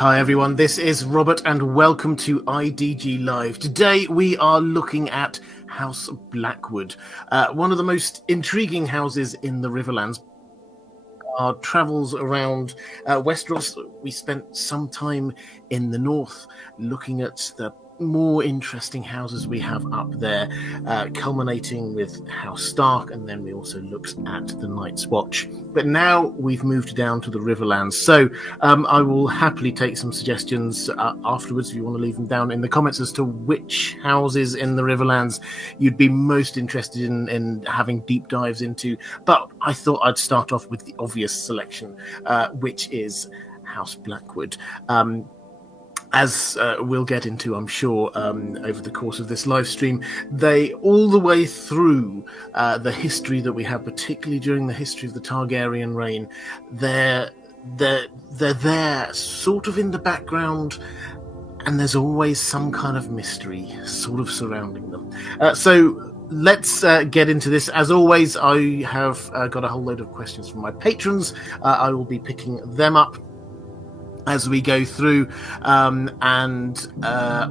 Hi everyone, this is Robert and welcome to IDG Live. Today we are looking at House Blackwood, one of the most intriguing houses in the Riverlands. Our travels around Westeros, we spent some time in the north looking at the more interesting houses we have up there, culminating with House Stark, and then we also looked at the Night's Watch. But now we've moved down to the Riverlands, so I will happily take some suggestions afterwards if you want to leave them down in the comments as to which houses in the Riverlands you'd be most interested in having deep dives into. But I thought I'd start off with the obvious selection, which is House Blackwood. As we'll get into, I'm sure, over the course of this live stream, they all the way through the history that we have, particularly during the history of the Targaryen reign, they're there, sort of in the background, and there's always some kind of mystery sort of surrounding them. So let's get into this. As always, I have got a whole load of questions from my patrons. I will be picking them up as we go through, and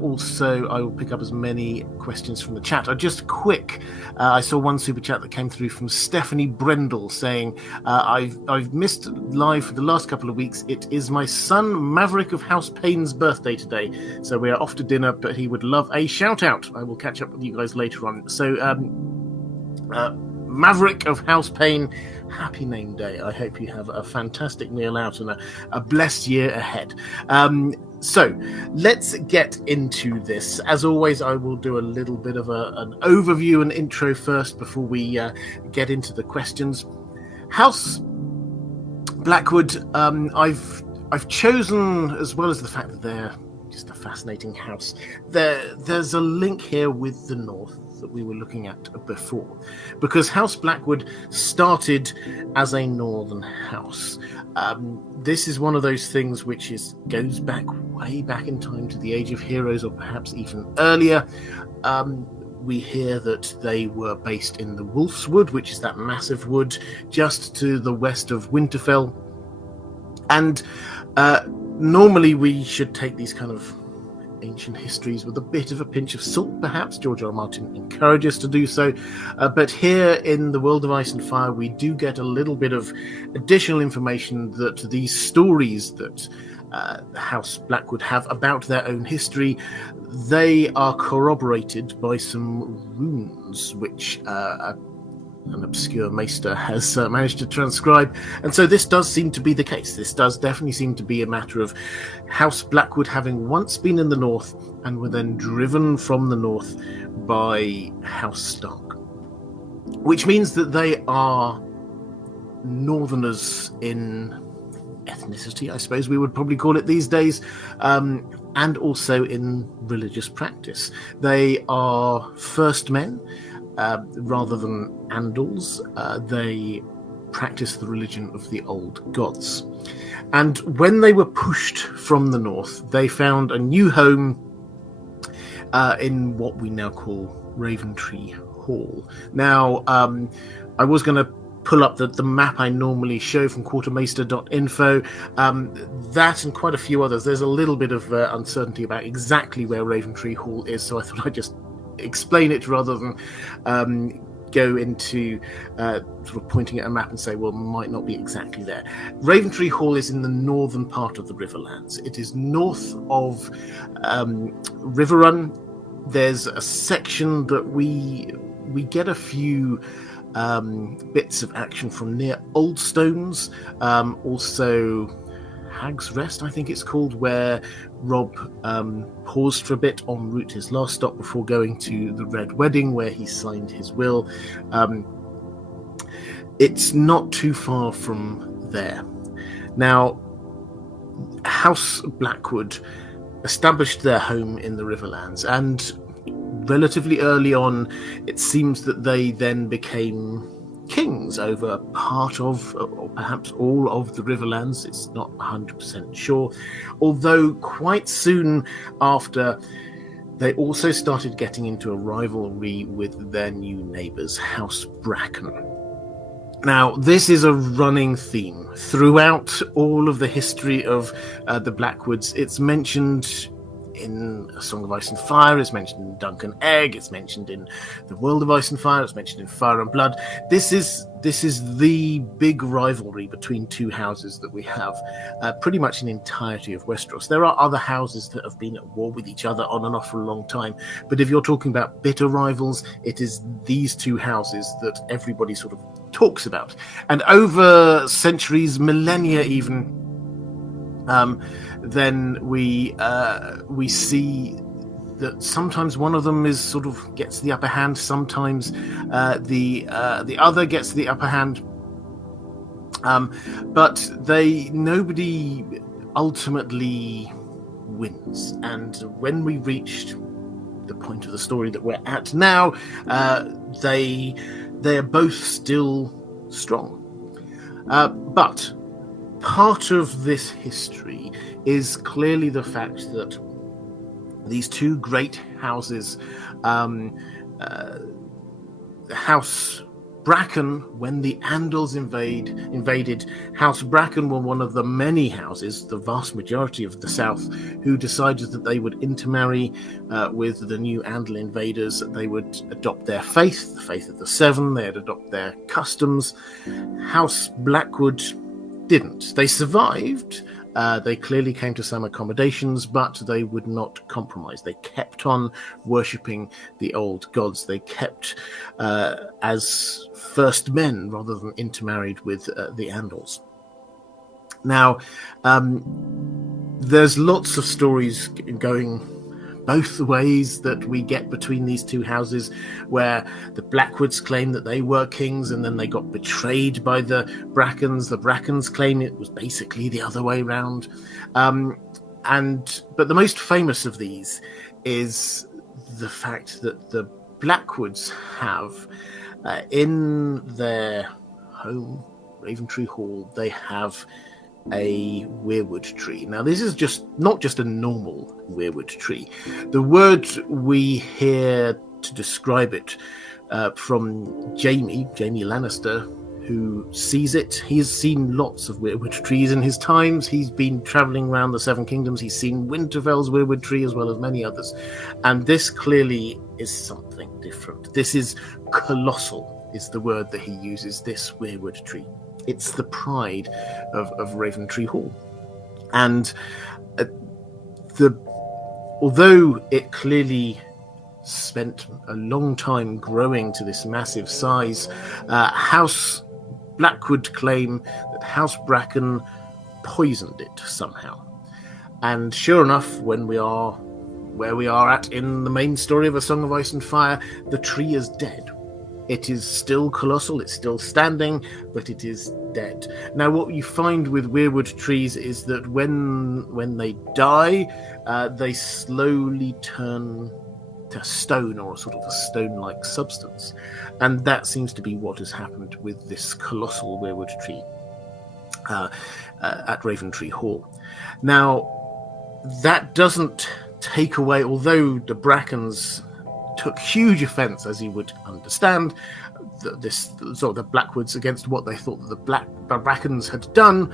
also I will pick up as many questions from the chat. Just quick, I saw one super chat that came through from Stephanie Brendel saying, I've missed live for the last couple of weeks. It is my son Maverick of House Payne's birthday today, so we are off to dinner, but he would love a shout out. I will catch up with you guys later on. So Maverick of House Payne, happy name day. I hope you have a fantastic meal out and a blessed year ahead. So let's get into this. As always, I will do a little bit of an overview and intro first before we get into the questions. House Blackwood, I've chosen, as well as the fact that they're just a fascinating house, there's a link here with the North that we were looking at before, because House Blackwood started as a northern house. This is one of those things which goes back way back in time to the Age of Heroes, or perhaps even earlier. We hear that they were based in the Wolf's Wood, which is that massive wood just to the west of Winterfell. And normally we should take these kind of ancient histories with a bit of a pinch of salt, perhaps. George R. R. Martin encourages us to do so, but here in the World of Ice and Fire we do get a little bit of additional information that these stories that House Blackwood have about their own history, they are corroborated by some runes which an obscure maester has managed to transcribe. And so this does seem to be the case. This does definitely seem to be a matter of House Blackwood having once been in the north and were then driven from the north by House Stark, which means that they are northerners in ethnicity, I suppose we would probably call it these days, and also in religious practice. They are first men. Rather than Andals, they practice the religion of the old gods. And when they were pushed from the north, they found a new home in what we now call Raventree Hall. Now, I was going to pull up the map I normally show from quartermaster.info. That and quite a few others. There's a little bit of uncertainty about exactly where Raventree Hall is, so I thought I'd just explain it rather than go into sort of pointing at a map and say, well, it might not be exactly there. Raventree Hall is in the northern part of the Riverlands. It is north of River Run. There's a section that we get a few bits of action from near Old Stones, also Hag's Rest, I think it's called, where Rob paused for a bit en route, his last stop before going to the Red Wedding, where he signed his will. It's not too far from there. Now, House Blackwood established their home in the Riverlands, and relatively early on, it seems that they then became kings over part of, or perhaps all of, the Riverlands. It's not 100% sure, although quite soon after, they also started getting into a rivalry with their new neighbours, House Bracken. Now, this is a running theme throughout all of the history of the Blackwoods. It's mentioned in A Song of Ice and Fire, it's mentioned in Dunk and Egg, it's mentioned in The World of Ice and Fire, it's mentioned in Fire and Blood. This is the big rivalry between two houses that we have pretty much in the entirety of Westeros. There are other houses that have been at war with each other on and off for a long time, but if you're talking about bitter rivals, it is these two houses that everybody sort of talks about. And over centuries, millennia even, then we see that sometimes one of them is sort of gets the upper hand, sometimes the other gets the upper hand, but nobody ultimately wins. And when we reached the point of the story that we're at now, they are both still strong, but part of this history is clearly the fact that these two great houses, House Bracken, when the Andals invaded, House Bracken were one of the many houses, the vast majority of the South, who decided that they would intermarry with the new Andal invaders. They would adopt their faith, the faith of the Seven. They'd adopt their customs. House Blackwood didn't. They survived. They clearly came to some accommodations, but they would not compromise. They kept on worshipping the old gods. They kept as first men rather than intermarried with the Andals. Now, there's lots of stories going both ways that we get between these two houses, where the Blackwoods claim that they were kings and then they got betrayed by the Brackens. The Brackens claim it was basically the other way around. But the most famous of these is the fact that the Blackwoods have in their home, Raventree Hall, they have a weirwood tree. Now, this is not just a normal weirwood tree. The word we hear to describe it from Jaime Lannister, who sees it. He's seen lots of weirwood trees in his times. He's been traveling around the Seven Kingdoms. He's seen Winterfell's weirwood tree as well as many others. And this clearly is something different. This is colossal, is the word that he uses, this weirwood tree. It's the pride of Raventree Hall. And although it clearly spent a long time growing to this massive size, House Blackwood claim that House Bracken poisoned it somehow. And sure enough, when we are where we are at in the main story of A Song of Ice and Fire, the tree is dead. It is still colossal, it's still standing, but it is dead. Now, what you find with weirwood trees is that when they die, they slowly turn to stone, or sort of a stone-like substance. And that seems to be what has happened with this colossal weirwood tree at Raventree Hall. Now, that doesn't take away, although the Brackens took huge offence, as you would understand, the Blackwoods against what they thought that the Brackens had done,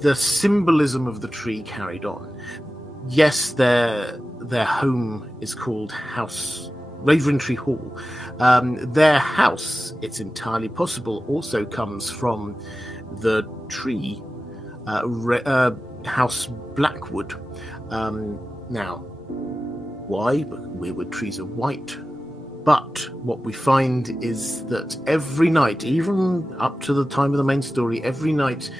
the symbolism of the tree carried on. Yes, their home is called House Raventree Hall. Their house, it's entirely possible, also comes from the tree House Blackwood. Now, why? Weirwood trees are white. But what we find is that every night, even up to the time of the main story, every night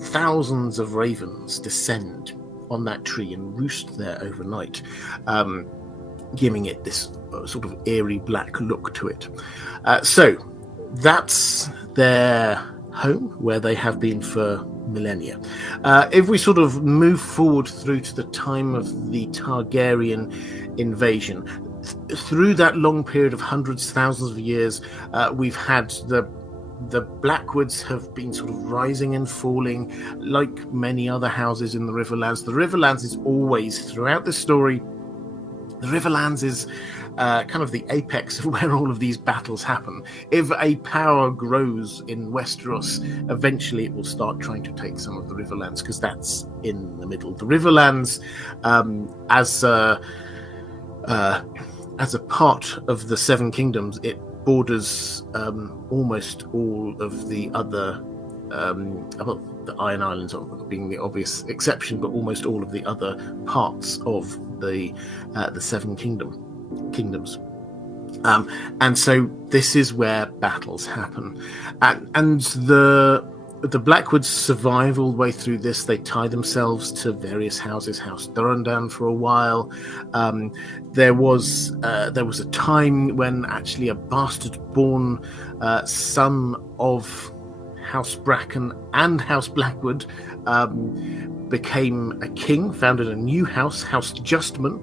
thousands of ravens descend on that tree and roost there overnight, giving it this sort of eerie black look to it. So that's their home, where they have been for millennia. If we sort of move forward through to the time of the Targaryen invasion, through that long period of hundreds, thousands of years, we've had the Blackwoods have been sort of rising and falling like many other houses in the Riverlands. The Riverlands is always, throughout the story, The Riverlands is kind of the apex of where all of these battles happen. If a power grows in Westeros, eventually it will start trying to take some of the Riverlands, because that's in the middle. The Riverlands, as a part of the Seven Kingdoms, it borders almost all of the other, the Iron Islands being the obvious exception, but almost all of the other parts of the Seven Kingdoms. And so this is where battles happen, and the Blackwoods survive all the way through this. They tie themselves to various houses. House Durrandon for a while. There was a time when actually a bastard-born son of House Bracken and House Blackwood became a king, founded a new house, House Justman.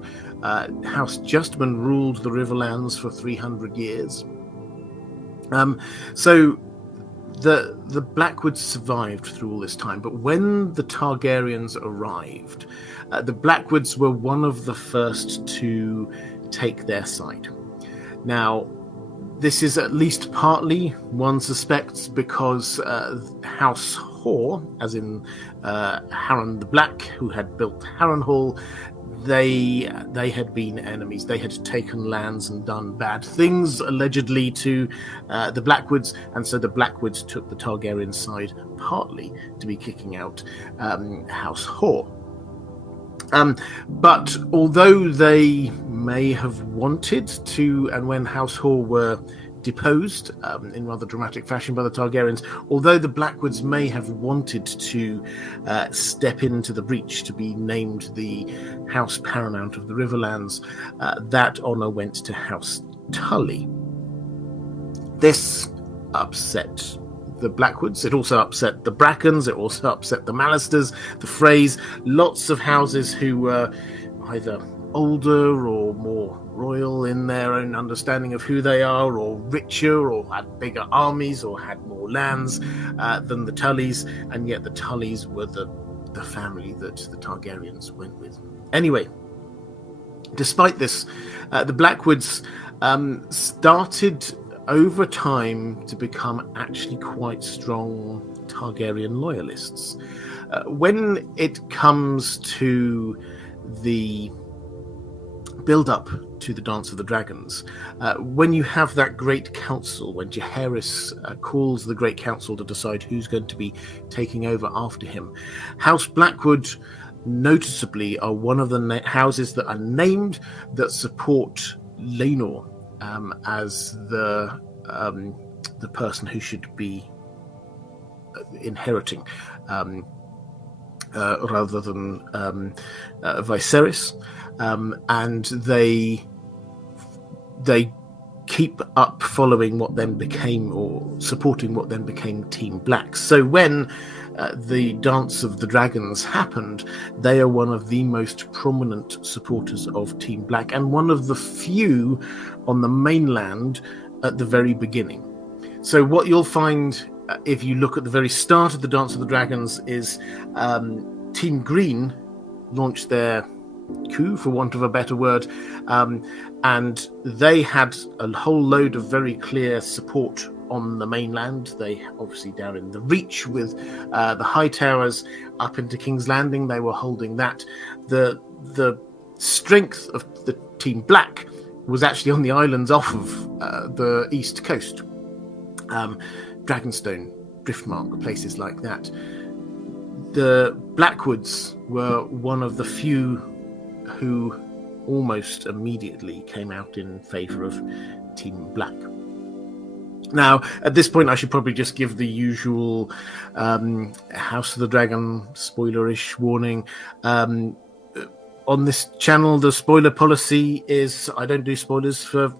House Justman ruled the Riverlands for 300 years. So the Blackwoods survived through all this time, but when the Targaryens arrived, the Blackwoods were one of the first to take their side. Now, this is at least partly, one suspects, because House Hoare, as in Harren the Black, who had built Harrenhal, they had been enemies. They had taken lands and done bad things, allegedly, to the Blackwoods, and so the Blackwoods took the Targaryen side, partly to be kicking out House Hoare. But although they may have wanted to, and when House Hoare were deposed in rather dramatic fashion by the Targaryens, although the Blackwoods may have wanted to step into the breach to be named the House Paramount of the Riverlands, that honour went to House Tully. This upset the Blackwoods. It also upset the Brackens. It also upset the Mallisters, the Freys, lots of houses who were either older or more royal in their own understanding of who they are, or richer, or had bigger armies, or had more lands than the Tullys, and yet the Tullys were the family that the Targaryens went with. Anyway, despite this, the Blackwoods started over time to become actually quite strong Targaryen loyalists. When it comes to the build-up to the Dance of the Dragons, when you have that Great Council, when Jaehaerys calls the Great Council to decide who's going to be taking over after him, House Blackwood noticeably are one of the houses that are named that support Laenor as the person who should be inheriting, rather than Viserys, and they keep up following what then became, or supporting what then became, Team Black. So when the Dance of the Dragons happened, they are one of the most prominent supporters of Team Black, and one of the few on the mainland at the very beginning. So what you'll find, if you look at the very start of the Dance of the Dragons, is Team Green launched their coup, for want of a better word, and they had a whole load of very clear support on the mainland. They obviously down in the Reach with the High Towers up into King's Landing, they were holding that. The strength of the Team Black was actually on the islands off of the east coast, Dragonstone, Driftmark, places like that. The Blackwoods were one of the few who almost immediately came out in favour of Team Black. Now, at this point, I should probably just give the usual House of the Dragon spoilerish warning. On this channel, the spoiler policy is I don't do spoilers for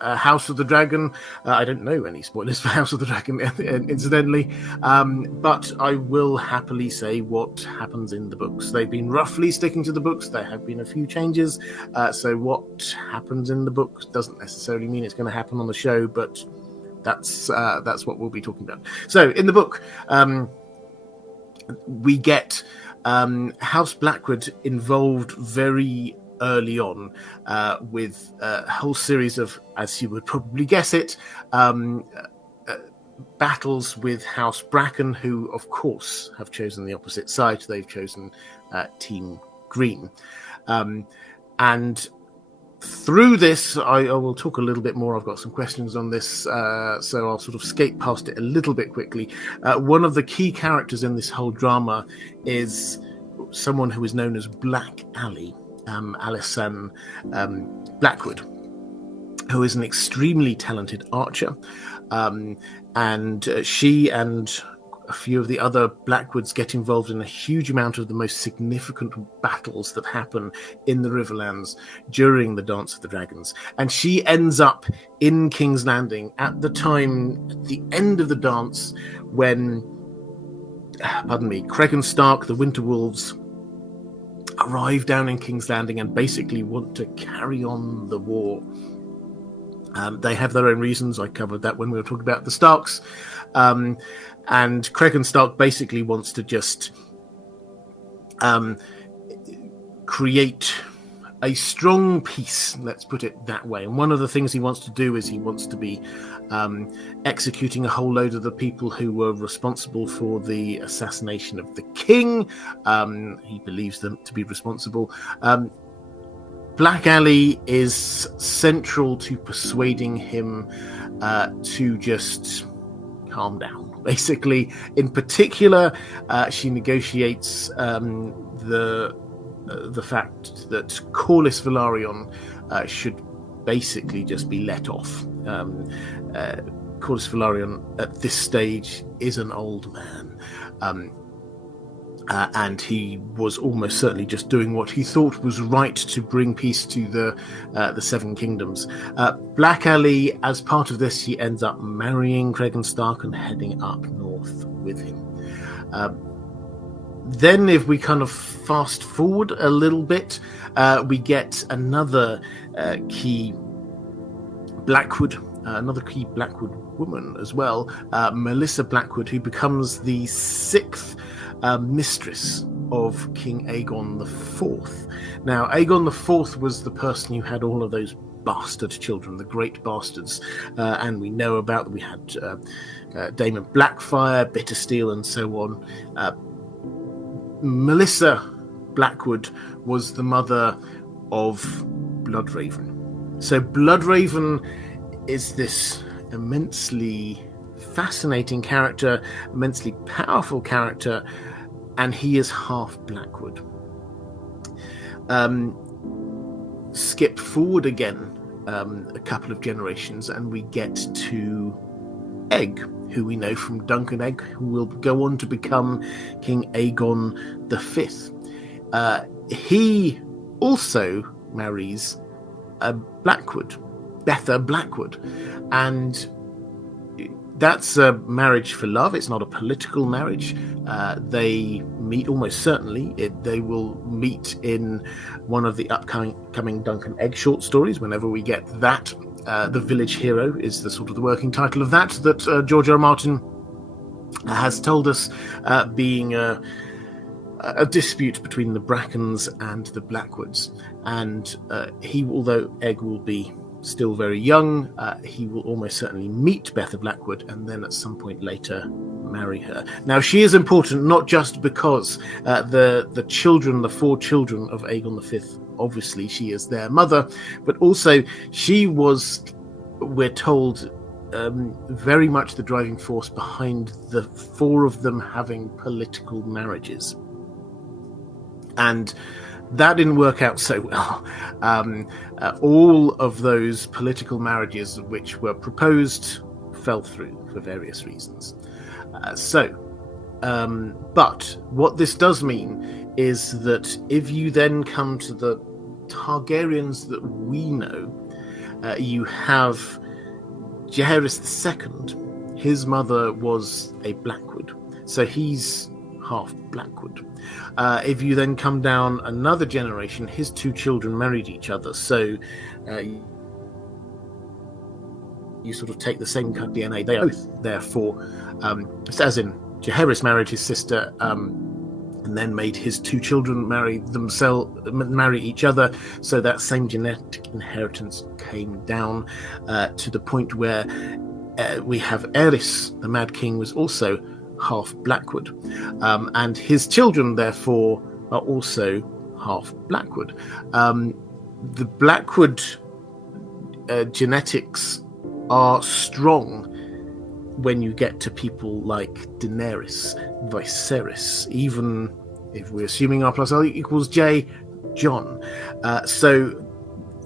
House of the Dragon. I don't know any spoilers for House of the Dragon, incidentally, but I will happily say what happens in the books. They've been roughly sticking to the books. There have been a few changes, so what happens in the books doesn't necessarily mean it's going to happen on the show, but that's what we'll be talking about. So in the book, we get House Blackwood involved very early on, with a whole series of, as you would probably guess it, battles with House Bracken, who, of course, have chosen the opposite side. They've chosen Team Green. And through this, I will talk a little bit more. I've got some questions on this, so I'll sort of skate past it a little bit quickly. One of the key characters in this whole drama is someone who is known as Black Ali, Alison Blackwood, who is an extremely talented archer. And she and a few of the other Blackwoods get involved in a huge amount of the most significant battles that happen in the Riverlands during the Dance of the Dragons. And she ends up in King's Landing at the time, at the end of the dance, when, Craig and Stark, the Winter Wolves, arrive down in King's Landing and basically want to carry on the war. They have their own reasons. I covered that when we were talking about the Starks. And Craig and Stark basically wants to just create a strong peace, let's put it that way. And one of the things he wants to do is he wants to be executing a whole load of the people who were responsible for the assassination of the king. He believes them to be responsible. Black Ali is central to persuading him to just calm down. Basically, in particular, she negotiates the fact that Corlys Velaryon should basically just be let off. Corlys Velaryon at this stage is an old man. And he was almost certainly just doing what he thought was right to bring peace to the Seven Kingdoms. Black Ali, as part of this, he ends up marrying Craig and Stark and heading up north with him. Then, if we kind of fast forward a little bit, we get another key Blackwood, another key Blackwood woman as well, Melissa Blackwood, who becomes the sixth mistress of King Aegon IV. Now, Aegon IV was the person who had all of those bastard children, the great bastards, and we know about them. We had Daemon Blackfire, Bittersteel, and so on. Melissa Blackwood was the mother of Bloodraven. So Bloodraven is this immensely fascinating character, immensely powerful character, and he is half Blackwood. Skip forward again a couple of generations and we get to Egg, who we know from Duncan Egg, who will go on to become King Aegon V. He also marries a Blackwood, Betha Blackwood, and that's a marriage for love. It's not a political marriage. They meet almost certainly. They will meet in one of the upcoming Duncan Egg short stories. Whenever we get that, The Village Hero is the sort of the working title of that George R. R. Martin has told us, being a dispute between the Brackens and the Blackwoods. And although Egg will be still very young, he will almost certainly meet Betha Blackwood and then at some point later marry her. Now, she is important not just because the children, the four children of Aegon V, obviously she is their mother, but also she was, we're told, very much the driving force behind the four of them having political marriages. And that didn't work out so well. All of those political marriages which were proposed fell through for various reasons. But what this does mean is that if you then come to the Targaryens that we know, you have Jaehaerys II. His mother was a Blackwood, so he's half Blackwood. If you then come down another generation, his two children married each other, so you sort of take the same kind of DNA. They are both, therefore, as in Jaehaerys married his sister and then made his two children marry each other, so that same genetic inheritance came down to the point where we have Eris, the Mad King, was also half Blackwood, and his children therefore are also half Blackwood. The Blackwood genetics are strong when you get to people like Daenerys, Viserys, even if we're assuming R plus R equals J, Jon. So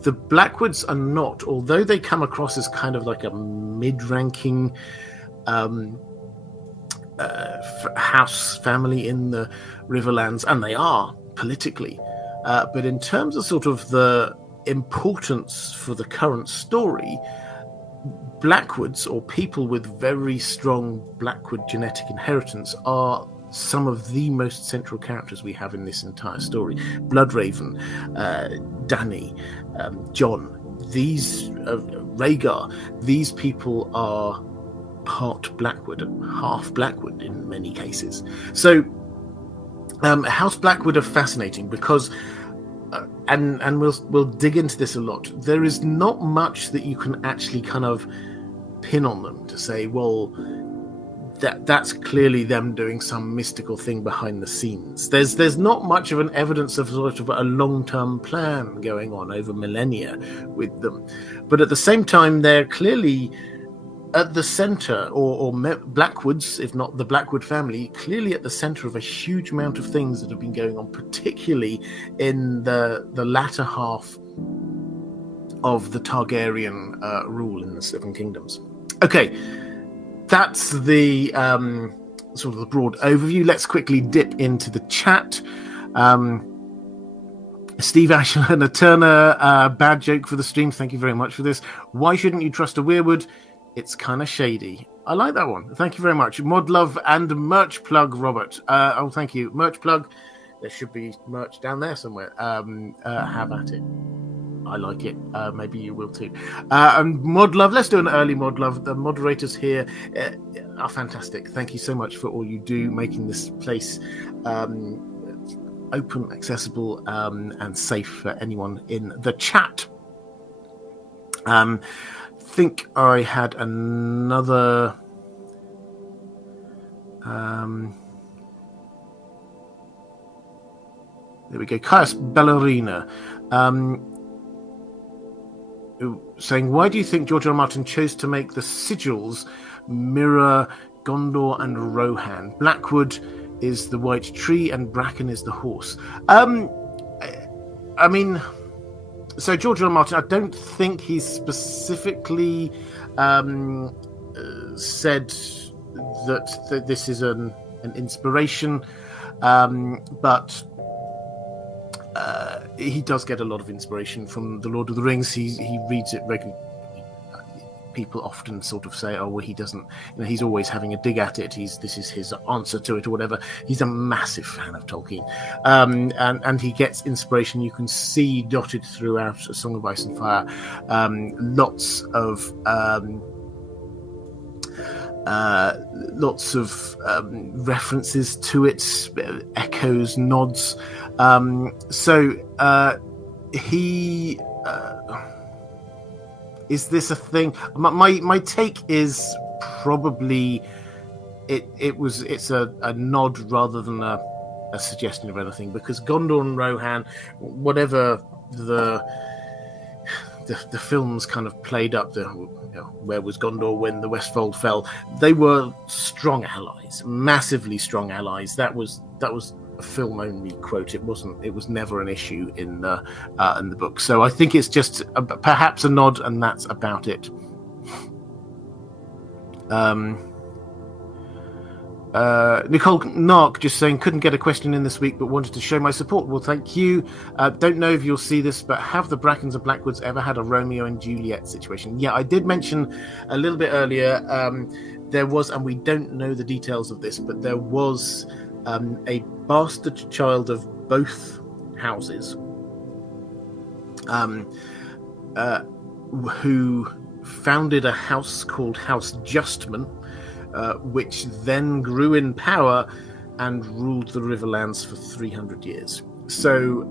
the Blackwoods are not, although they come across as kind of like a mid-ranking house family in the Riverlands, and they are politically, but in terms of sort of the importance for the current story, Blackwoods, or people with very strong Blackwood genetic inheritance, are some of the most central characters we have in this entire story. Bloodraven, Dany, Jon, these Rhaegar, these people are part Blackwood, half Blackwood in many cases. So House Blackwood are fascinating because and we'll dig into this a lot. There is not much that you can actually kind of pin on them to say, well, that's clearly them doing some mystical thing behind the scenes. There's not much of an evidence of sort of a long-term plan going on over millennia with them, but at the same time, they're clearly at the center, or Blackwoods, if not the Blackwood family, clearly at the center of a huge amount of things that have been going on, particularly in the latter half of the Targaryen rule in the Seven Kingdoms. Okay, that's the sort of the broad overview. Let's quickly dip into the chat. Steve Ashland, Turner, bad joke for the stream. Thank you very much for this. Why shouldn't you trust a weirwood? It's kind of shady. I like that one. Thank you very much. Mod love and merch plug, Robert. Oh, thank you. Merch plug. There should be merch down there somewhere. Have at it. I like it. Maybe you will too. And mod love. Let's do an early mod love. The moderators here are fantastic. Thank you so much for all you do, making this place open, accessible, and safe for anyone in the chat. Think I had another there we go. Caius Ballerina saying, why do you think George R. R. Martin chose to make the sigils mirror Gondor and Rohan? Blackwood is the white tree and Bracken is the horse. I mean, so George R. R. Martin, I don't think he specifically said that this is an inspiration, but he does get a lot of inspiration from The Lord of the Rings. He reads it regularly. People often sort of say, oh, well, he doesn't, he's always having a dig at it. This is his answer to it or whatever. He's a massive fan of Tolkien. And he gets inspiration. You can see dotted throughout A Song of Ice and Fire, lots of references to it, echoes, nods. He... is this a thing? My take is probably it's a nod rather than a suggestion of anything, because Gondor and Rohan, whatever the films kind of played up, where was Gondor when the Westfold fell? They were strong allies, massively strong allies. That was a film only quote. It was never an issue in the book. So I think it's just perhaps a nod, and that's about it. Nicole Nark just saying, couldn't get a question in this week but wanted to show my support. Well, thank you. Don't know if you'll see this, but have the Brackens and Blackwoods ever had a Romeo and Juliet situation? Yeah, I did mention a little bit earlier, there was, and we don't know the details of this, but there was a bastard child of both houses who founded a house called House Justman, which then grew in power and ruled the Riverlands for 300 years. So,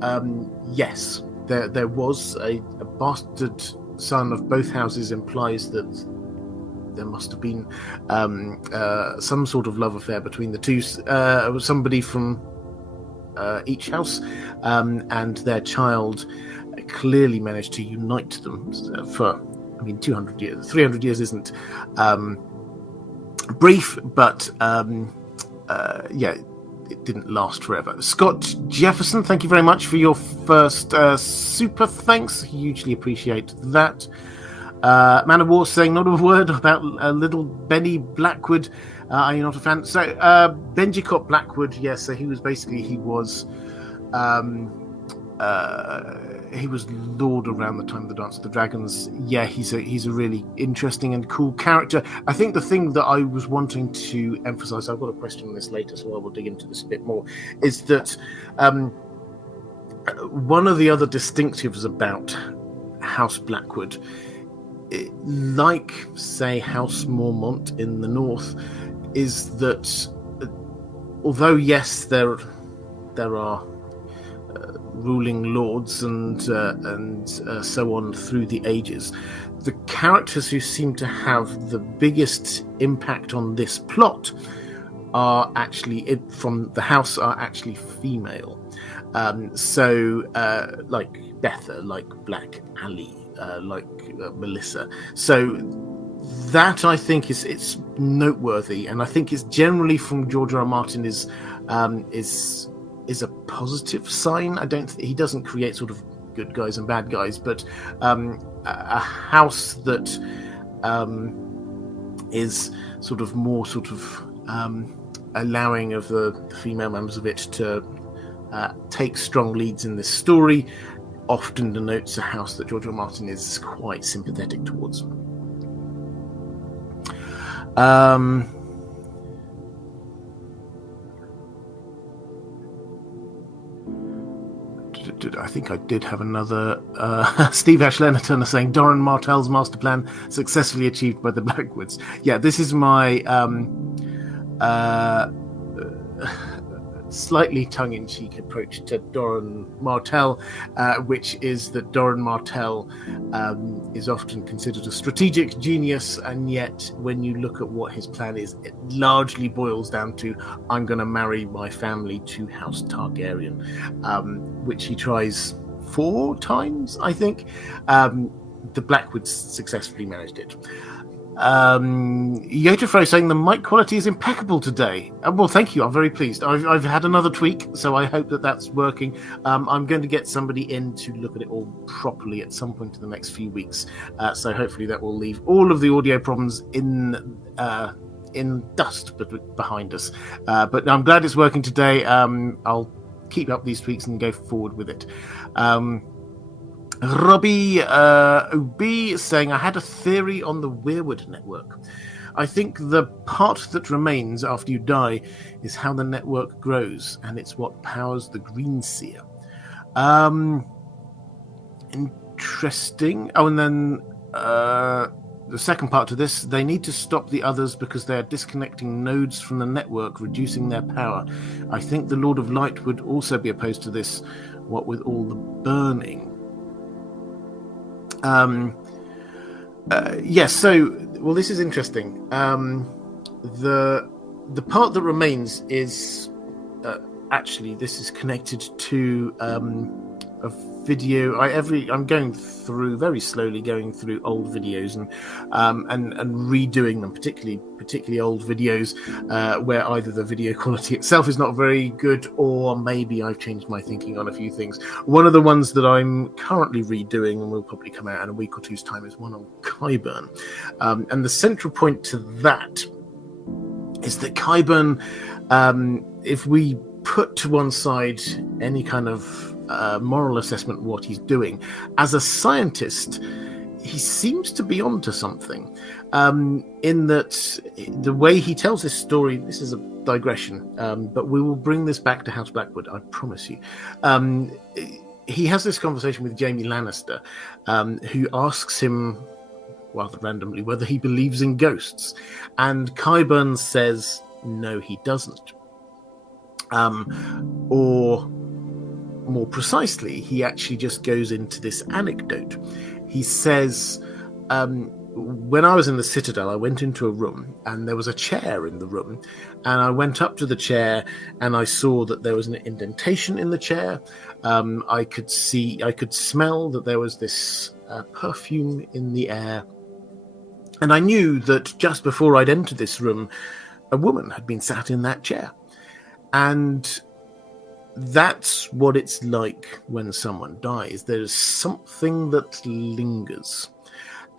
yes, there was a bastard son of both houses. Implies that there must have been some sort of love affair between the two. Somebody from each house, and their child clearly managed to unite them for, 200 years. 300 years isn't brief, but it didn't last forever. Scott Jefferson, thank you very much for your first super thanks. Hugely appreciate that. Man of War saying not a word about little Benny Blackwood. Are you not a fan? So Benji Cott Blackwood, yes. So he was Lord around the time of the Dance of the Dragons. Yeah, he's a really interesting and cool character. I think the thing that I was wanting to emphasize, I've got a question on this later, so I will dig into this a bit more, is that one of the other distinctives about House Blackwood, like, say, House Mormont in the north, is that although, yes, there are ruling lords and so on through the ages, the characters who seem to have the biggest impact on this plot are actually from the house are actually female. Like Betha, like Black Ali, like Melissa. So that, I think, it's noteworthy, and I think it's generally from George R. R. Martin is a positive sign. He doesn't create sort of good guys and bad guys, but a house that is sort of more allowing of the female members of it to take strong leads in this story often denotes a house that George R. R. Martin is quite sympathetic towards. I think I did have another. Steve Ashlener Turner saying Doran Martell's master plan successfully achieved by the Blackwoods. Yeah, this is my slightly tongue-in-cheek approach to Doran Martell, which is that Doran Martell is often considered a strategic genius, and yet when you look at what his plan is, it largely boils down to, I'm going to marry my family to House Targaryen, which he tries 4 times, I think. The Blackwoods successfully managed it. Yotafro saying the mic quality is impeccable today. Well, thank you. I'm very pleased. I've had another tweak, so I hope that's working. I'm going to get somebody in to look at it all properly at some point in the next few weeks. So hopefully that will leave all of the audio problems in dust behind us. But I'm glad it's working today. I'll keep up these tweaks and go forward with it. Robbie OB saying, I had a theory on the Weirwood network. I think the part that remains after you die is how the network grows, and it's what powers the Green Seer. Interesting. Oh, and then the second part to this, they need to stop the others because they are disconnecting nodes from the network, reducing their power. I think the Lord of Light would also be opposed to this, what with all the burning. Yes, so, well, this is interesting. The part that remains is actually, this is connected to a video. I'm going through very slowly, old videos and redoing them, particularly old videos where either the video quality itself is not very good, or maybe I've changed my thinking on a few things. One of the ones that I'm currently redoing and will probably come out in a week or two's time is one on Qyburn, and the central point to that is that Qyburn, if we put to one side any kind of moral assessment of what he's doing, as a scientist, he seems to be onto something, in that the way he tells this story, this is a digression, but we will bring this back to House Blackwood, I promise you. He has this conversation with Jaime Lannister, who asks him rather randomly whether he believes in ghosts, and Qyburn says no, he doesn't. Or more precisely, he actually just goes into this anecdote. He says, when I was in the Citadel, I went into a room and there was a chair in the room, and I went up to the chair and I saw that there was an indentation in the chair. I could smell that there was this perfume in the air, and I knew that just before I'd entered this room, a woman had been sat in that chair. And that's what it's like when someone dies. There's something that lingers.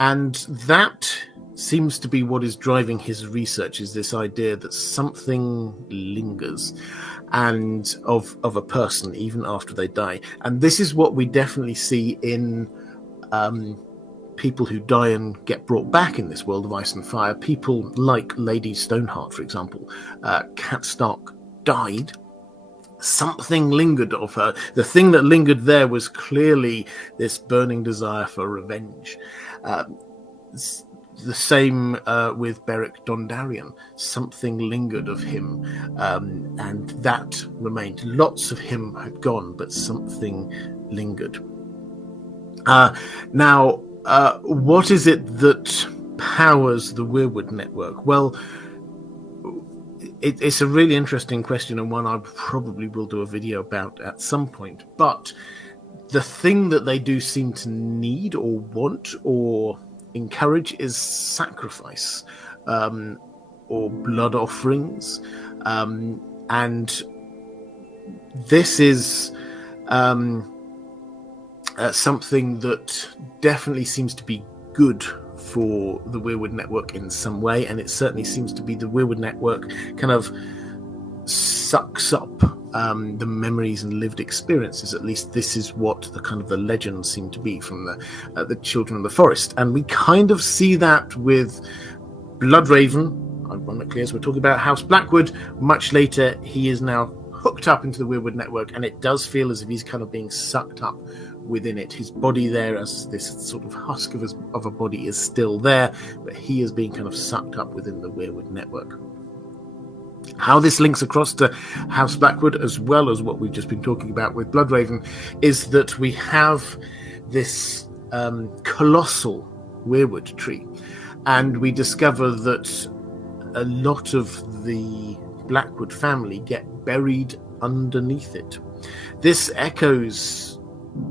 And that seems to be what is driving his research, is this idea that something lingers and of a person even after they die. And this is what we definitely see in people who die and get brought back in this world of ice and fire. People like Lady Stoneheart, for example. Cat Stark died. Something lingered of her. The thing that lingered there was clearly this burning desire for revenge. The same with Beric Dondarrion. Something lingered of him, and that remained. Lots of him had gone, but something lingered. Now, what is it that powers the Weirwood network? Well, it's a really interesting question, and one I probably will do a video about at some point. But the thing that they do seem to need or want or encourage is sacrifice, or blood offerings. And this is something that definitely seems to be good for the Weirwood network in some way, and it certainly seems to be the Weirwood network kind of sucks up the memories and lived experiences. At least this is what the kind of the legends seem to be from the Children of the Forest, and we kind of see that with Bloodraven, ironically, as we're talking about House Blackwood. Much later, he is now hooked up into the Weirwood network, and it does feel as if he's kind of being sucked up within it. His body there, as this sort of husk of a body, is still there, but he is being kind of sucked up within the Weirwood network. How this links across to House Blackwood, as well as what we've just been talking about with Bloodraven, is that we have this colossal weirwood tree, and we discover that a lot of the Blackwood family get buried underneath it. This echoes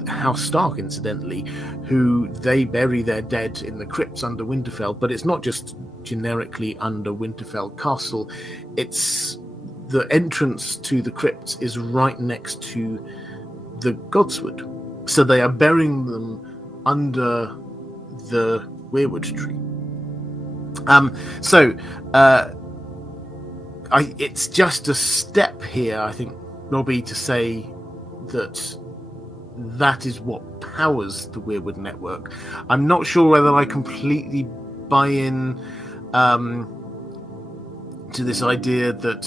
House Stark, incidentally, who they bury their dead in the crypts under Winterfell, but it's not just generically under Winterfell Castle. It's the entrance to the crypts is right next to the Godswood, so they are burying them under the weirwood tree. It's just a step here, I think, Robbie, to say that is what powers the Weirwood network. I'm not sure whether I completely buy in to this idea that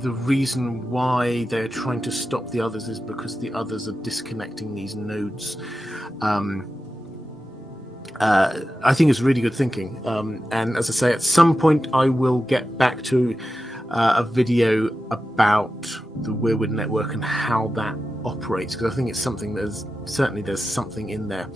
the reason why they're trying to stop the others is because the others are disconnecting these nodes. I think it's really good thinking. And as I say, at some point I will get back to a video about the Weirwood network and how that operates, because I think it's something there's something in there.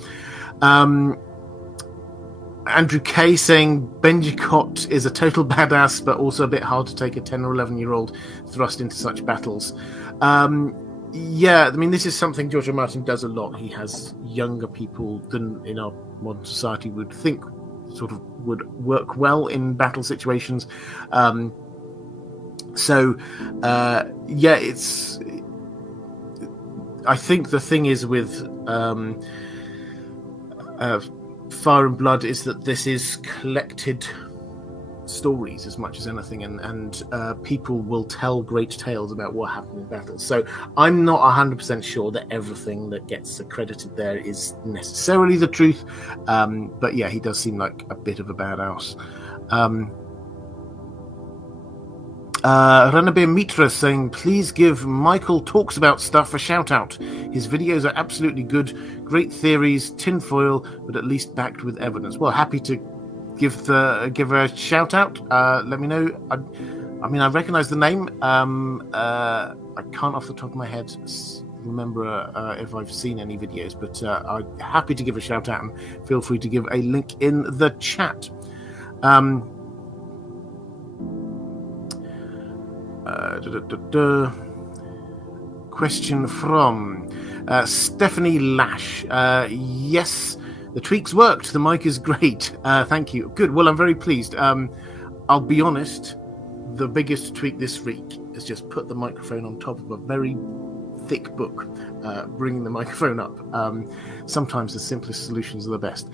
Andrew Kay saying Benji Cott is a total badass, but also a bit hard to take a 10 or 11-year-old thrust into such battles. Yeah, I mean, this is something George R. Martin does a lot. He has younger people than in our modern society would think sort of would work well in battle situations. Yeah, it's. I think the thing is with Fire and Blood is that this is collected stories as much as anything, and people will tell great tales about what happened in battle. So I'm not 100% sure that everything that gets accredited there is necessarily the truth, but yeah, he does seem like a bit of a badass. Ranabir Mitra saying, please give Michael Talks About Stuff a shout out. His videos are absolutely good, great theories, tinfoil, but at least backed with evidence. Well, happy to give a shout out. Let me know. I mean, I recognise the name. I can't off the top of my head remember if I've seen any videos, but I'm happy to give a shout out, and feel free to give a link in the chat. Question from Stephanie Lash. Yes, the tweaks worked. The mic is great. Thank you. Good. Well, I'm very pleased. I'll be honest, the biggest tweak this week is just put the microphone on top of a very thick book, bringing the microphone up. Sometimes the simplest solutions are the best.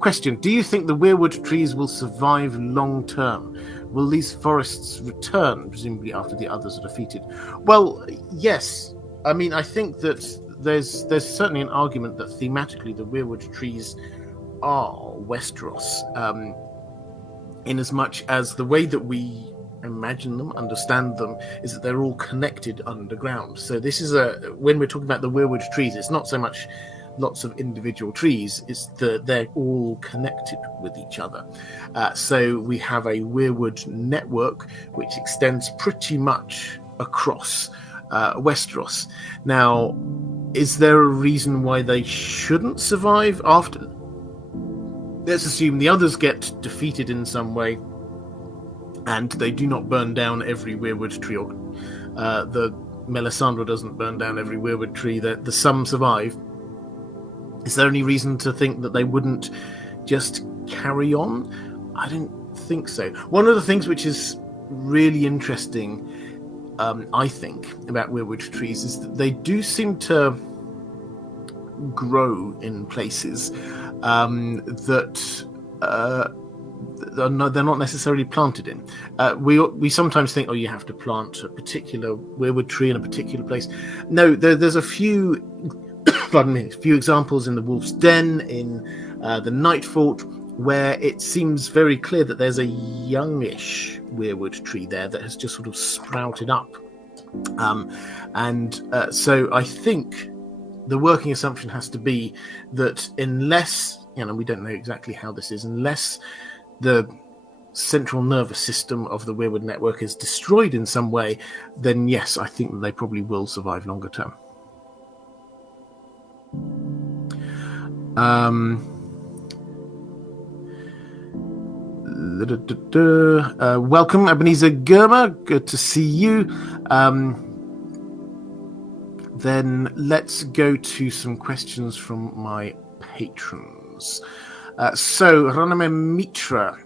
Question: do you think the weirwood trees will survive long term? Will these forests return, presumably after the others are defeated? Well, yes. I mean, I think that there's certainly an argument that thematically the weirwood trees are Westeros, in as much as the way that we imagine them, understand them, is that they're all connected underground. So this is when we're talking about the weirwood trees, it's not so much lots of individual trees, it's that they're all connected with each other. So we have a weirwood network which extends pretty much across Westeros. Now, is there a reason why they shouldn't survive after? Let's assume the others get defeated in some way, and they do not burn down every weirwood tree, or the Melisandre doesn't burn down every weirwood tree, that the some survive. Is there any reason to think that they wouldn't just carry on? I don't think so. One of the things which is really interesting, I think, about weirwood trees is that they do seem to grow in places that they're not necessarily planted in. We sometimes think, you have to plant a particular weirwood tree in a particular place. No, there's a few few examples in the Wolf's Den, in the Nightfort, where it seems very clear that there's a youngish weirwood tree there that has just sort of sprouted up. So I think the working assumption has to be that unless, we don't know exactly how this is, unless the central nervous system of the weirwood network is destroyed in some way, then yes, I think that they probably will survive longer term. Welcome, Ebenezer Germer. Good to see you. Then let's go to some questions from my patrons. Ranabir Mitra.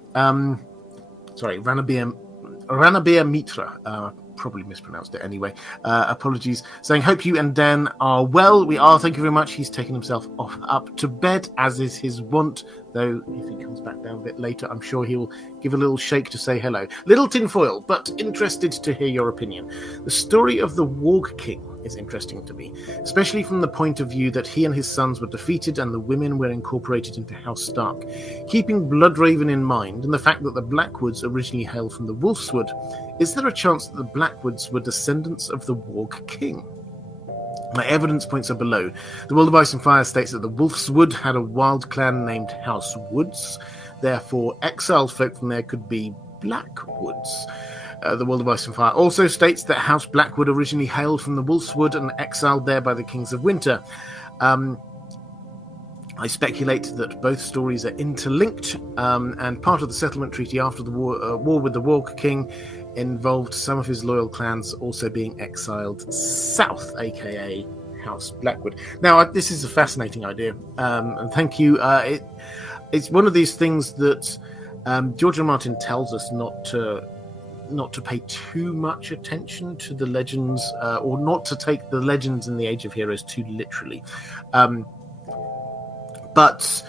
Ranabir Mitra. Probably mispronounced it anyway. Apologies. Saying, hope you and Dan are well. We are, thank you very much. He's taken himself up to bed, as is his wont. Though, if he comes back down a bit later, I'm sure he'll give a little shake to say hello. Little tinfoil, but interested to hear your opinion. The story of the Warg King is interesting to me, especially from the point of view that he and his sons were defeated and the women were incorporated into House Stark. Keeping Bloodraven in mind, and the fact that the Blackwoods originally hail from the Wolfswood, is there a chance that the Blackwoods were descendants of the Warg King? My evidence points are below. The World of Ice and Fire states that the Wolfswood had a wild clan named House Woods. Therefore, exiled folk from there could be Blackwoods. The World of Ice and Fire also states that House Blackwood originally hailed from the Wolfswood and exiled there by the Kings of Winter. I speculate that both stories are interlinked, and part of the settlement treaty after the war with the Warg King involved some of his loyal clans also being exiled south, aka House Blackwood. Now, this is a fascinating idea, and thank you. It's one of these things that George R. R. Martin tells us not to pay too much attention to the legends, or not to take the legends in the Age of Heroes too literally. But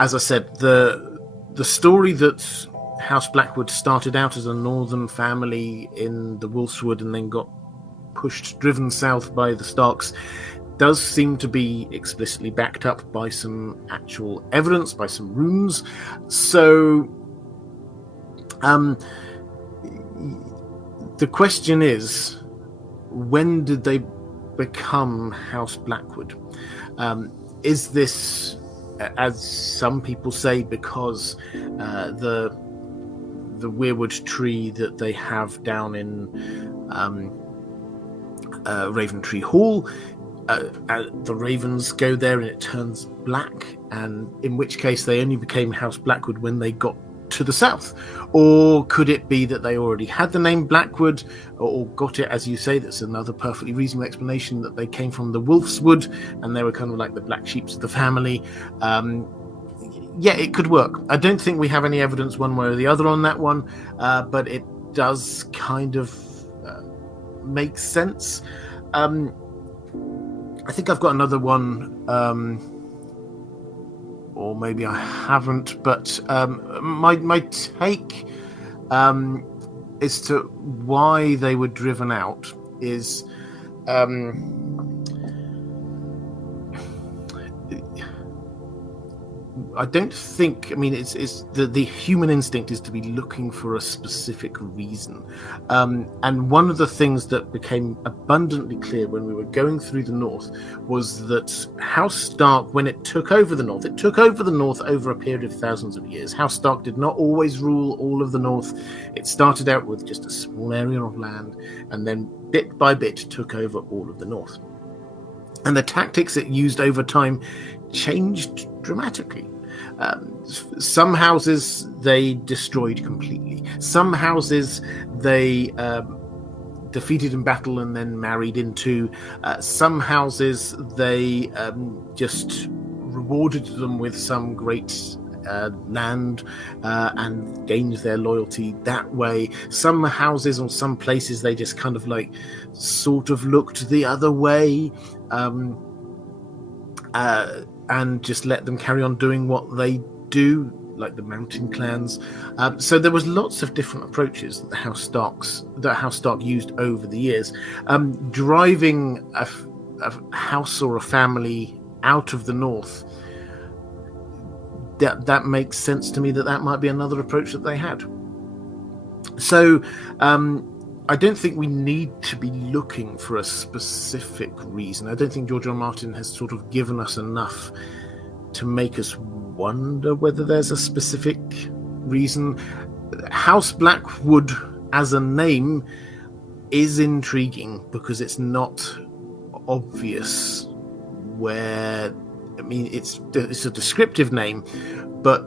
as I said, the story that House Blackwood started out as a northern family in the Wolfswood and then got driven south by the Starks does seem to be explicitly backed up by some actual evidence, by some runes. So the question is, when did they become House Blackwood? Is this, as some people say, because the weirwood tree that they have down in Raventree Hall. The ravens go there and it turns black, and in which case they only became House Blackwood when they got to the south. Or could it be that they already had the name Blackwood, or got it, as you say? That's another perfectly reasonable explanation, that they came from the Wolf's Wood and they were kind of like the black sheep of the family. Yeah, it could work. I don't think we have any evidence one way or the other on that one, but it does kind of make sense. I think I've got another one, or maybe I haven't, but my take as to why they were driven out is I don't think, it's the human instinct is to be looking for a specific reason. And one of the things that became abundantly clear when we were going through the north was that House Stark, when it took over the north over a period of thousands of years. House Stark did not always rule all of the north. It started out with just a small area of land, and then bit by bit took over all of the north. And the tactics it used over time changed dramatically. Some houses they destroyed completely. Some houses they defeated in battle and then married into. Some houses they just rewarded them with some great land and gained their loyalty that way. Some houses or some places they just kind of like sort of looked the other way. And just let them carry on doing what they do, like the mountain clans. So there was lots of different approaches that House Stark used over the years. Driving a house or a family out of the north, that makes sense to me. That might be another approach that they had. So I don't think we need to be looking for a specific reason. I don't think George R. R. Martin has sort of given us enough to make us wonder whether there's a specific reason. House Blackwood as a name is intriguing because it's not obvious where. It's a descriptive name, but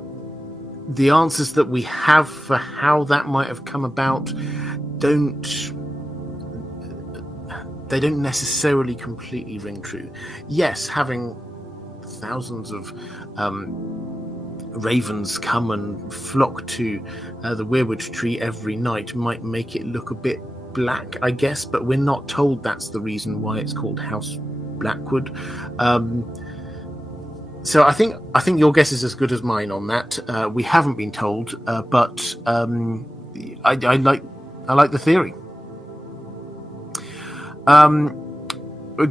the answers that we have for how that might have come about don't necessarily completely ring true. Yes, having thousands of ravens come and flock to the weirwood tree every night might make it look a bit black, I guess, but we're not told that's the reason why it's called House Blackwood. So I think your guess is as good as mine on that. We haven't been told, but I like the theory.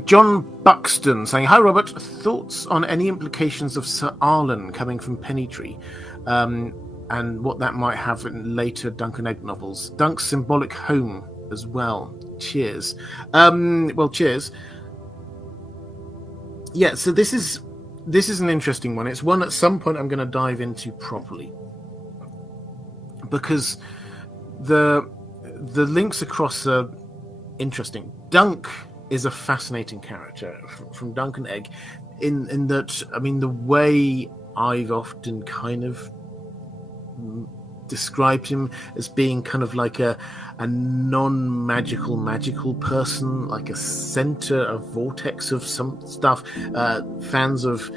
John Buxton saying, "Hi Robert, thoughts on any implications of Sir Arlen coming from Pennytree, and what that might have in later Dunk and Egg novels? Dunk's symbolic home as well. Cheers." Well, cheers. Yeah, so this is an interesting one. It's one at some point I'm going to dive into properly, because the links across are interesting. Dunk is a fascinating character from Dunk and Egg, in that, the way I've often kind of described him as being kind of like a non-magical magical person, like a center, a vortex of some stuff. Fans of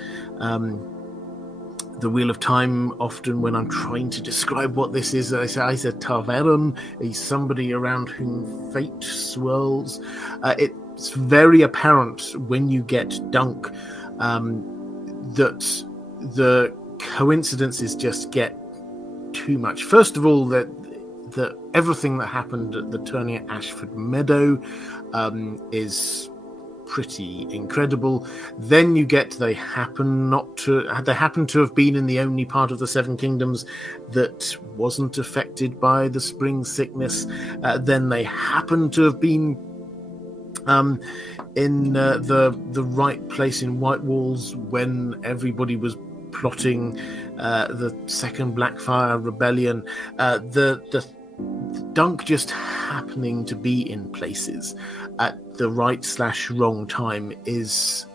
the Wheel of Time, often when I'm trying to describe what this is, I say he's a Taveron. He's somebody around whom fate swirls. It's very apparent when you get Dunk that the coincidences just get too much. First of all, that everything that happened at the tourney at Ashford Meadow is pretty incredible. Then you get they happen to have been in the only part of the Seven Kingdoms that wasn't affected by the spring sickness. Then they happen to have been in the right place in White Walls when everybody was plotting the Second Blackfire Rebellion. The Dunk just happening to be in places at the right/wrong time is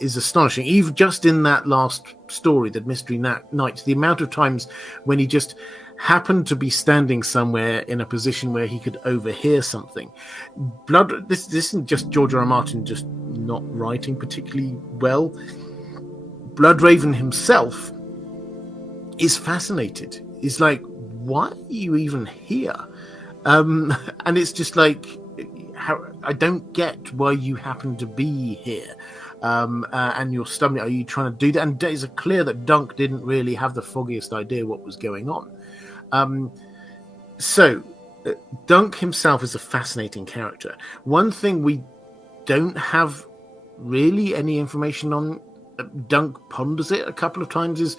astonishing. Even just in that last story, the Mystery Night, the amount of times when he just happened to be standing somewhere in a position where he could overhear something. This isn't just George R. R. Martin just not writing particularly well. Bloodraven himself is fascinated. He's like, why are you even here? And it's just like, I don't get why you happen to be here. And your stomach, are you trying to do that? And it's clear that Dunk didn't really have the foggiest idea what was going on. So Dunk himself is a fascinating character. One thing we don't have really any information on, Dunk ponders it a couple of times, is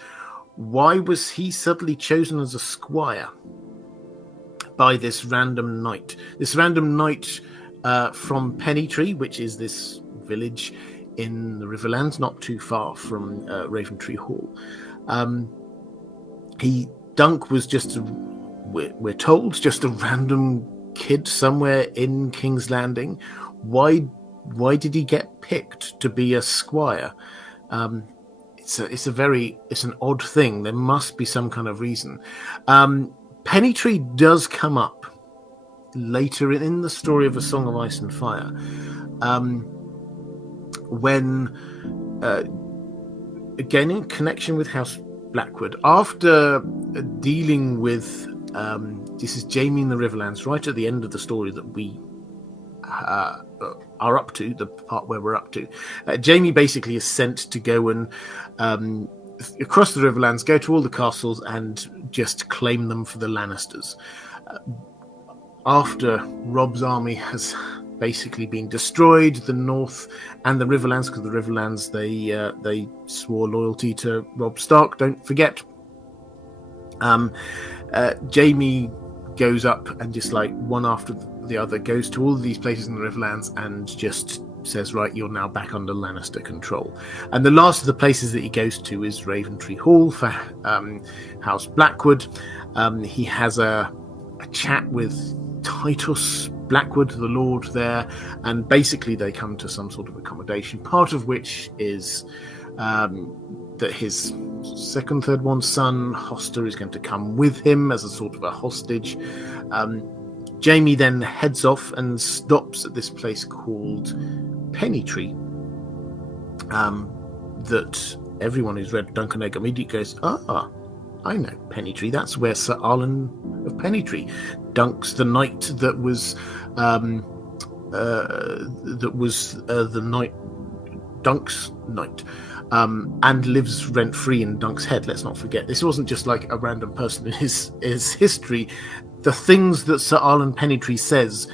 why was he suddenly chosen as a squire by this random knight? This random knight from Pennytree, which is this village in the Riverlands, not too far from Raventree Hall. Dunk was just, we're told, just a random kid somewhere in King's Landing. Why did he get picked to be a squire? It's an odd thing. There must be some kind of reason. Pennytree does come up later in the story of A Song of Ice and Fire, when again in connection with House Blackwood, after dealing with this is Jamie in the Riverlands, right at the end of the story that we are up to, the part where we're up to. Jamie basically is sent to go and across the Riverlands, go to all the castles and just claim them for the Lannisters. After Robb's army has basically been destroyed, the North and the Riverlands, because the Riverlands, they swore loyalty to Robb Stark, don't forget. Jamie goes up and just like one after the other goes to all of these places in the Riverlands and just says, right, you're now back under Lannister control. And the last of the places that he goes to is Raventree Hall for House Blackwood. He has a chat with Titus Blackwood, the Lord there, and basically they come to some sort of accommodation, part of which is that his third son, Hoster, is going to come with him as a sort of a hostage. Jamie then heads off and stops at this place called Pennytree, that everyone who's read Dunk and Egg immediately goes, I know Pennytree. That's where Sir Arlen of Pennytree, Dunk's the knight that was the knight, Dunk's knight, and lives rent free in Dunk's head. Let's not forget, this wasn't just like a random person in his history. The things that Sir Arlen Pennytree says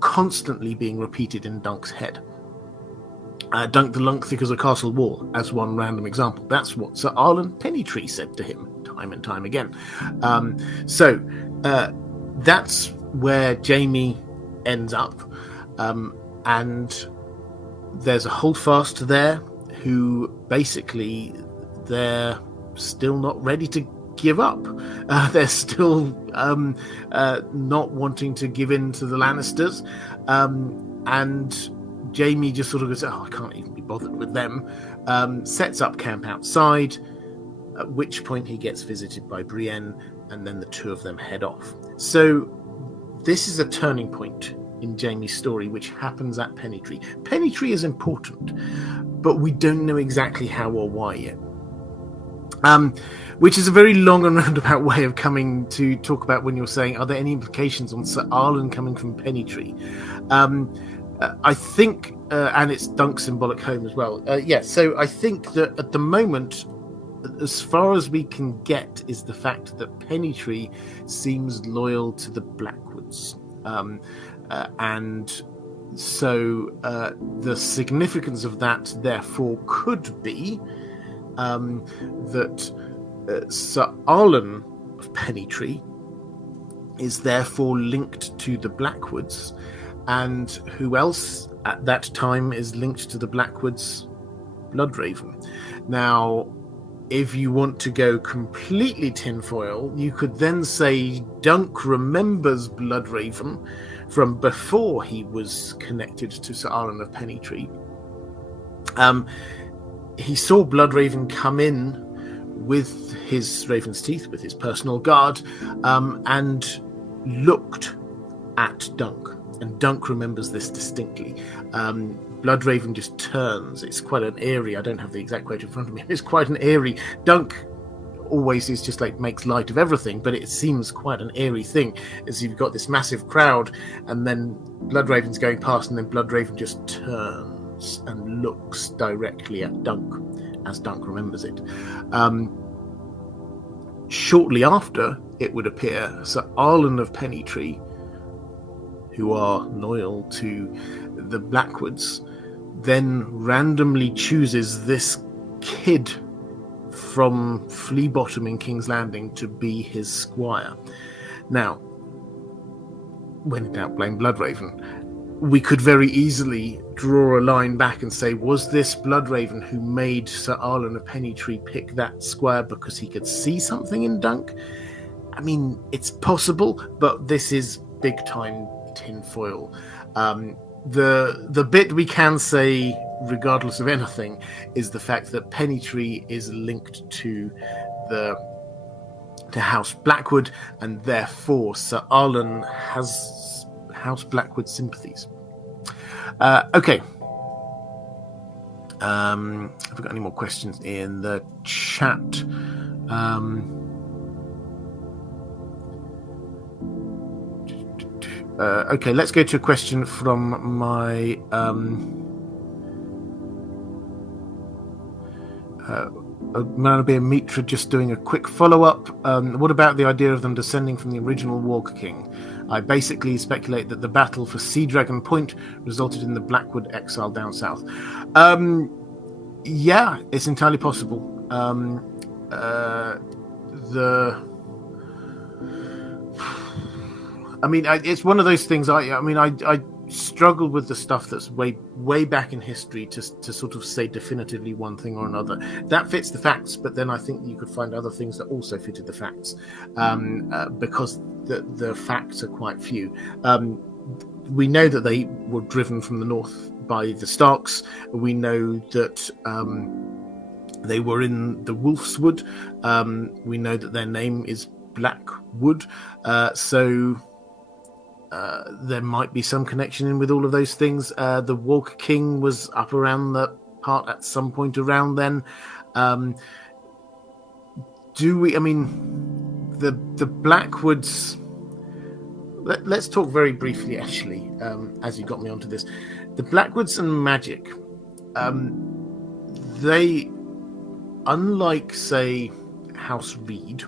constantly being repeated in Dunk's head. Dunk the Lunk thick as a castle wall, as one random example. That's what Sir Arlen Pennytree said to him time and time again. So that's where Jamie ends up. And there's a holdfast there who basically they're still not ready to give up. They're still not wanting to give in to the Lannisters. And Jamie just sort of goes, I can't even be bothered with them. Sets up camp outside, at which point he gets visited by Brienne, and then the two of them head off. So this is a turning point in Jamie's story, which happens at Pennytree. Pennytree is important, but we don't know exactly how or why yet. Which is a very long and roundabout way of coming to talk about when you're saying, are there any implications on Sir Arlen coming from Pennytree? I think, and it's Dunk's symbolic home as well. So I think that at the moment, as far as we can get, is the fact that Pennytree seems loyal to the Blackwoods. And so the significance of that, therefore, could be that Sir Arlen of Pennytree is therefore linked to the Blackwoods, and who else at that time is linked to the Blackwoods? Bloodraven. Now, if you want to go completely tinfoil, you could then say Dunk remembers Bloodraven from before he was connected to Sir Arlen of Pennytree. He saw Bloodraven come in with his Raven's Teeth, with his personal guard, and looked at Dunk. And Dunk remembers this distinctly. Bloodraven just turns. It's quite an eerie, I don't have the exact quote in front of me, it's quite an eerie. Dunk always is just like makes light of everything, but it seems quite an eerie thing as you've got this massive crowd and then Bloodraven's going past and then Bloodraven just turns and looks directly at Dunk as Dunk remembers it. Shortly after, it would appear, Sir Arlen of Pennytree, who are loyal to the Blackwoods, then randomly chooses this kid from Flea Bottom in King's Landing to be his squire. Now, when in doubt, blame Bloodraven. We could very easily draw a line back and say, was this Bloodraven who made Sir Arlen of Pennytree pick that squire because he could see something in Dunk? I mean, it's possible, but this is big time tinfoil. The bit we can say, regardless of anything, is the fact that Pennytree is linked to House Blackwood, and therefore Sir Arlen has House Blackwood sympathies. Okay. Have we got any more questions in the chat? Okay, let's go to a question from my Manabir Mitra, just doing a quick follow-up. What about the idea of them descending from the original Warg King? I basically speculate that the battle for Sea Dragon Point resulted in the Blackwood exile down south. Yeah, it's entirely possible. It's one of those things. I struggle with the stuff that's way back in history to sort of say definitively one thing or another. That fits the facts, but then I think you could find other things that also fitted the facts, because the facts are quite few. We know that they were driven from the north by the Starks. We know that they were in the Wolf's Wood. We know that their name is Blackwood. So there might be some connection in with all of those things. The Walker King was up around that part at some point around then. The Blackwoods... Let's talk very briefly, actually, as you got me onto this. The Blackwoods and magic, they, unlike, say, House Reed,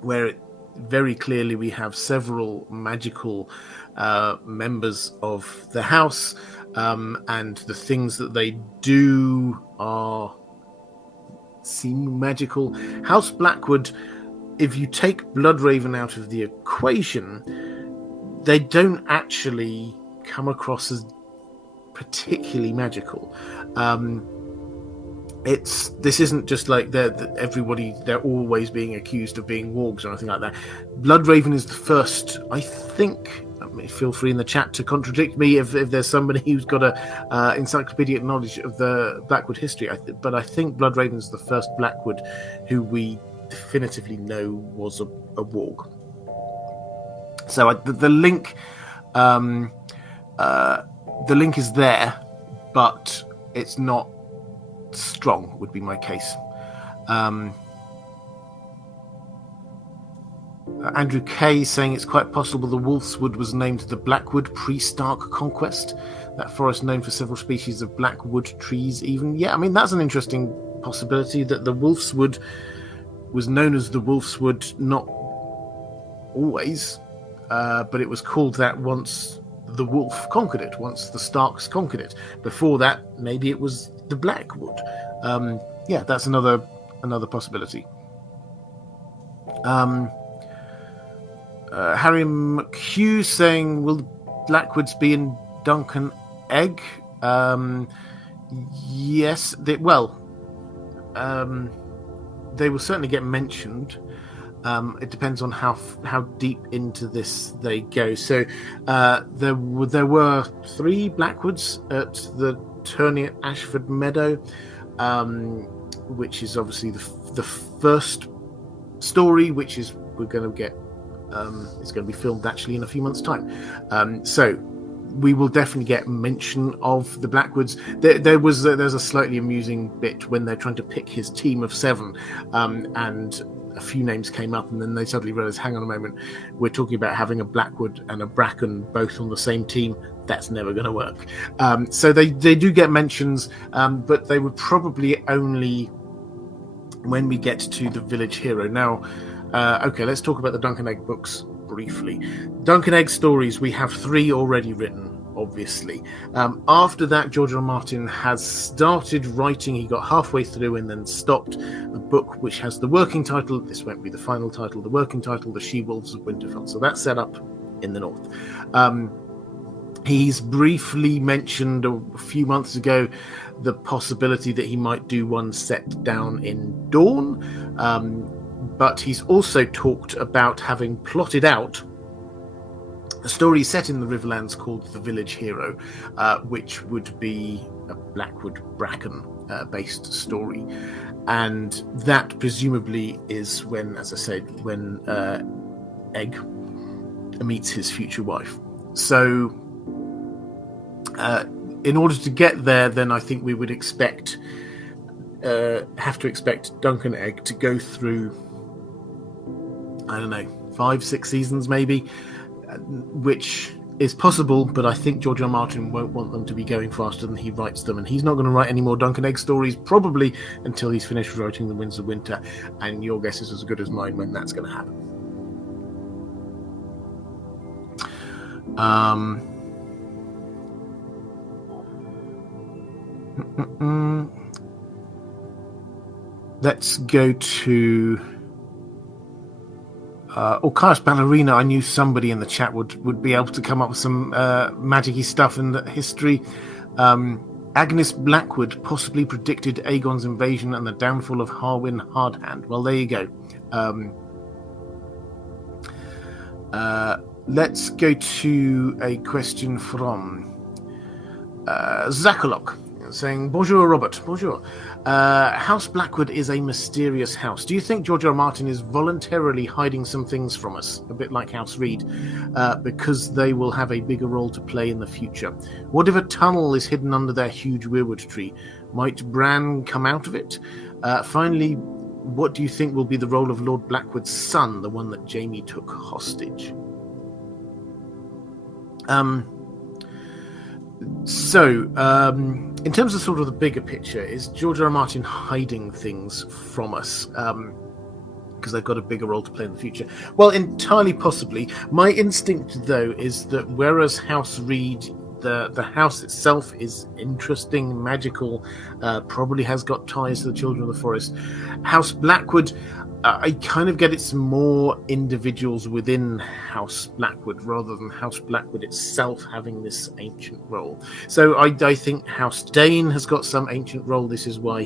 where very clearly we have several magical members of the house, and the things that they do seem magical. House Blackwood, if you take Bloodraven out of the equation, they don't actually come across as particularly magical. This isn't just like they're always being accused of being wargs or anything like that. Bloodraven is the first, I think. Feel free in the chat to contradict me if there's somebody who's got a encyclopedic knowledge of the Blackwood history. But I think Bloodraven is the first Blackwood who we definitively know was a warg. So the link is there, but it's not strong, would be my case. Andrew Kay saying it's quite possible the Wolf's Wood was named the Blackwood pre-Stark conquest. That forest known for several species of blackwood trees even. Yeah, that's an interesting possibility that the Wolf's Wood was known as the Wolf's Wood, not always, but it was called that once the Wolf conquered it, once the Starks conquered it. Before that, maybe it was the Blackwood. Yeah, that's another possibility. Harry McHugh saying, will Blackwoods be in Duncan Egg? Yes. they will certainly get mentioned. It depends on how deep into this they go. So there were 3 Blackwoods at the tourney at Ashford Meadow, which is obviously the first story, which is we're going to get. It's going to be filmed actually in a few months' time. So we will definitely get mention of the Blackwoods. There's a slightly amusing bit when they're trying to pick his team of 7, and a few names came up, and then they suddenly realized, hang on a moment, we're talking about having a Blackwood and a Bracken both on the same team. That's never going to work. So they do get mentions, but they would probably only when we get to the village hero. Now, okay, let's talk about the Dunk and Egg books briefly. Dunk and Egg stories, we have 3 already written, obviously. After that, George R. R. Martin has started writing. He got halfway through and then stopped a book which has the working title. This won't be the final title. The working title, The She-Wolves of Winterfell. So that's set up in the north. He's briefly mentioned a few months ago the possibility that he might do one set down in Dawn, but he's also talked about having plotted out a story set in the Riverlands called The Village Hero, which would be a Blackwood Bracken based story. And that presumably is when, as I said, when Egg meets his future wife. So in order to get there, then I think we would have to expect Dunk and Egg to go through, I don't know, 5-6 seasons maybe, which is possible, but I think George R. R. Martin won't want them to be going faster than he writes them, and he's not going to write any more Dunk and Egg stories probably until he's finished writing The Winds of Winter, and your guess is as good as mine when that's going to happen. Let's go to Chaos Ballerina. I knew somebody in the chat would be able to come up with some magic-y stuff in the history. Agnes Blackwood possibly predicted Aegon's invasion and the downfall of Harwin Hardhand. Well, there you go. Let's go to a question from Zakalok, saying, Bonjour, Robert. Bonjour. House Blackwood is a mysterious house. Do you think George R. R. Martin is voluntarily hiding some things from us, a bit like House Reed, because they will have a bigger role to play in the future? What if a tunnel is hidden under their huge weirwood tree? Might Bran come out of it? Finally, what do you think will be the role of Lord Blackwood's son, the one that Jaime took hostage? In terms of sort of the bigger picture, is George R. R. Martin hiding things from us because they've got a bigger role to play in the future? Well, entirely possibly. My instinct, though, is that whereas House Reed, the house itself is interesting, magical, probably has got ties to the Children of the Forest. House Blackwood, I kind of get it's more individuals within House Blackwood rather than House Blackwood itself having this ancient role. So I think House Dane has got some ancient role. This is why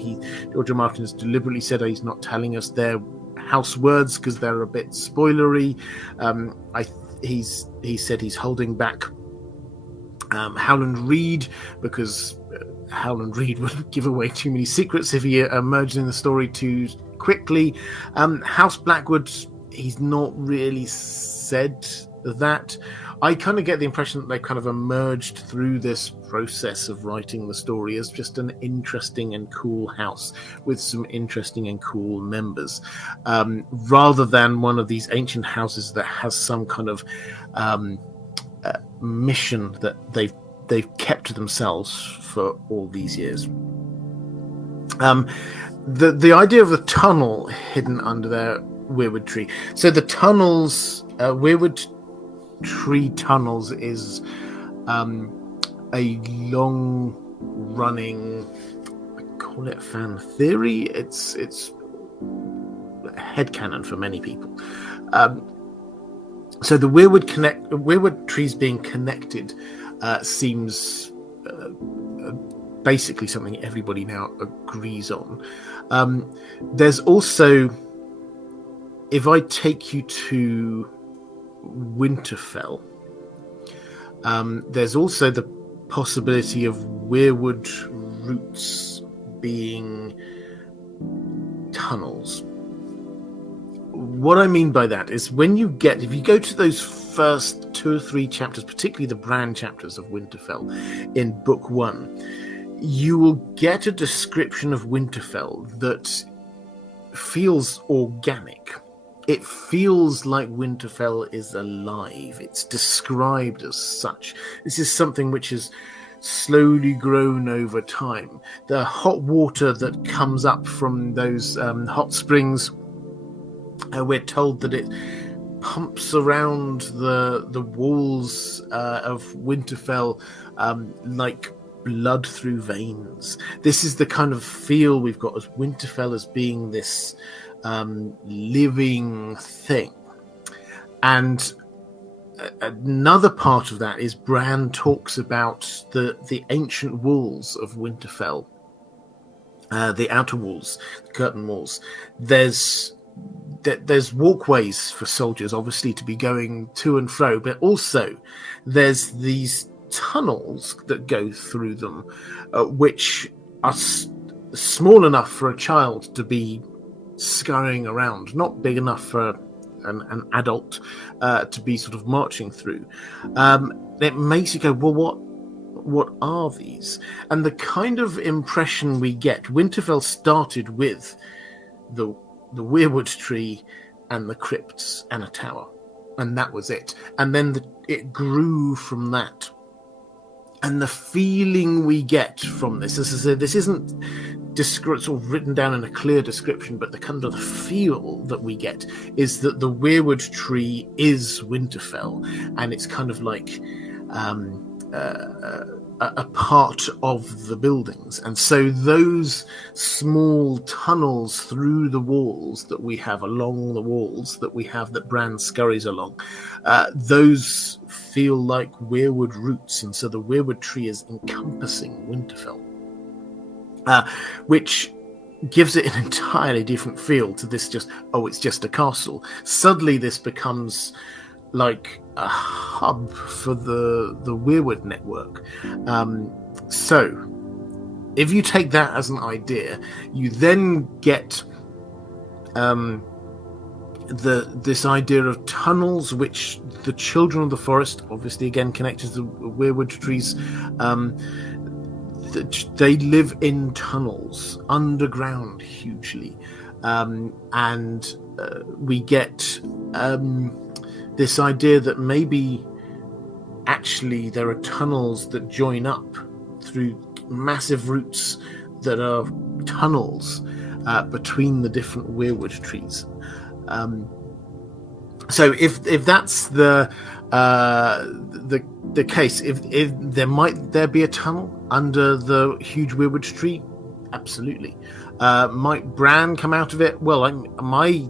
George R. R. Martin has deliberately said he's not telling us their house words because they're a bit spoilery. He said he's holding back Howland Reed because Howland Reed would give away too many secrets if he emerged in the story too quickly. House Blackwood, he's not really said that. I kind of get the impression that they kind of emerged through this process of writing the story as just an interesting and cool house with some interesting and cool members, rather than one of these ancient houses that has some kind of mission that they've kept to themselves for all these years. The idea of the tunnel hidden under their weirwood tree. So the tunnels, weirwood tree tunnels, is a long-running, I call it fan theory. It's headcanon for many people. So the weirwood trees being connected seems basically something everybody now agrees on. There's also, if I take you to Winterfell, there's also the possibility of weirwood roots being tunnels. What I mean by that is if you go to those first 2 or 3 chapters, particularly the Bran chapters of Winterfell in book 1, you will get a description of Winterfell that feels organic. It feels like Winterfell is alive. It's described as such. This is something which has slowly grown over time. The hot water that comes up from those hot springs, we're told that it pumps around the walls of Winterfell like blood through veins. This is the kind of feel we've got as Winterfell as being this living thing. And another part of that is Bran talks about the ancient walls of Winterfell, the outer walls, the curtain walls. There's walkways for soldiers, obviously, to be going to and fro, but also there's these tunnels that go through them, which are small enough for a child to be scurrying around, not big enough for an adult to be sort of marching through. It makes you go, well, what are these? And the kind of impression we get, Winterfell started with the weirwood tree and the crypts and a tower, and that was it. And then it grew from that. And the feeling we get from this isn't sort of written down in a clear description, but the kind of the feel that we get is that the weirwood tree is Winterfell, and it's kind of like a part of the buildings. And so those small tunnels through the walls that we have, along the walls that we have that Bran scurries along, those feel like weirwood roots, and so the weirwood tree is encompassing Winterfell, which gives it an entirely different feel to this it's just a castle. Suddenly this becomes like a hub for the weirwood network. So if you take that as an idea, you then get this idea of tunnels, which the children of the forest, obviously again connected to the weirwood trees, they live in tunnels underground hugely, and we get this idea that maybe actually there are tunnels that join up through massive roots that are tunnels between the different weirwood trees. So if that's the case, if there be a tunnel under the huge weirwood tree, absolutely. Might Bran come out of it? Well, my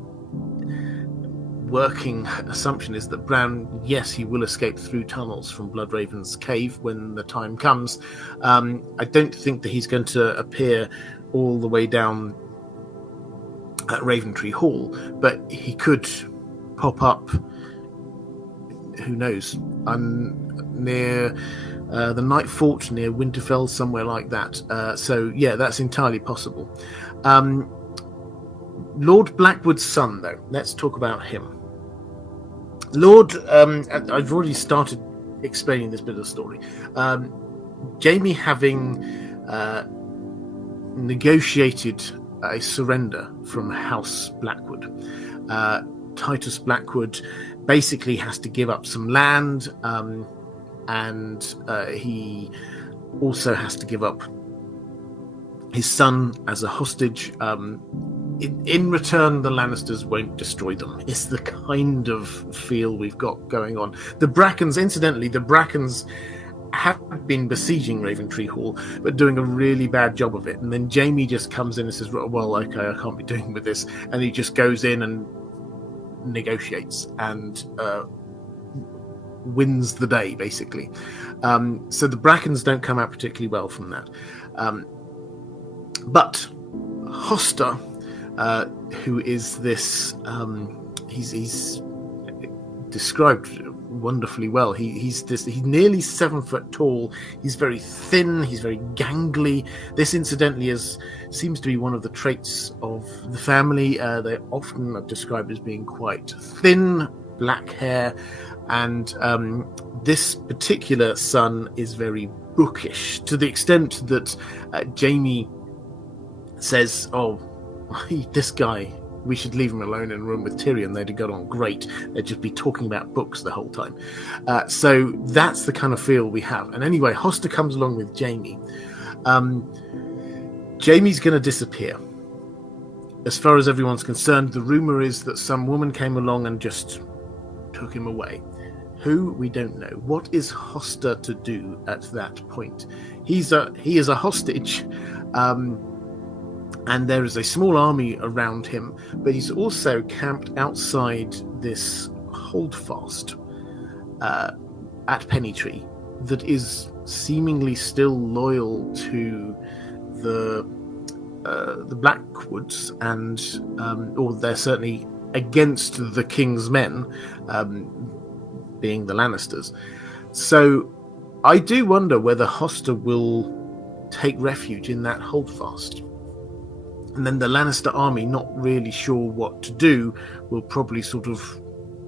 working assumption is that Bran, yes, he will escape through tunnels from Bloodraven's cave when the time comes. I don't think that he's going to appear all the way down at Raventree Hall, but he could pop up, who knows, near the Night Fort, near Winterfell, somewhere like that. So yeah, that's entirely possible. Lord Blackwood's son, though, let's talk about him. Lord, I've already started explaining this bit of the story. Jaime, having negotiated a surrender from House Blackwood, Titus Blackwood basically has to give up some land, and he also has to give up his son as a hostage. In return, the Lannisters won't destroy them. It's the kind of feel we've got going on. The Brackens have been besieging Raventree Hall, but doing a really bad job of it. And then Jaime just comes in and says, well, okay, I can't be doing with this. And he just goes in and negotiates and wins the day, basically. So the Brackens don't come out particularly well from that. But Hoster, who is this, he's described wonderfully well. He's nearly 7 foot tall. He's very thin. He's very gangly. This, incidentally, seems to be one of the traits of the family. They often are described as being quite thin, black hair, and this particular son is very bookish, to the extent that Jamie says, "Oh, this guy, we should leave him alone in a room with Tyrion. They'd have got on great. They'd just be talking about books the whole time." So that's the kind of feel we have. And anyway, Hoster comes along with Jamie. Jamie's going to disappear. As far as everyone's concerned, the rumor is that some woman came along and just took him away. Who? We don't know. What is Hoster to do at that point? He is a hostage. And there is a small army around him, but he's also camped outside this holdfast at Pennytree that is seemingly still loyal to the Blackwoods, and or they're certainly against the King's men, being the Lannisters. So I do wonder whether Hoster will take refuge in that holdfast. And then the Lannister army, not really sure what to do, will probably sort of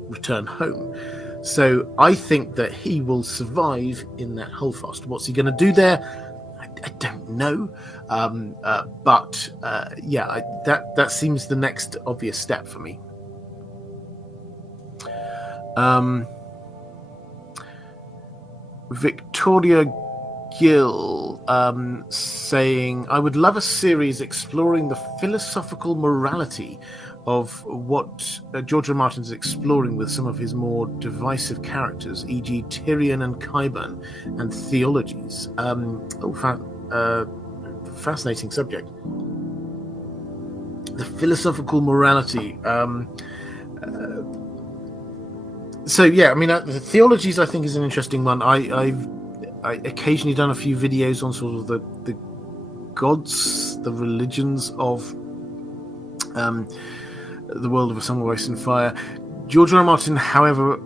return home. So I think that he will survive in that holdfast. What's he going to do there? I don't know. That seems the next obvious step for me. Victoria Gill saying, "I would love a series exploring the philosophical morality of what George R. R. Martin is exploring with some of his more divisive characters, e.g. Tyrion and Qyburn, and theologies." Fascinating subject. The philosophical morality. The theologies, I think, is an interesting one. I've occasionally done a few videos on sort of the gods, the religions of the world of A Song of Ice and Fire. George R. R. Martin, however,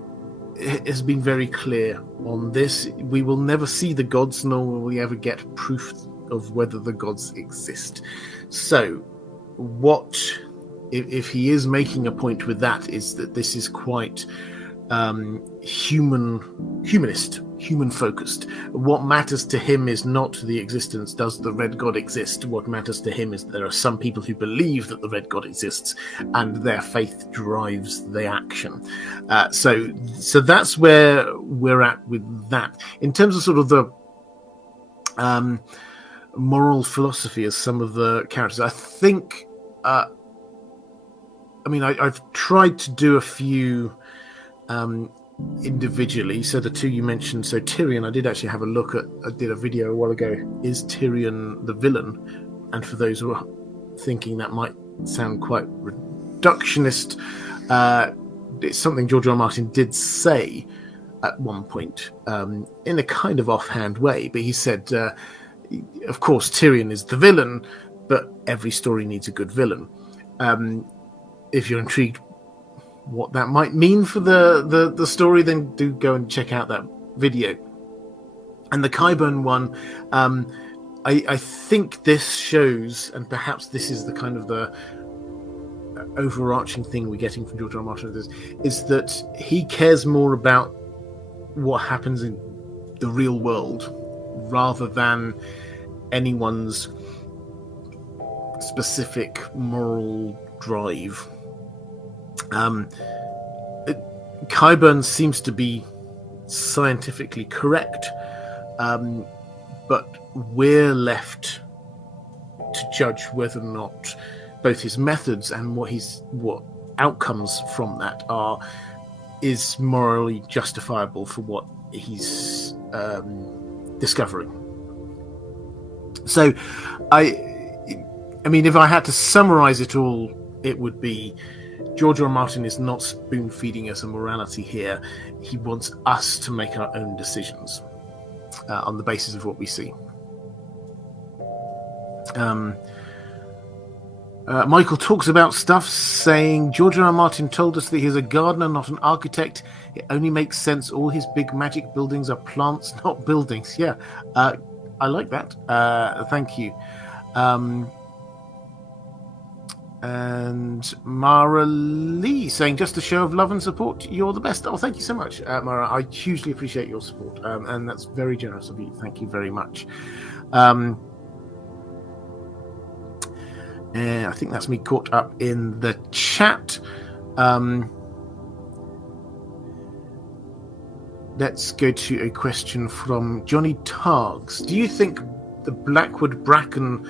has been very clear on this. We will never see the gods, nor will we ever get proof of whether the gods exist. So what, if he is making a point with that, is that this is quite human focused. What matters to him is not the existence, does the red god exist? What matters to him is there are some people who believe that the red god exists, and their faith drives the action. So that's where we're at with that. In terms of sort of the moral philosophy of some of the characters, I think I've tried to do a few individually. So the two you mentioned, so Tyrion, I did actually have a look at, I did a video a while ago, is Tyrion the villain? And for those who are thinking that might sound quite reductionist, it's something George R. R. Martin did say at one point, in a kind of offhand way, but he said, of course Tyrion is the villain, but every story needs a good villain. If you're intrigued what that might mean for the story, then do go and check out that video. And the Qyburn one, I think this shows, and perhaps this is the kind of the overarching thing we're getting from George R. R. Martin, is that he cares more about what happens in the real world rather than anyone's specific moral drive. Qyburn seems to be scientifically correct, but we're left to judge whether or not both his methods and what outcomes from that is morally justifiable for what he's discovering. So, I mean, if I had to summarize it all, it would be George R. R. Martin is not spoon-feeding us a morality here. He wants us to make our own decisions on the basis of what we see. Michael talks about stuff, saying George R. R. Martin told us that he's a gardener, not an architect. It only makes sense. All his big magic buildings are plants, not buildings. Yeah, I like that. Thank you. And Mara Lee saying, just a show of love and support. You're the best. Oh, thank you so much, Mara. I hugely appreciate your support, and that's very generous of you. Thank you very much. I think that's me caught up in the chat. Let's go to a question from Johnny Targs. Do you think the Blackwood Bracken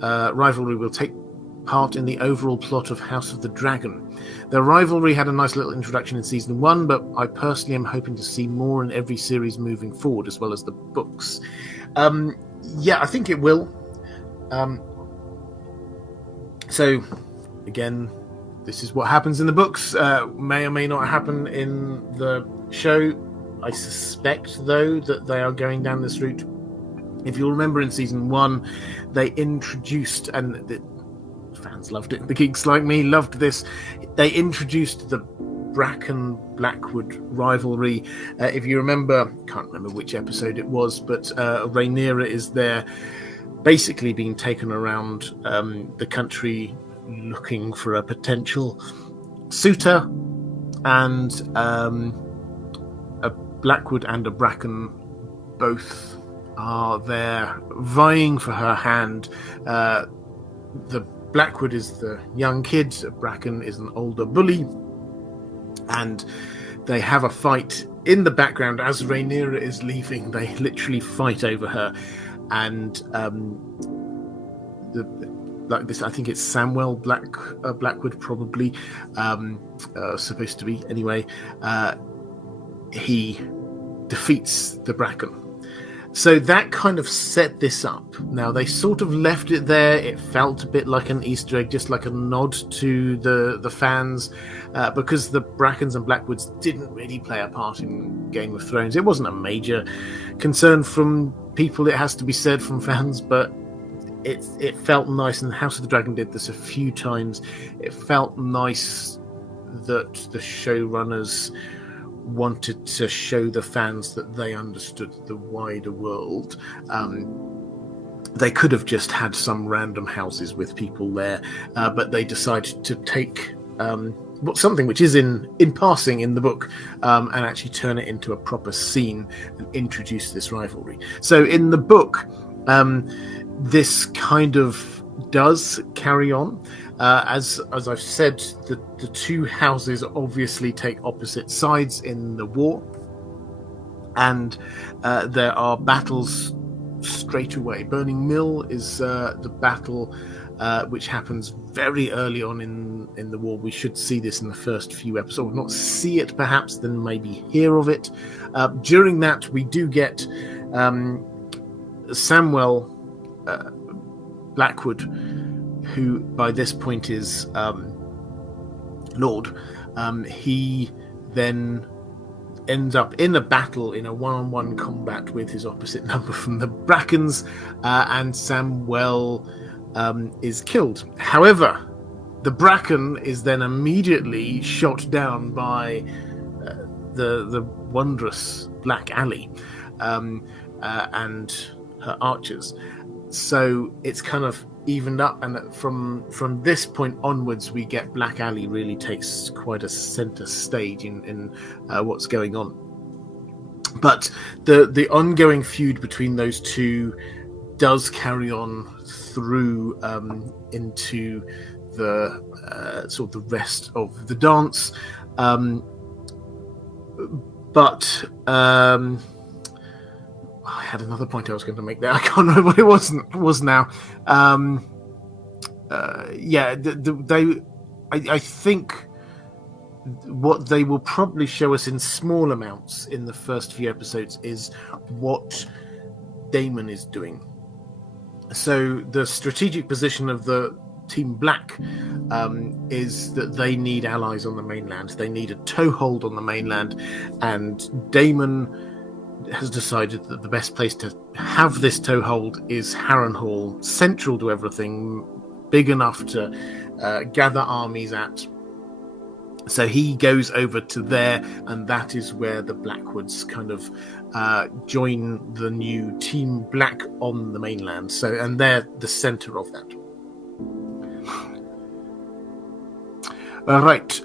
rivalry will take part in the overall plot of House of the Dragon? The rivalry had a nice little introduction in season 1, but I personally am hoping to see more in every series moving forward, as well as the books. Yeah, I think it will. So, again, this is what happens in the books. May or may not happen in the show. I suspect, though, that they are going down this route. If you'll remember in season 1, they introduced, and the fans loved it, the geeks like me loved this, they introduced the Bracken-Blackwood rivalry. If you remember, can't remember which episode it was, but Rhaenyra is there, basically being taken around the country looking for a potential suitor, and a Blackwood and a Bracken both are there vying for her hand. The Blackwood is the young kid, Bracken is an older bully, and they have a fight in the background as Rhaenyra is leaving. They literally fight over her. And like this, I think it's Samwell Blackwood, probably supposed to be anyway. He defeats the Bracken, so that kind of set this up. Now they sort of left it there. It felt a bit like an Easter egg, just like a nod to the fans, because the Brackens and Blackwoods didn't really play a part in Game of Thrones. It wasn't a major concern from people, it has to be said, from fans, but it felt nice, and House of the Dragon did this a few times. It felt nice that the showrunners wanted to show the fans that they understood the wider world. They could have just had some random houses with people there, but they decided to take something which is in passing in the book, and actually turn it into a proper scene and introduce this rivalry. So in the book, this kind of does carry on. As I've said, the two houses obviously take opposite sides in the war, and there are battles straight away. Burning Mill is the battle which happens very early on in the war. We should see this in the first few episodes. Not see it, perhaps, then maybe hear of it. During that, we do get Samwell Blackwood, who by this point is Lord. He then ends up in a battle, in a one-on-one combat with his opposite number from the Brackens, and Samwell is killed. However, the Bracken is then immediately shot down by the wondrous Black Ally and her archers. So it's kind of evened up, and from this point onwards, we get Black Ally really takes quite a center stage in what's going on. But the ongoing feud between those two does carry on through into the sort of the rest of the dance. But I had another point I was going to make there. I can't remember what it was now. I think what they will probably show us in small amounts in the first few episodes is what Daemon is doing. So the strategic position of the Team Black is that they need allies on the mainland. They need a toehold on the mainland, and Daemon has decided that the best place to have this toehold is Harrenhal, central to everything, big enough to gather armies at. So he goes over to there, and that is where the Blackwoods kind of join the new Team Black on the mainland. So, and they're the center of that. Right.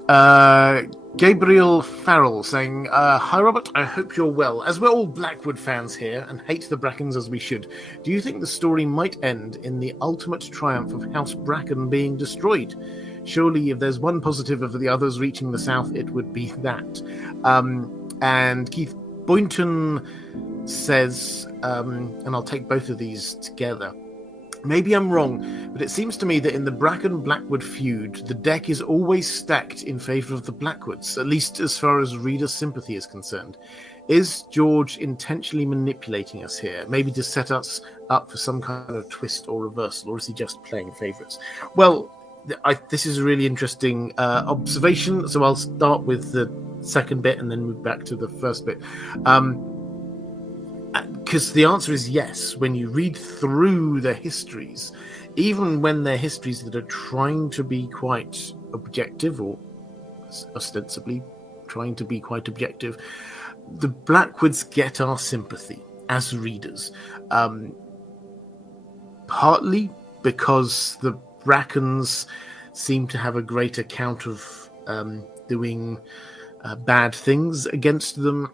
Gabriel Farrell saying, "Hi Robert, I hope you're well. As we're all Blackwood fans here and hate the Brackens as we should, do you think the story might end in the ultimate triumph of House Bracken being destroyed? Surely if there's one positive of the others reaching the south, it would be that." And Keith Boynton says, and I'll take both of these together, maybe I'm wrong, but it seems to me that in the Bracken-Blackwood feud, the deck is always stacked in favour of the Blackwoods, at least as far as reader sympathy is concerned. Is George intentionally manipulating us here, maybe to set us up for some kind of twist or reversal, or is he just playing favourites? Well, this is a really interesting observation, so I'll start with the second bit and then move back to the first bit. Because the answer is yes. When you read through their histories, even when they're histories that are trying to be quite objective, or ostensibly trying to be quite objective, the Blackwoods get our sympathy as readers. Partly because the Brackens seem to have a great account of doing bad things against them.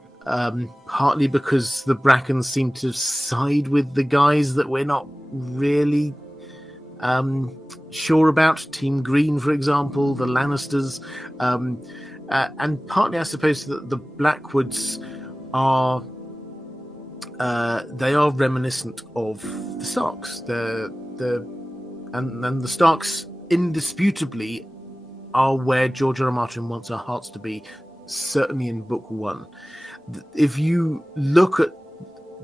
Partly because the Brackens seem to side with the guys that we're not really sure about. Team Green, for example, the Lannisters. And partly, I suppose, that the Blackwoods are they are reminiscent of the Starks. And the Starks indisputably are where George R. R. Martin wants our hearts to be, certainly in Book 1. If you look at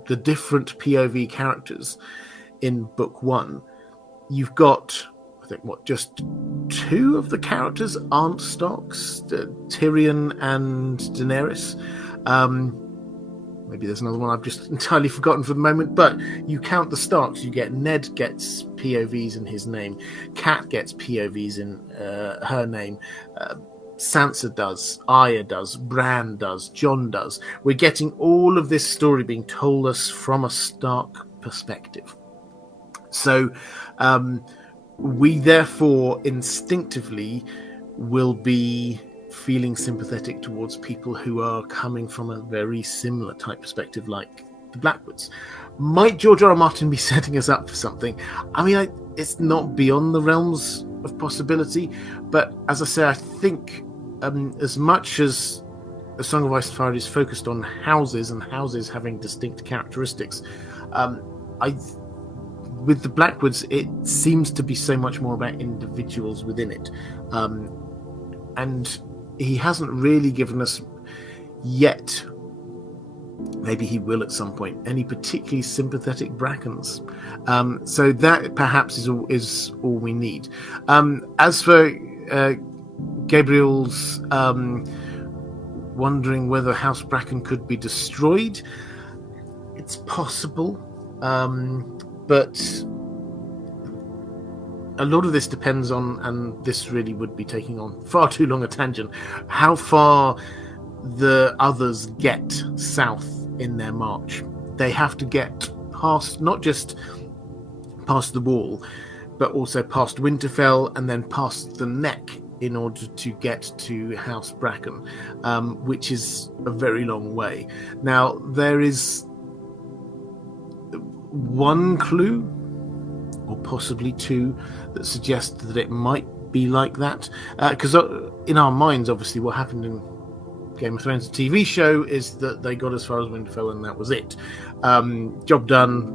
the different POV characters in Book 1, you've got, I think, just 2 of the characters aren't Starks, Tyrion and Daenerys. Maybe there's another one I've just entirely forgotten for the moment, but you count the Starks, you get Ned gets POVs in his name, Kat gets POVs in her name, Sansa does, Arya does, Bran does, Jon does. We're getting all of this story being told us from a Stark perspective. So we therefore instinctively will be feeling sympathetic towards people who are coming from a very similar type perspective, like the Blackwoods. Might George R. R. Martin be setting us up for something? I mean, it's not beyond the realms of possibility, but as I say, I think as much as A Song of Ice and Fire is focused on houses and houses having distinct characteristics, with the Blackwoods, it seems to be so much more about individuals within it. And he hasn't really given us yet, maybe he will at some point, any particularly sympathetic Brackens. So that perhaps is all we need. As for Gabriel's wondering whether House Bracken could be destroyed, it's possible, but a lot of this depends on, and this really would be taking on far too long a tangent, how far the others get south in their march. They have to get past, not just past the wall, but also past Winterfell and then past the neck in order to get to House Bracken, which is a very long way. Now, there is one clue, or possibly 2, that suggest that it might be like that. Because in our minds, obviously, what happened in Game of Thrones, the TV show, is that they got as far as Winterfell and that was it. Job done,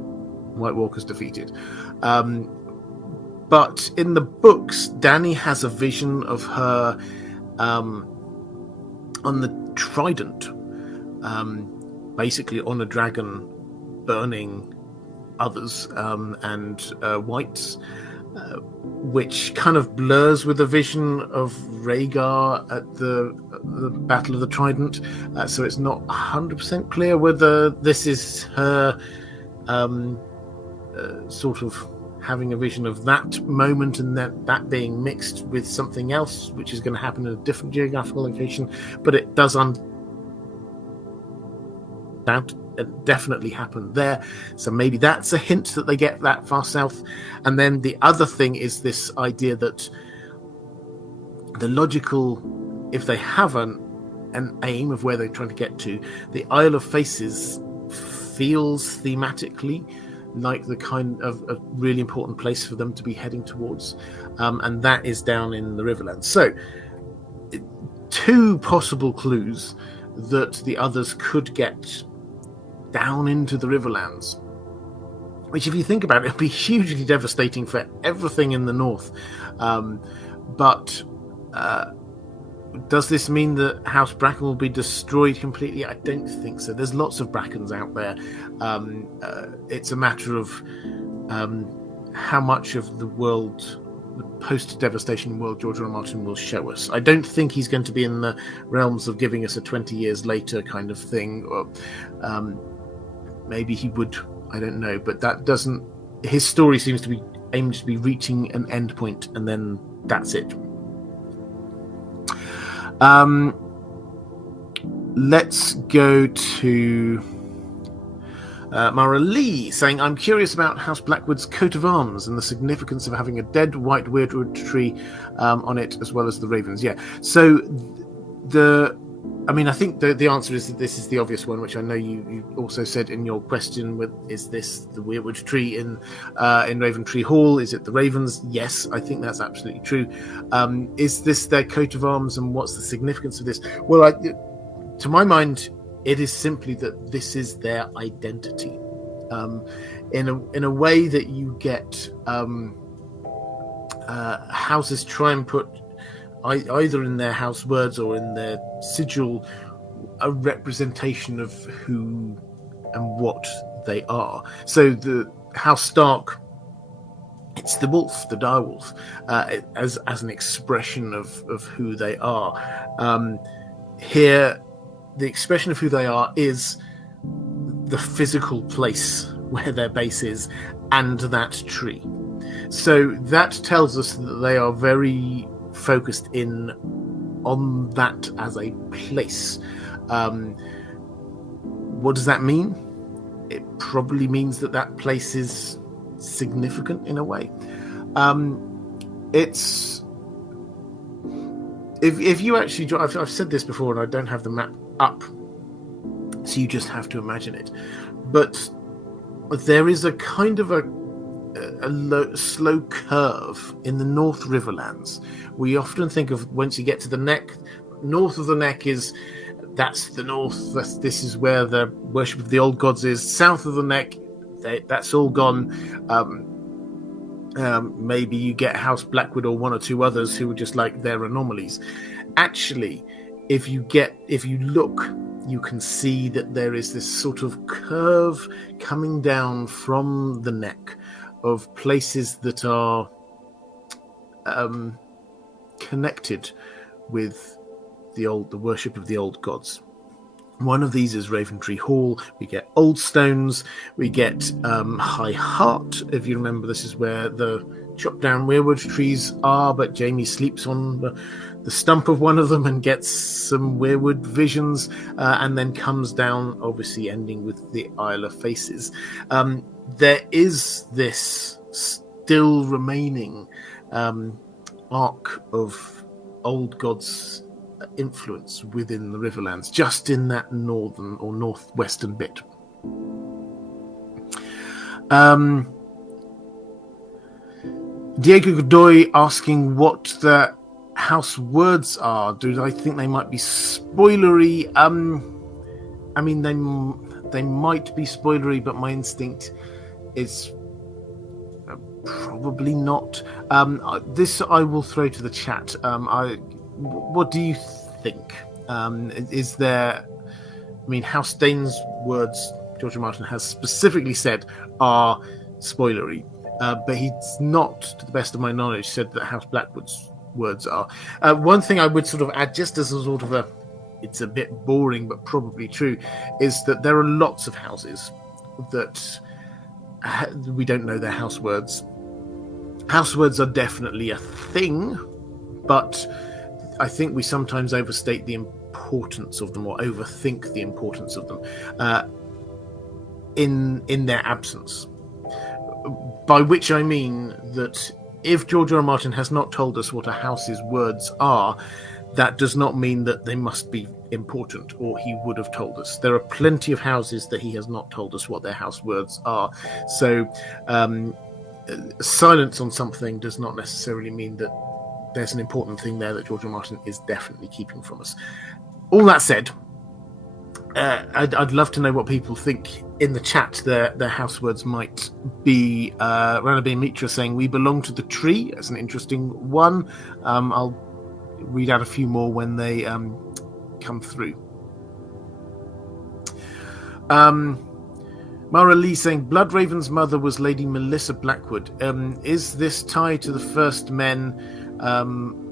White Walkers defeated. But in the books, Dany has a vision of her on the Trident, basically on a dragon burning others and whites, which kind of blurs with the vision of Rhaegar at the Battle of the Trident. So it's not 100% clear whether this is her sort of having a vision of that moment and that being mixed with something else, which is going to happen in a different geographical location. But it does definitely happen there. So maybe that's a hint that they get that far south. And then the other thing is this idea that the logical, if they have an aim of where they're trying to get to, the Isle of Faces feels thematically like the kind of a really important place for them to be heading towards. And that is down in the Riverlands. So 2 possible clues that the others could get down into the Riverlands, which, if you think about it, it'll be hugely devastating for everything in the north. But does this mean that House Bracken will be destroyed completely? I don't think so. There's lots of Brackens out there. It's a matter of how much of the world, the post-devastation world, George R. R. Martin will show us. I don't think he's going to be in the realms of giving us a 20 years later kind of thing. Or maybe he would, I don't know. But that doesn't... His story seems to be aimed to be reaching an end point, and then that's it. Let's go to Mara Lee saying, I'm curious about House Blackwood's coat of arms and the significance of having a dead white weirwood tree on it, as well as the ravens. Yeah. So I think the answer is that this is the obvious one, which I know you also said in your question. Is this the weirwood tree in Raventree Hall? Is it the ravens? Yes, I think that's absolutely true. Is this their coat of arms, and what's the significance of this? Well, to my mind, it is simply that this is their identity. In a way that you get houses try and put either in their house words or in their sigil a representation of who and what they are. So the House Stark, it's the wolf, the direwolf, as an expression of who they are. Here, the expression of who they are is the physical place where their base is and that tree. So that tells us that they are very focused in on that as a place. What does that mean? It probably means that place is significant in a way. It's if you actually, I've said this before and I don't have the map up, so you just have to imagine it, but there is a kind of a slow curve in the North Riverlands. We often think of, once you get to the neck, north of the neck that's the north. This is where the worship of the old gods is. South of the neck, that's all gone. Maybe you get House Blackwood or 1 or 2 others who are just like, they're anomalies. Actually, if you look, you can see that there is this sort of curve coming down from the neck of places that are connected with the worship of the old gods. One of these is Raventree Hall. We get Old Stones. We get High Heart. If you remember, this is where the chopped down weirwood trees are, but Jaime sleeps on the stump of one of them and gets some weirwood visions, and then comes down, obviously ending with the Isle of Faces. There is this still remaining arc of old gods' influence within the Riverlands, just in that northern or northwestern bit. Diego Godoy asking what the house words are. Do I think they might be spoilery? They might be spoilery, but my instinct is probably not. This I will throw to the chat. What do you think? Is there... House Dane's words, George R. R. Martin has specifically said, are spoilery. but he's not, to the best of my knowledge, said that House Blackwood's words are. One thing I would sort of add, just as a sort of it's a bit boring but probably true, is that there are lots of houses that we don't know their house words. House words are definitely a thing, but I think we sometimes overstate the importance of them or overthink the importance of them in their absence. By which I mean that if George R. R. Martin has not told us what a house's words are, that does not mean that they must be important, or he would have told us. There are plenty of houses that he has not told us what their house words are. So silence on something does not necessarily mean that there's an important thing there that George R. R. Martin is definitely keeping from us. All that said, I'd love to know what people think in the chat. Their house words might be. Ranabe Mitra saying, "We belong to the tree." That's an interesting one. I'll read out a few more when they come through. Mara Lee saying, Bloodraven's mother was Lady Melissa Blackwood. Is this tied to the first men?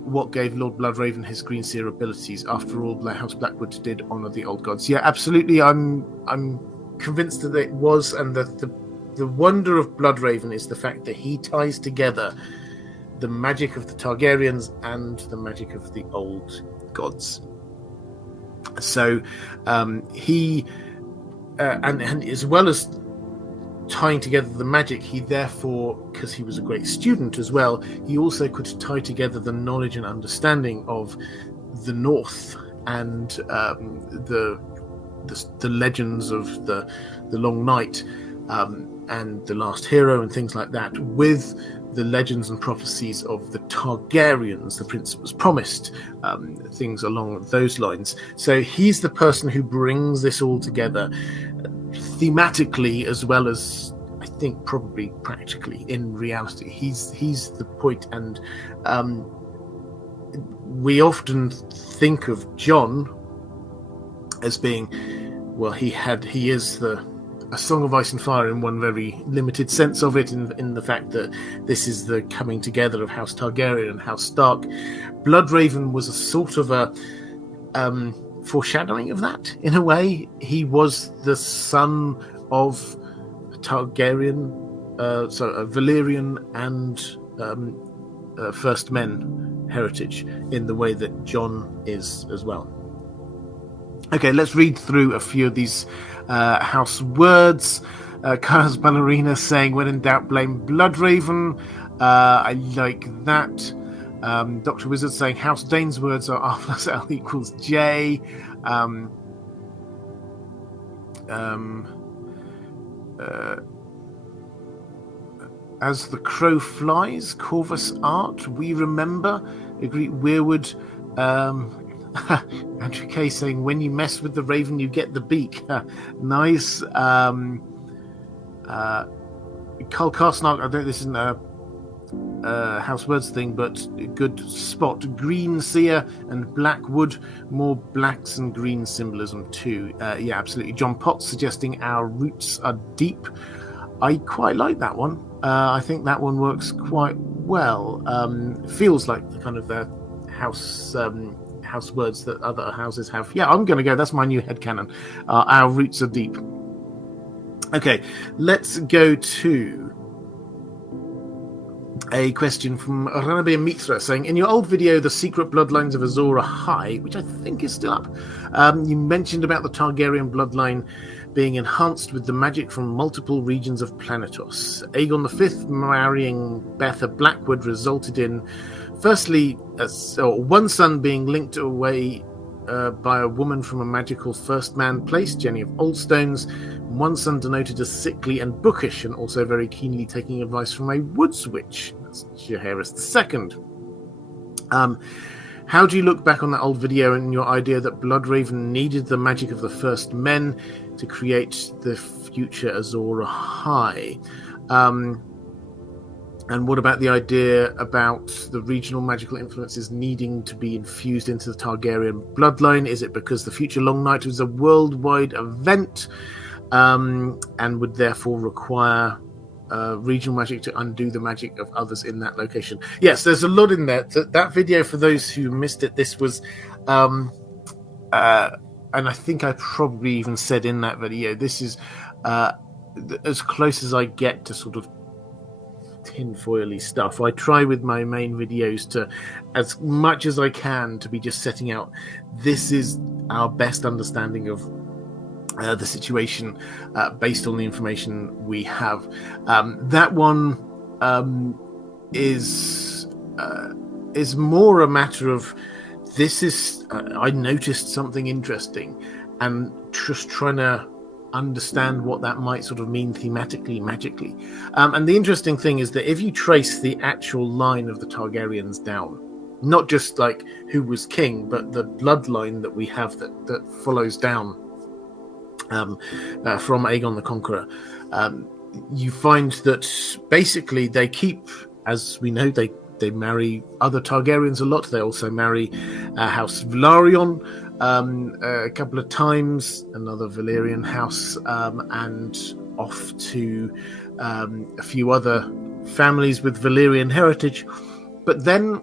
What gave Lord Bloodraven his green seer abilities? After all, House Blackwood did honour the old gods. Yeah, absolutely. I'm convinced that it was, and the wonder of Bloodraven is the fact that he ties together the magic of the Targaryens and the magic of the old gods. So he and as well as tying together the magic, he therefore, because he was a great student as well, he also could tie together the knowledge and understanding of the North and the legends of the Long Night and the Last Hero and things like that, with the legends and prophecies of the Targaryens, the prince that was promised, things along those lines. So he's the person who brings this all together thematically as well as, I think, probably practically in reality. He's the point, and we often think of John as being, well, he is a Song of Ice and Fire in one very limited sense of it, in the fact that this is the coming together of House Targaryen and House Stark. Bloodraven was a sort of a foreshadowing of that, in a way. He was the son of Targaryen, Valyrian and First Men heritage, in the way that John is as well. Okay, let's read through a few of these house words. Carlos Ballerina saying, when in doubt, blame Bloodraven. I like that. Dr. Wizard saying, House Dane's words are R plus L equals J. As the crow flies, Corvus art, we remember. Agree, Weirwood. Andrew K saying, when you mess with the raven, you get the beak. Nice. Carl Karsnark, I don't, this isn't a house words thing, but good spot. Green seer and Blackwood, more blacks and green symbolism too. Yeah, absolutely. John Potts suggesting our roots are deep. I quite like that one. I think that one works quite well. Feels like the kind of the house words that other houses have. Yeah, I'm going to go. That's my new headcanon. Our roots are deep. Okay, let's go to a question from Ranabe Mitra saying, in your old video, The Secret Bloodlines of Azor High, which I think is still up, you mentioned about the Targaryen bloodline being enhanced with the magic from multiple regions of Planetos. Aegon V marrying Betha Blackwood resulted in, firstly, one son being linked away by a woman from a magical first man place, Jenny of Oldstones. One son denoted as sickly and bookish, and also very keenly taking advice from a woods witch. That's Jaehaerys II. How do you look back on that old video and your idea that Bloodraven needed the magic of the first men to create the future Azor High? And what about the idea about the regional magical influences needing to be infused into the Targaryen bloodline? Is it because the future Long Night was a worldwide event and would therefore require regional magic to undo the magic of others in that location. Yes, there's a lot in there. That video, for those who missed it, this was, and I think I probably even said in that video, this is as close as I get to sort of tinfoily stuff. I try with my main videos to, as much as I can, to be just setting out, this is our best understanding of the situation based on the information we have. That one is more a matter of, this is I noticed something interesting and just trying to understand what that might sort of mean thematically, magically. And the interesting thing is that if you trace the actual line of the Targaryens down, not just like who was king, but the bloodline that we have that follows down from Aegon the Conqueror, you find that basically they keep, as we know, they marry other Targaryens a lot. They also marry House Velaryon a couple of times, another Valyrian house, and off to a few other families with Valyrian heritage. But then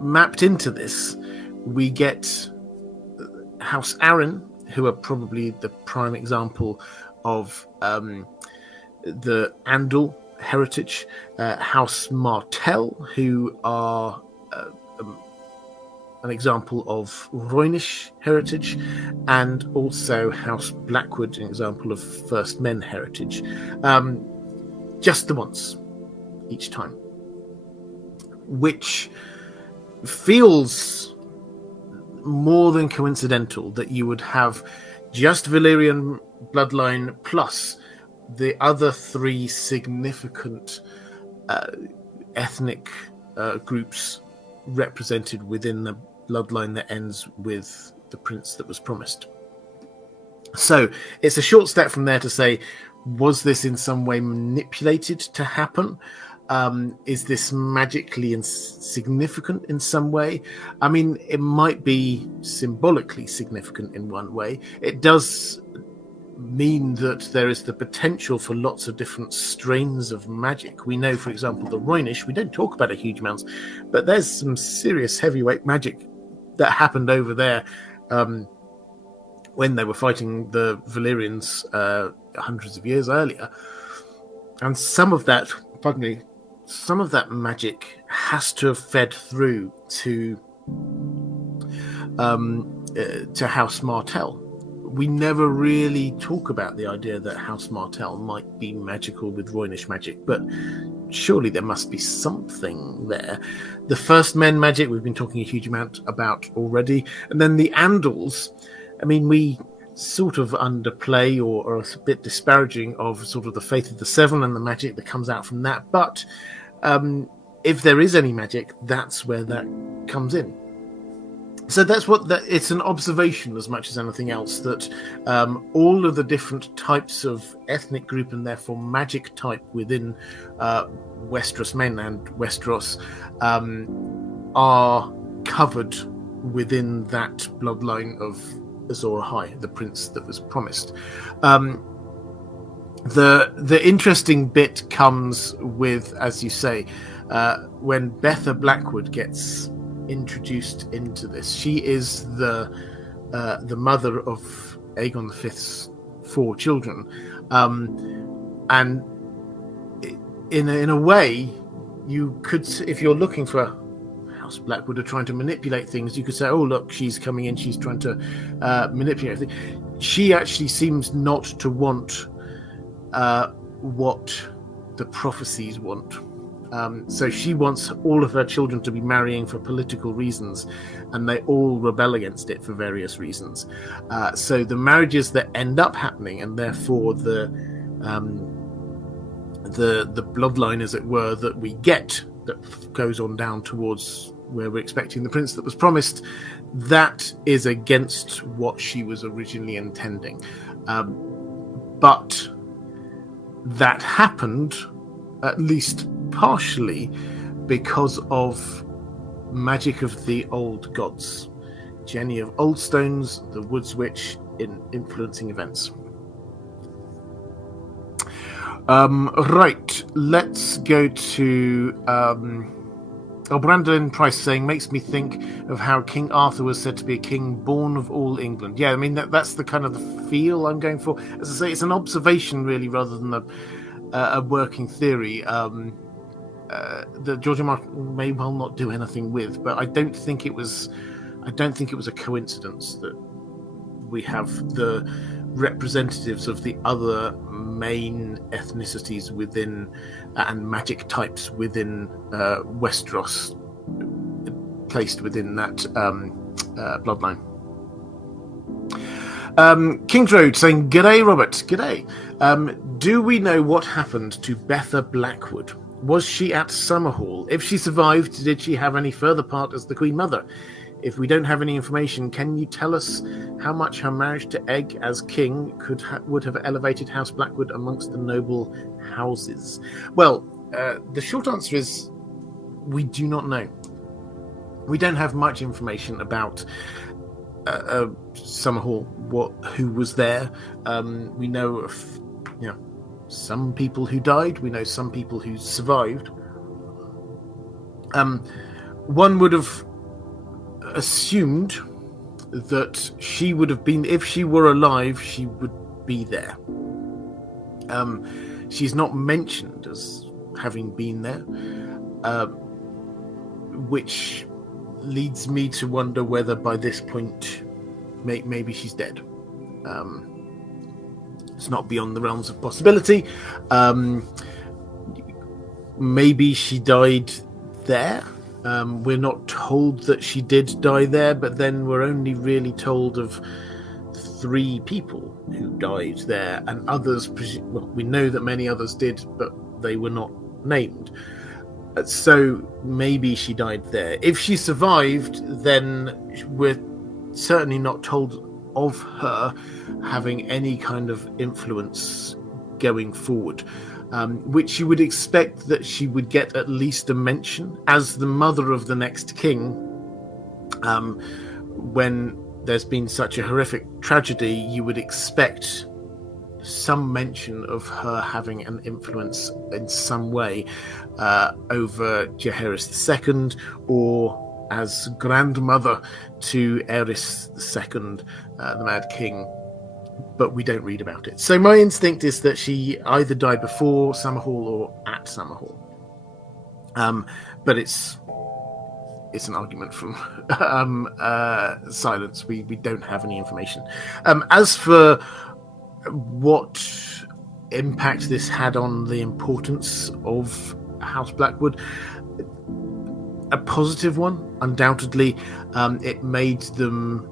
mapped into this, we get House Arryn, who are probably the prime example of the Andal heritage, House Martell, who are an example of Rhoynish heritage, and also House Blackwood, an example of First Men heritage. Just the once each time, which feels more than coincidental that you would have just Valyrian bloodline plus the other three significant ethnic groups represented within the bloodline that ends with the prince that was promised. So it's a short step from there to say, was this in some way manipulated to happen? Is this magically significant in some way? I mean, it might be symbolically significant in one way. It does mean that there is the potential for lots of different strains of magic. We know, for example, the Rhoynish, we don't talk about it huge amounts, but there's some serious heavyweight magic that happened over there when they were fighting the Valyrians hundreds of years earlier. And some of that, some of that magic has to have fed through to House Martell. We never really talk about the idea that House Martell might be magical with Rhoynish magic, but surely there must be something there. The First Men magic we've been talking a huge amount about already, and then the Andals. I mean, we sort of underplay or are a bit disparaging of sort of the Faith of the Seven and the magic that comes out from that, but if there is any magic, that's where that comes in. So that's it's an observation as much as anything else, that all of the different types of ethnic group and therefore magic type within Westeros men and Westeros are covered within that bloodline of Azor Ahai, the prince that was promised. The interesting bit comes with, as you say, when Betha Blackwood gets introduced into this. She is the mother of Aegon V's 4 children, and in a way, you could, if you're looking for House Blackwood are trying to manipulate things, you could say, oh look, she's coming in, she's trying to manipulate things. She actually seems not to want what the prophecies want. So she wants all of her children to be marrying for political reasons, and they all rebel against it for various reasons. So the marriages that end up happening, and therefore the bloodline, as it were, that we get, that goes on down towards where we're expecting the prince that was promised, that is against what she was originally intending. But that happened, at least partially, because of magic of the old gods, Jenny of Oldstones, the Woods Witch, in influencing events. Right, let's go to Brandon Price saying, makes me think of how King Arthur was said to be a king born of all England. Yeah, I mean, that's the kind of the feel I'm going for. As I say, it's an observation really rather than a working theory that George R. Martin may well not do anything with, but I don't think it was a coincidence that we have the representatives of the other main ethnicities within and magic types within Westeros placed within that bloodline. King's Road saying, "G'day, Robert. G'day. Do we know what happened to Betha Blackwood? Was she at Summerhall? If she survived, did she have any further part as the Queen Mother? If we don't have any information, can you tell us how much her marriage to Egg as king would have elevated House Blackwood amongst the noble houses?" Well, the short answer is we do not know. We don't have much information about Summerhall, who was there. We know of some people who died. We know some people who survived. One would have assumed that she would have been, if she were alive, she would be there. She's not mentioned as having been there, which leads me to wonder whether by this point maybe she's dead. It's not beyond the realms of possibility. Maybe she died there. We're not told that she did die there, but then we're only really told of 3 people who died there, and others, we know that many others did, but they were not named. So maybe she died there. If she survived, then we're certainly not told of her having any kind of influence going forward. Which you would expect that she would get at least a mention as the mother of the next king. When there's been such a horrific tragedy, you would expect some mention of her having an influence in some way over Jaehaerys II, or as grandmother to Aerys II, the Mad King. But we don't read about it. So my instinct is that she either died before Summerhall or at Summerhall. But it's an argument from silence. We don't have any information. As for what impact this had on the importance of House Blackwood, a positive one, undoubtedly. It made them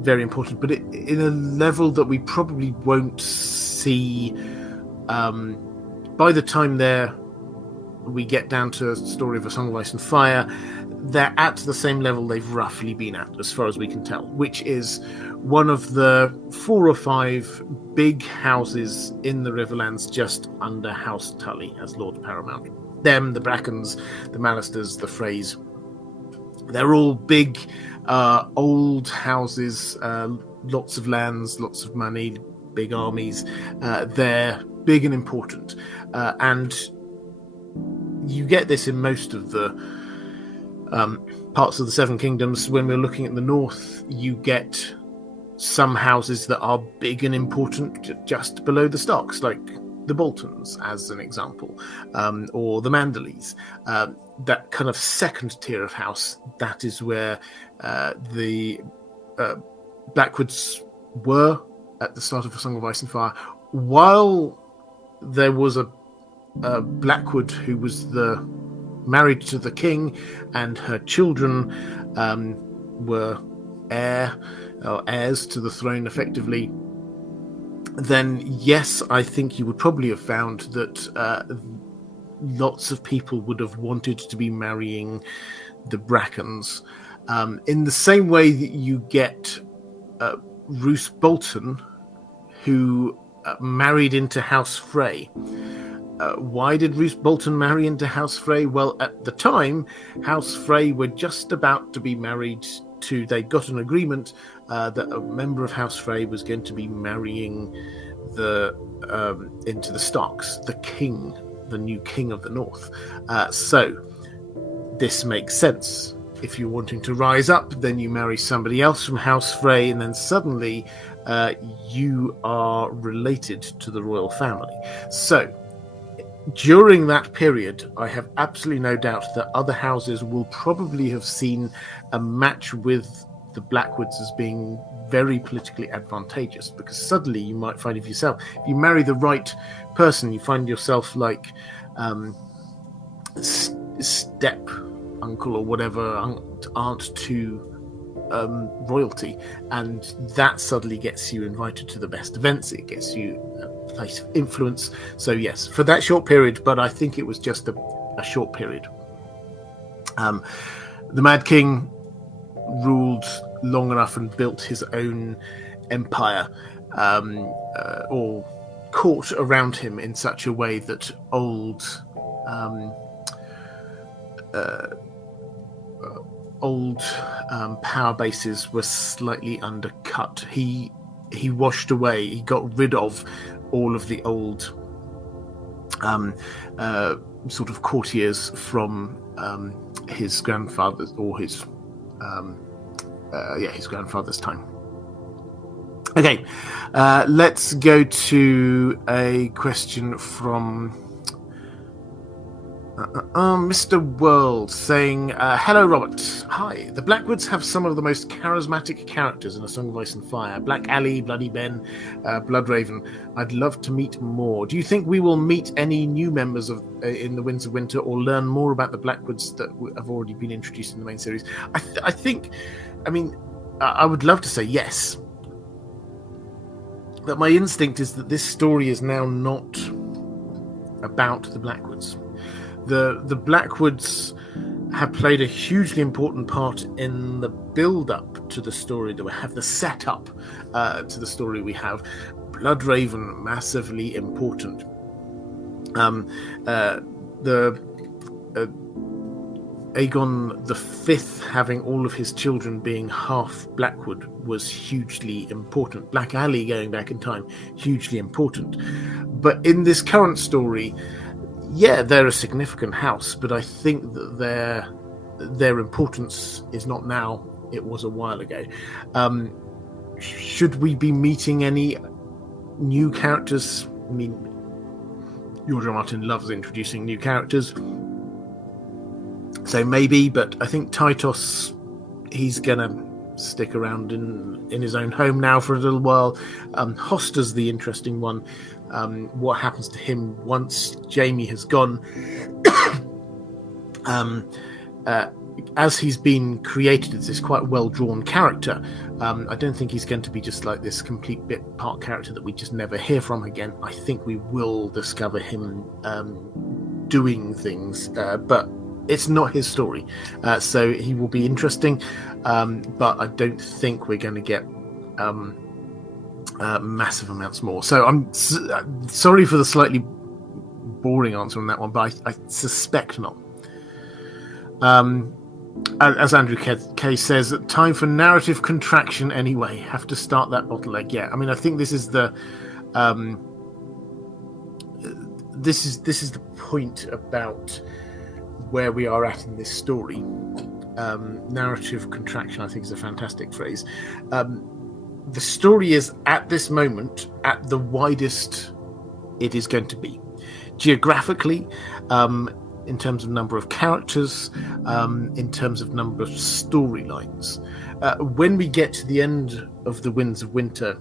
very important, but in a level that we probably won't see by the time we get down to a story of A Song of Ice and Fire. They're at the same level they've roughly been at, as far as we can tell, which is one of the 4 or 5 big houses in the Riverlands just under House Tully as Lord Paramount. Them, the Brackens, the Mallisters, the Freys, they're all big old houses, lots of lands, lots of money, big armies. They're big and important, and you get this in most of the parts of the Seven Kingdoms. When we're looking at the north, you get some houses that are big and important just below the Starks, like the Boltons, as an example, or the Manderleys. That kind of second tier of house, that is where the Blackwoods were at the start of A Song of Ice and Fire. While there was a Blackwood who was married to the king, and her children were heirs to the throne effectively, then yes, I think you would probably have found that lots of people would have wanted to be marrying the Brackens. In the same way that you get Roose Bolton, who married into House Frey. Why did Roose Bolton marry into House Frey? Well, at the time, House Frey were just about to be married to... They got an agreement that a member of House Frey was going to be marrying into the Starks, the new king of the North. So this makes sense. If you're wanting to rise up, then you marry somebody else from House Frey, and then suddenly you are related to the royal family. So during that period, I have absolutely no doubt that other houses will probably have seen a match with the Blackwoods as being very politically advantageous, because suddenly you might find if you marry the right person, you find yourself like step uncle or whatever, aunt to royalty, and that suddenly gets you invited to the best events. It gets you a place of influence. So yes, for that short period, but I think it was just a short period. The Mad King ruled long enough and built his own empire, or court around him in such a way that old power bases were slightly undercut. He washed away. He got rid of all of the old sort of courtiers from his grandfather's or his grandfather's time. Okay, let's go to a question from Mr. World saying, hello, Robert. Hi. The Blackwoods have some of the most charismatic characters in A Song of Ice and Fire. Black Ali, Bloody Ben, Bloodraven. I'd love to meet more. Do you think we will meet any new members of in the Winds of Winter, or learn more about the Blackwoods that have already been introduced in the main series? I would love to say yes. But my instinct is that this story is now not about the Blackwoods. The Blackwoods have played a hugely important part in the build-up to the story that we have, the setup to the story we have. Bloodraven, massively important. Aegon V having all of his children being half Blackwood was hugely important. Black Ali going back in time, hugely important. But in this current story, yeah, they're a significant house, but I think that their importance is not now, it was a while ago. Should we be meeting any new characters? I mean, George R. Martin loves introducing new characters, so maybe, but I think Titos, he's gonna stick around in his own home now for a little while. Hoster's the interesting one. What happens to him once Jamie has gone? As he's been created as this quite well-drawn character, I don't think he's going to be just like this complete bit part character that we just never hear from again. I think we will discover him doing things, but it's not his story, so he will be interesting, but I don't think we're going to get massive amounts more. So I'm sorry for the slightly boring answer on that one, but I suspect not. As Andrew K says, time for narrative contraction anyway. Have to start that bottleneck. Yeah, I mean, I think this is the this is the point about where we are at in this story. Narrative contraction, I think, is a fantastic phrase. The story is at this moment at the widest it is going to be geographically, in terms of number of characters, in terms of number of storylines. When we get to the end of the Winds of Winter,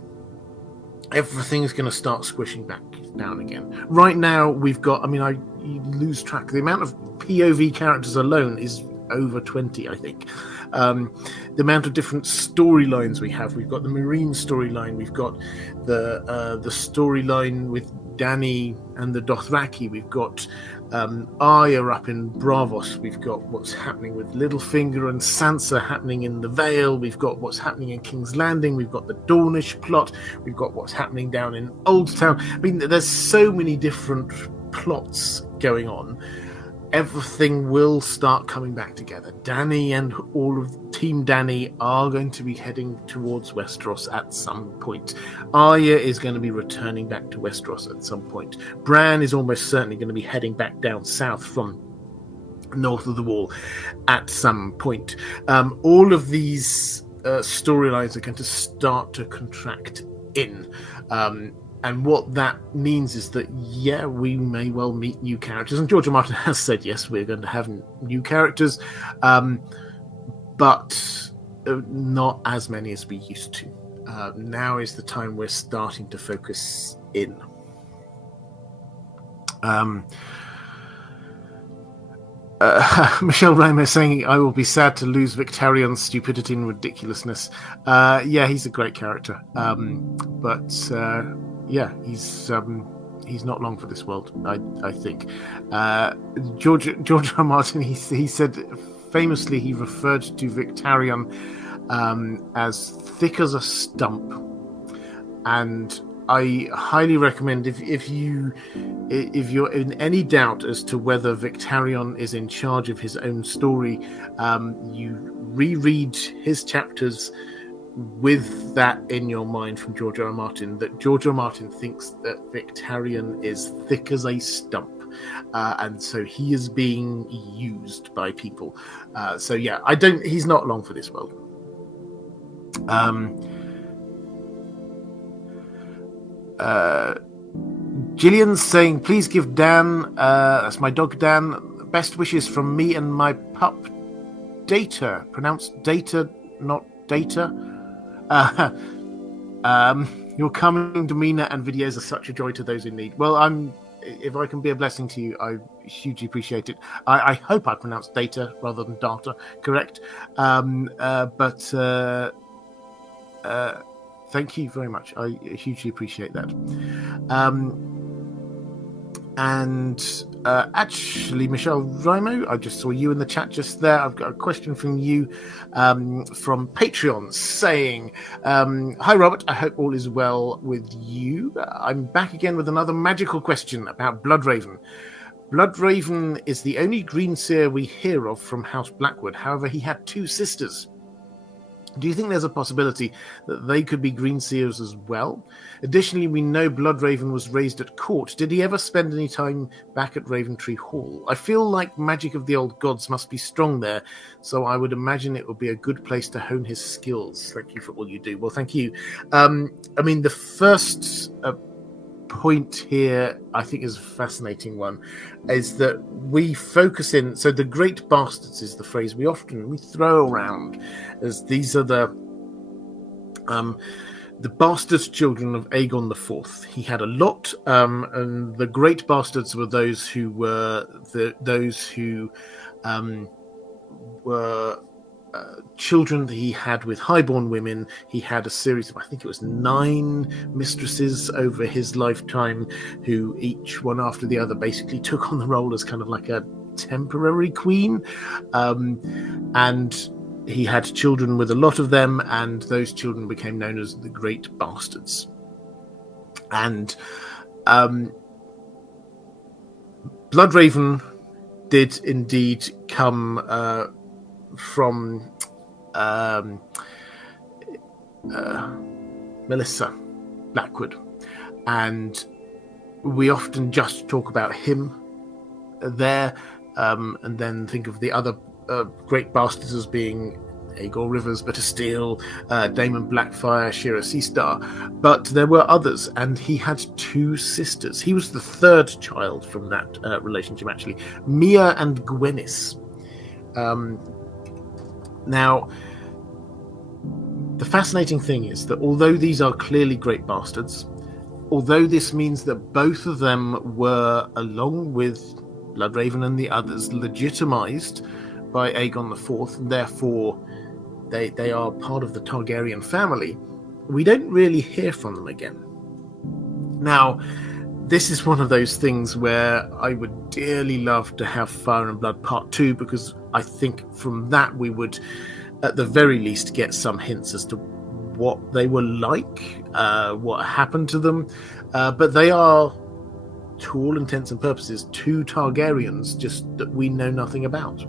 everything is going to start squishing back down again. Right now, we've got, you lose track. The amount of POV characters alone is over 20, I think. The amount of different storylines we have. We've got the Marine storyline. We've got the storyline with Dany and the Dothraki. We've got Arya up in Braavos. We've got what's happening with Littlefinger and Sansa happening in the Vale. We've got what's happening in King's Landing. We've got the Dornish plot. We've got what's happening down in Old Town. I mean, there's so many different plots going on. everything will start coming back together. Danny and all of Team Danny are going to be heading towards Westeros at some point. Arya is going to be returning back to Westeros at some point. Bran is almost certainly going to be heading back down south from north of the Wall at some point. All of these storylines are going to start to contract in. And what that means is that, yeah, we may well meet new characters. And George R. Martin has said, yes, we're going to have new characters, but not as many as we used to. Now is the time we're starting to focus in. Michelle Ramos saying, I will be sad to lose Victarion's stupidity and ridiculousness. Yeah, he's a great character. But yeah, he's not long for this world, I think. George R. Martin, he said, famously, he referred to Victarion as thick as a stump. And I highly recommend, if you're in any doubt as to whether Victarion is in charge of his own story, you reread his chapters with that in your mind from George R. R. Martin, that George R. R. Martin thinks that Victarion is thick as a stump. And so he is being used by people. So yeah, he's not long for this world. Gillian's saying, please give Dan, that's my dog Dan, best wishes from me and my pup Data. Pronounced Data, not Data. Your coming demeanor and videos are such a joy to those in need. Well, if I can be a blessing to you, I hugely appreciate it. I hope I pronounced Data rather than Data correct. But thank you very much. I hugely appreciate that. Actually, Michelle Rimo, I just saw you in the chat just there. I've got a question from you from Patreon saying, hi, Robert. I hope all is well with you. I'm back again with another magical question about Bloodraven. Bloodraven is the only greenseer we hear of from House Blackwood. However, he had two sisters. Do you think there's a possibility that they could be greenseers as well? Additionally, we know Bloodraven was raised at court. Did he ever spend any time back at Raventree Hall? I feel like magic of the old gods must be strong there, so I would imagine it would be a good place to hone his skills. Thank you for all you do. Well, thank you. I mean, the first point here, I think, is a fascinating one, is that we focus in. So the Great Bastards is the phrase we throw around, as these are the bastard children of Aegon IV. He had a lot, and the Great Bastards were those who were children that he had with highborn women. He had a series of, I think it was 9 mistresses over his lifetime, who each one after the other basically took on the role as kind of like a temporary queen. And he had children with a lot of them, and those children became known as the Great Bastards. And Bloodraven did indeed come from Melissa Blackwood, and we often just talk about him there, and then think of the other great bastards as being Aegor Rivers, Bitter Steel, Daemon Blackfire, Shira Seastar, but there were others, and he had 2 sisters. He was the 3rd child from that relationship, actually, Mia and Gwenys. Now, the fascinating thing is that although these are clearly great bastards, although this means that both of them were, along with Bloodraven and the others, legitimized by Aegon IV, and therefore they are part of the Targaryen family, we don't really hear from them again. Now, this is one of those things where I would dearly love to have Fire and Blood Part 2, because I think from that we would, at the very least, get some hints as to what they were like, what happened to them. But they are to all intents and purposes, two Targaryens, just that we know nothing about,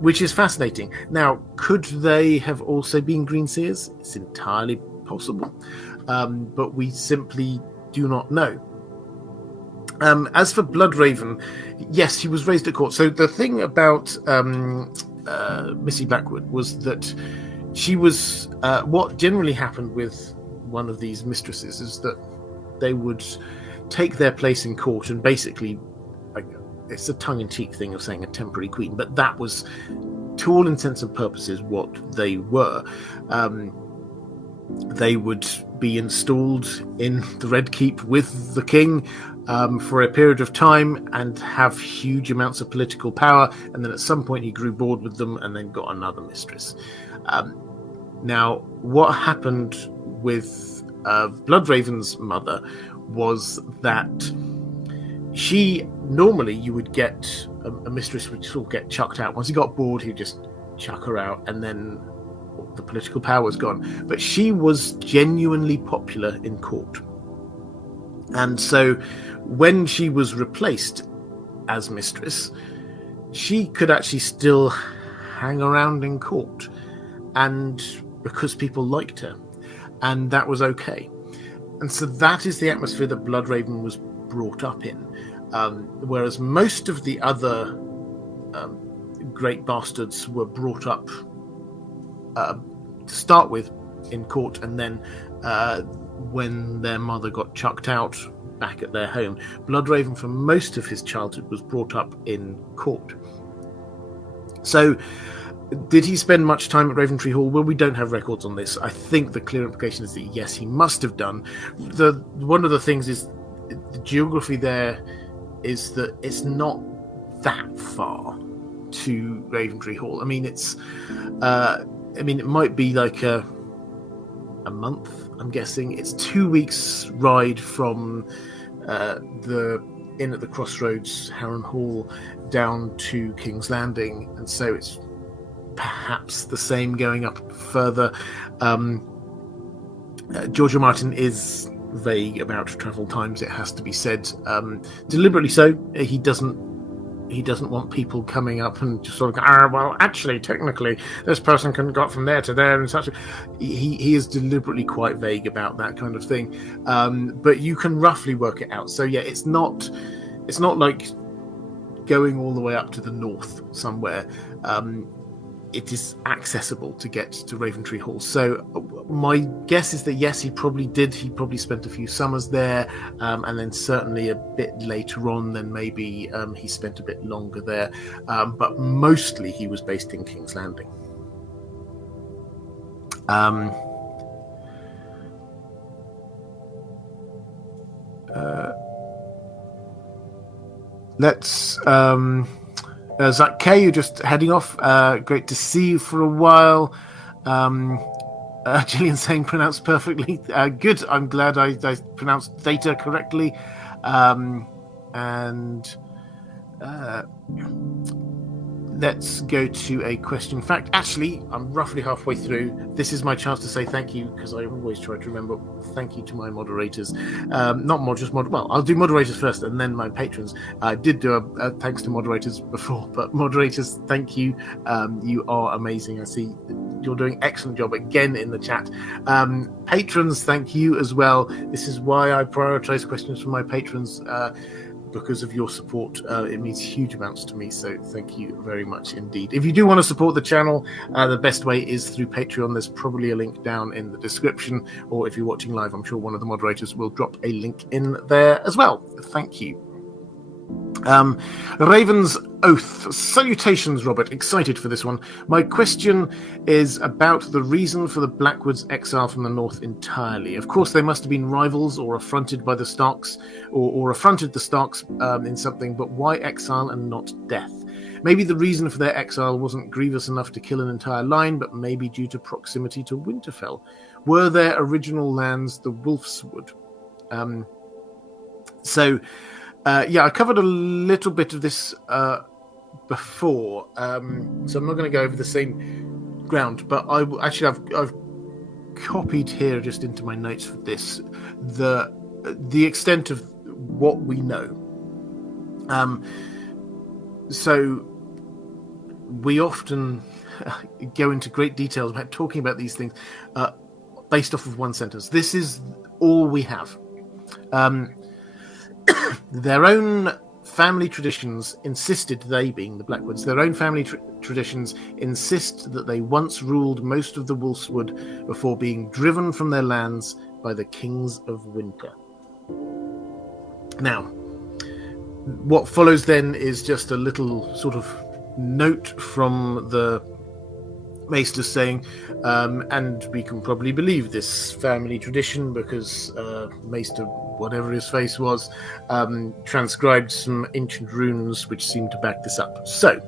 which is fascinating. Now, could they have also been Greenseers? It's entirely possible, but we simply do not know. As for Bloodraven, yes, he was raised at court. So the thing about Missy Blackwood was that she was... what generally happened with one of these mistresses is that they would take their place in court and basically... it's a tongue-in-cheek thing of saying a temporary queen, but that was, to all intents and purposes, what they were. They would be installed in the Red Keep with the king for a period of time and have huge amounts of political power, and then at some point he grew bored with them and then got another mistress. Now, what happened with Bloodraven's mother was that she, normally you would get a mistress would sort of get chucked out. Once he got bored, he'd just chuck her out, and then the political power was gone. But she was genuinely popular in court. And so when she was replaced as mistress, she could actually still hang around in court, and because people liked her, and that was okay. And so that is the atmosphere that Bloodraven was brought up in, whereas most of the other great bastards were brought up to start with in court, and then when their mother got chucked out back at their home. Bloodraven, for most of his childhood, was brought up in court. So did he spend much time at Raventree Hall? Well, we don't have records on this. I think the clear implication is that yes, he must have done. One of the things is the geography there is that it's not that far to Raventree Hall. I mean, it might be like a month, I'm guessing. It's 2 weeks ride from the inn at the crossroads, Harrenhal, down to King's Landing, and so it's perhaps the same going up further. George R. Martin is vague about travel times, it has to be said, deliberately so. He doesn't want people coming up and just sort of go, well, actually, technically, this person couldn't got from there to there and such. He is deliberately quite vague about that kind of thing, but you can roughly work it out. So yeah, it's not like going all the way up to the north somewhere. It is accessible to get to Raventree Hall. So my guess is that yes, he probably did. He probably spent a few summers there, and then certainly a bit later on, then maybe he spent a bit longer there. But mostly he was based in King's Landing. Zach K, you're just heading off. Great to see you for a while. Gillian saying pronounced perfectly. Good. I'm glad I pronounced data correctly. Let's go to a question. Fact. Actually, I'm roughly halfway through. This is my chance to say thank you, because I always try to remember. Thank you to my moderators. Well, I'll do moderators first and then my patrons. I did do a thanks to moderators before, but moderators, thank you. You are amazing. I see you're doing an excellent job again in the chat. Patrons, thank you as well. This is why I prioritize questions from my patrons. Because of your support, it means huge amounts to me, so thank you very much indeed. If you do want to support the channel, the best way is through Patreon. There's probably a link down in the description, or if you're watching live, I'm sure one of the moderators will drop a link in there as well. Thank you. Raven's Oath. Salutations, Robert. Excited for this one. My question is about the reason for the Blackwoods' exile from the north entirely. Of course, they must have been rivals or affronted by the Starks, or affronted the Starks in something, but why exile and not death? Maybe the reason for their exile wasn't grievous enough to kill an entire line, but maybe due to proximity to Winterfell. Were their original lands the Wolfswood? Yeah, I covered a little bit of this before, so I'm not going to go over the same ground. But I've copied here just into my notes for this the extent of what we know. So we often go into great details about talking about these things based off of one sentence. This is all we have. Their own family traditions insisted, they being the Blackwoods, their own family traditions insist that they once ruled most of the Wolfswood before being driven from their lands by the kings of winter. Now, what follows then is just a little sort of note from the Maesters saying, and we can probably believe this family tradition because Maester, whatever his face was, transcribed some ancient runes which seem to back this up. So,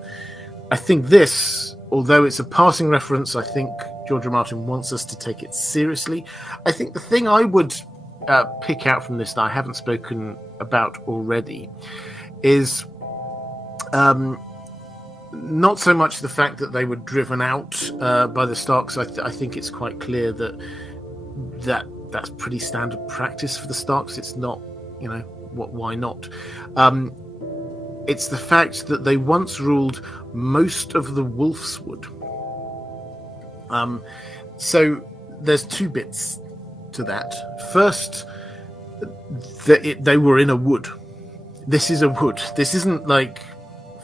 I think this, although it's a passing reference, I think George R. Martin wants us to take it seriously. I think the thing I would pick out from this that I haven't spoken about already is not so much the fact that they were driven out by the Starks. I think it's quite clear that's pretty standard practice for the Starks. It's not, why not? It's the fact that they once ruled most of the Wolfswood. So there's two bits to that. First, they were in a wood. This is a wood. This isn't like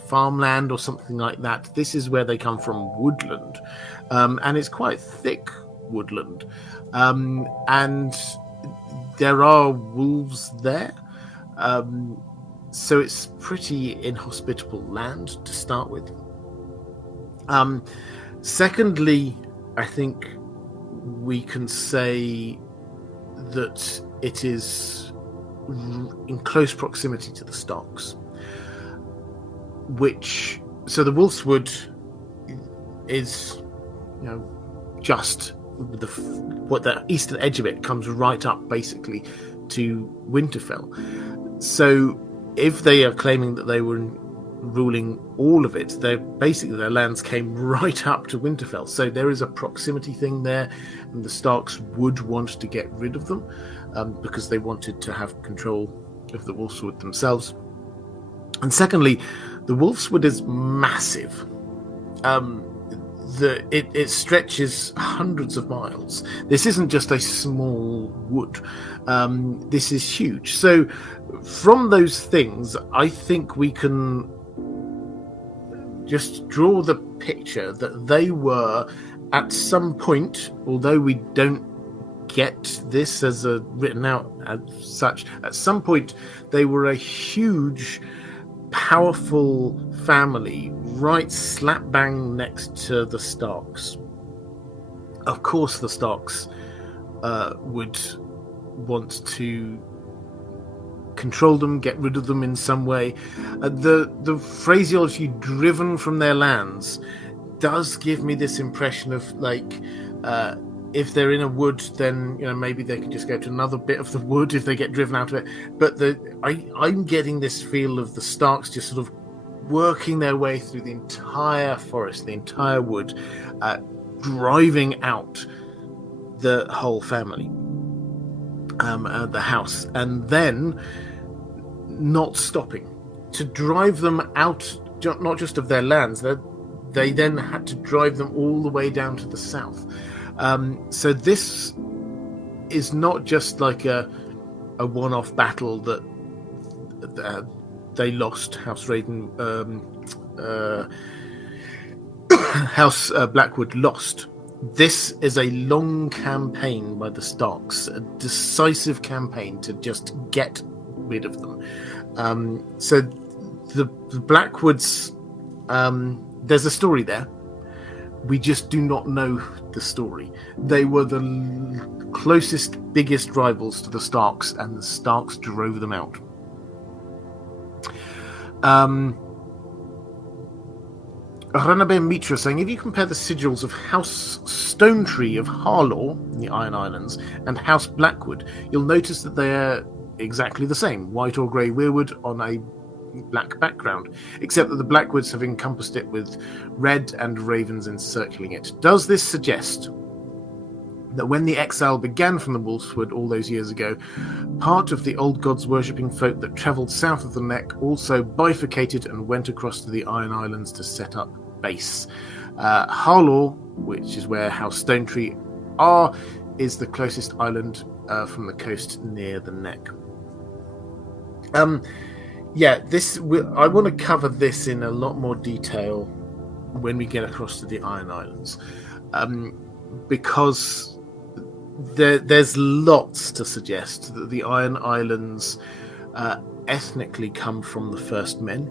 farmland or something like that. This is where they come from, woodland, and it's quite thick woodland, and there are wolves there, so it's pretty inhospitable land to start with. Secondly, I think we can say that it is in close proximity to the Starks, so the Wolfswood is, just the eastern edge of it comes right up basically to Winterfell. So if they are claiming that they were ruling all of it, their lands came right up to Winterfell. So there is a proximity thing there, and the Starks would want to get rid of them because they wanted to have control of the Wolfswood themselves. And secondly, the Wolfswood is massive. It stretches hundreds of miles. This isn't just a small wood. This is huge. So from those things, I think we can just draw the picture that they were at some point, although we don't get this as written out as such, at some point they were a huge, powerful family right slap bang next to the Starks. Of course the Starks would want to control them, get rid of them in some way. The phraseology driven from their lands does give me this impression of if they're in a wood, then maybe they could just go to another bit of the wood if they get driven out of it. But I'm getting this feel of the Starks just sort of working their way through the entire forest, the entire wood, driving out the whole family, the house, and then not stopping to drive them out, not just of their lands. They then had to drive them all the way down to the south. So this is not just like a one-off battle that they lost. House Blackwood lost. This is a long campaign by the Starks, a decisive campaign to just get rid of them. So the Blackwoods, there's a story there. We just do not know the story. They were the closest, biggest rivals to the Starks, and the Starks drove them out. Ranabe Mitra saying, if you compare the sigils of House Stonetree of Harlaw in the Iron Islands and House Blackwood, you'll notice that they are exactly the same, white or grey weirwood on a black background, except that the Blackwoods have encompassed it with red and ravens encircling it. Does this suggest that when the exile began from the Wolfswood all those years ago, part of the old gods worshipping folk that travelled south of the Neck also bifurcated and went across to the Iron Islands to set up base. Harlaw, which is where House Stonetree are, is the closest island from the coast near the Neck. I want to cover this in a lot more detail when we get across to the Iron Islands, because there's lots to suggest that the Iron Islands ethnically come from the First Men,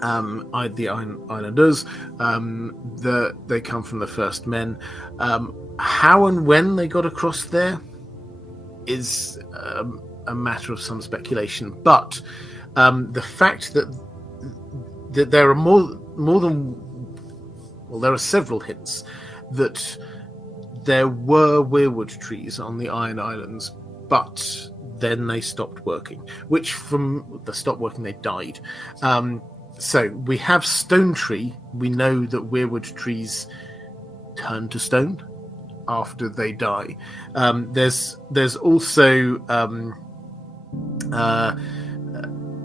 the Iron Islanders. They come from the First Men. How and when they got across there is a matter of some speculation, but the fact that there are there are several hints that there were weirwood trees on the Iron Islands, but then they stopped working. They died. So we have stone tree. We know that weirwood trees turn to stone after they die. There's also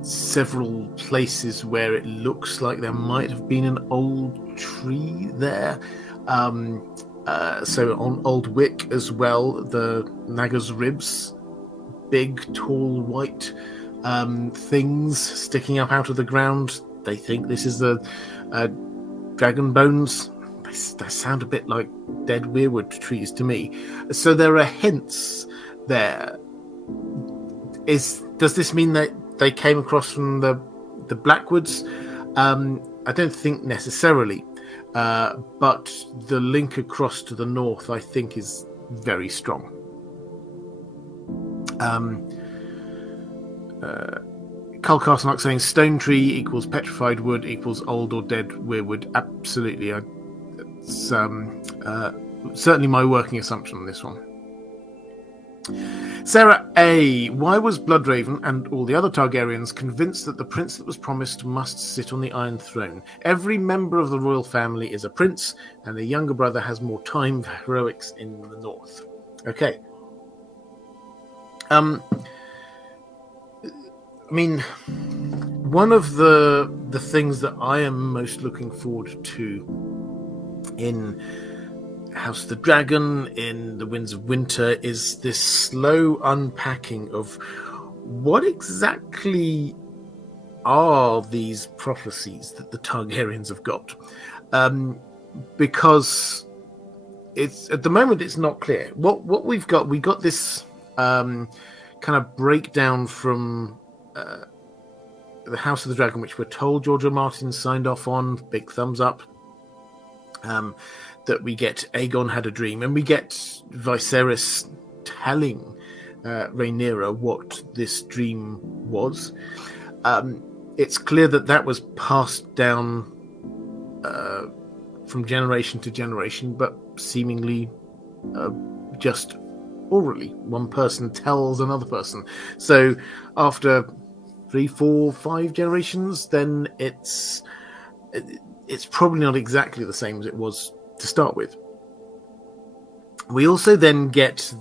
several places where it looks like there might have been an old tree there. So on Old Wick as well, the Naga's ribs, big, tall, white things sticking up out of the ground. They think this is the dragon bones. They sound a bit like dead weirwood trees to me. So there are hints there. Does this mean that they came across from the Blackwoods? I don't think necessarily. But the link across to the north, I think, is very strong. Carl Carsonock saying stone tree equals petrified wood equals old or dead weirwood. Absolutely. It's certainly my working assumption on this one. Sarah A. Why was Bloodraven and all the other Targaryens convinced that the prince that was promised must sit on the Iron Throne? Every member of the royal family is a prince, and the younger brother has more time for heroics in the north. Okay. One of the things that I am most looking forward to in House of the Dragon, in the Winds of Winter, is this slow unpacking of what exactly are these prophecies that the Targaryens have got, because it's at the moment it's not clear what we've got. We got this kind of breakdown from the House of the Dragon, which we're told George R. Martin signed off on. Big thumbs up. That we get Aegon had a dream, and we get Viserys telling Rhaenyra what this dream was. It's clear that was passed down from generation to generation, but seemingly just orally. One person tells another person. So after 3, 4, 5 generations, then it's probably not exactly the same as it was to start with. We also then get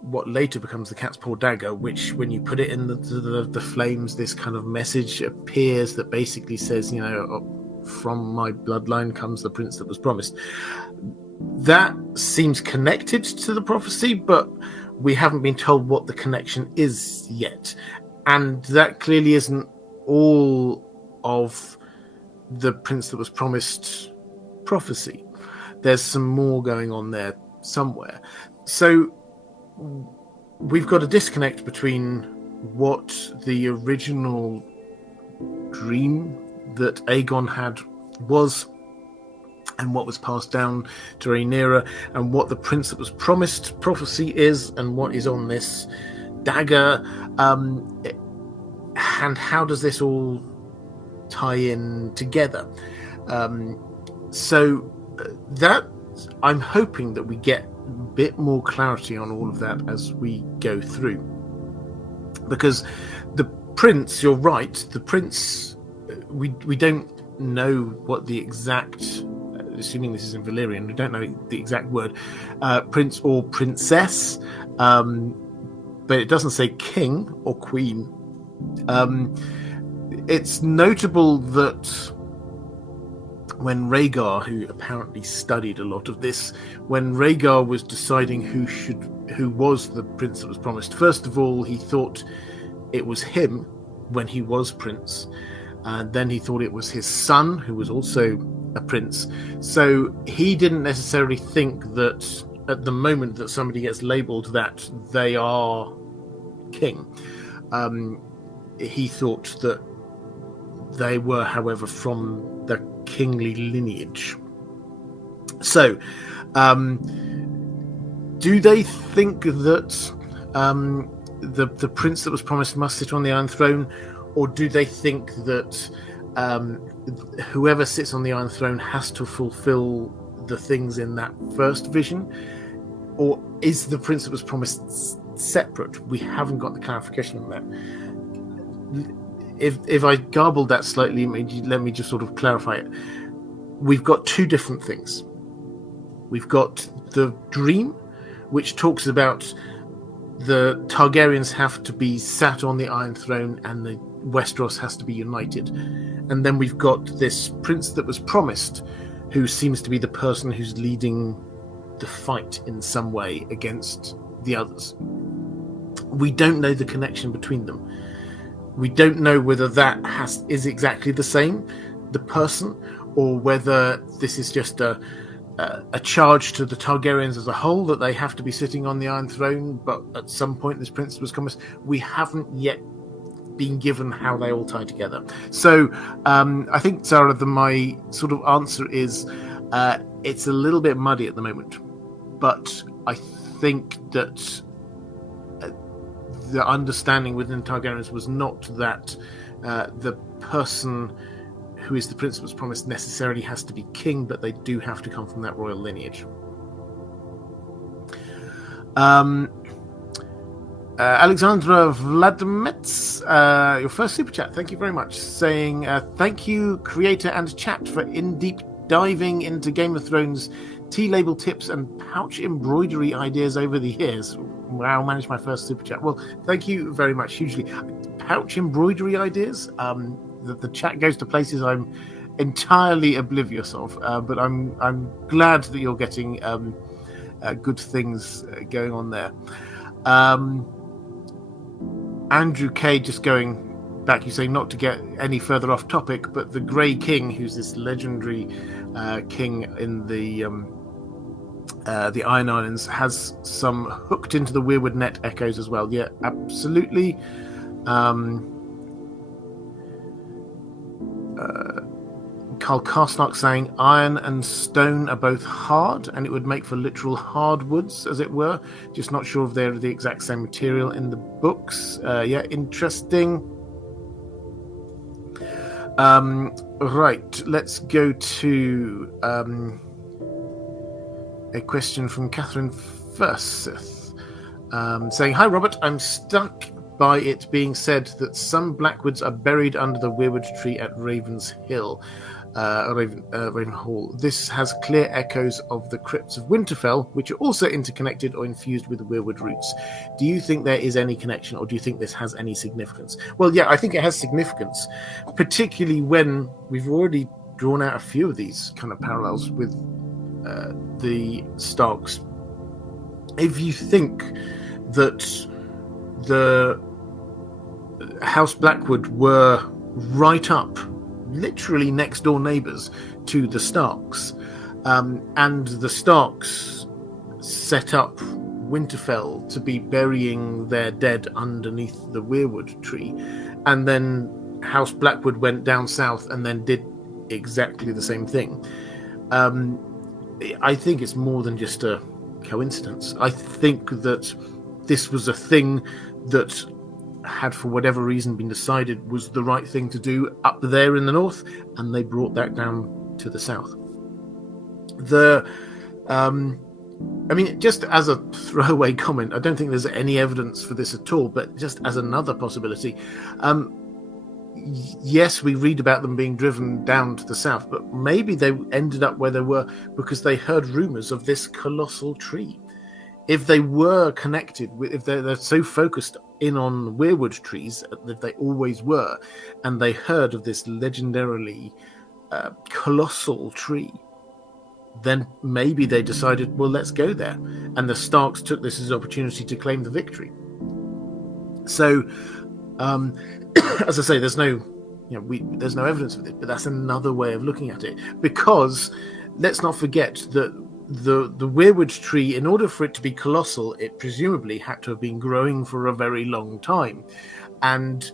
what later becomes the cat's paw dagger, which when you put it in the flames, this kind of message appears that basically says, from my bloodline comes the prince that was promised. That seems connected to the prophecy, but we haven't been told what the connection is yet. And that clearly isn't all of the prince that was promised prophecy. There's some more going on there somewhere. So we've got a disconnect between what the original dream that Aegon had was and what was passed down to Rhaenyra, and what the prince that was promised prophecy is, and what is on this dagger, and how does this all tie in together? So that I'm hoping that we get a bit more clarity on all of that as we go through, because the prince, you're right, the prince, we don't know what the exact assuming this is in Valyrian, we don't know the exact word, prince or princess, but it doesn't say king or queen. It's notable that when Rhaegar, who apparently studied a lot of this, when Rhaegar was deciding who was the prince that was promised, first of all, he thought it was him when he was prince, and then he thought it was his son, who was also a prince. So he didn't necessarily think that at the moment that somebody gets labelled that they are king. He thought that they were, however, from the kingly lineage. So, do they think that the prince that was promised must sit on the Iron Throne, or do they think that whoever sits on the Iron Throne has to fulfill the things in that first vision, or is the prince that was promised separate? We haven't got the clarification on that. If I garbled that slightly, let me just sort of clarify it. We've got two different things. We've got the dream, which talks about the Targaryens have to be sat on the Iron Throne and the Westeros has to be united. And then we've got this prince that was promised, who seems to be the person who's leading the fight in some way against the others. We don't know the connection between them. We don't know whether that is exactly the same, the person, or whether this is just a charge to the Targaryens as a whole that they have to be sitting on the Iron Throne, but at some point this prince was promised. We haven't yet been given how they all tie together. So I think, Sarah, my sort of answer is it's a little bit muddy at the moment, but I think that the understanding within Targaryens was not that the person who is the prince that was promised necessarily has to be king, but they do have to come from that royal lineage. Alexandra Vladimets, your first super chat, thank you very much, saying thank you, creator and chat, for in-deep diving into Game of Thrones tea label tips and pouch embroidery ideas over the years. Wow, managed my first super chat. Well, thank you very much, hugely. Pouch embroidery ideas? The chat goes to places I'm entirely oblivious of, but I'm glad that you're getting good things going on there. Andrew K just going back, you say not to get any further off topic, but the Grey King, who's this legendary king in the Iron Islands, has some hooked into the weirwood net echoes as well. Yeah, absolutely. Carl Karsnark saying iron and stone are both hard, and it would make for literal hardwoods, as it were. Just not sure if they're the exact same material in the books. Yeah, interesting. Right, let's go to a question from Catherine Furseth, saying, hi Robert, I'm stuck by it being said that some Blackwoods are buried under the weirwood tree at Raven's Hill, Raven Hall. This has clear echoes of the crypts of Winterfell, which are also interconnected or infused with the weirwood roots. Do you think there is any connection, or do you think this has any significance? Well, yeah, I think it has significance, particularly when we've already drawn out a few of these kind of parallels with the Starks. If you think that the House Blackwood were right up, literally next door neighbours to the Starks, and the Starks set up Winterfell to be burying their dead underneath the weirwood tree, and then House Blackwood went down south and then did exactly the same thing. I think it's more than just a coincidence. I think that this was a thing that had, for whatever reason, been decided was the right thing to do up there in the north, and they brought that down to the south. I mean, just as a throwaway comment, I don't think there's any evidence for this at all, but just as another possibility, yes, we read about them being driven down to the south, but maybe they ended up where they were because they heard rumors of this colossal tree. If they were connected, if they're so focused in on weirwood trees, that they always were, and they heard of this legendarily colossal tree, then maybe they decided, well, let's go there. And the Starks took this as an opportunity to claim the victory. So, as I say, there's no evidence of it, but that's another way of looking at it. Because let's not forget that the weirwood tree, in order for it to be colossal, it presumably had to have been growing for a very long time. And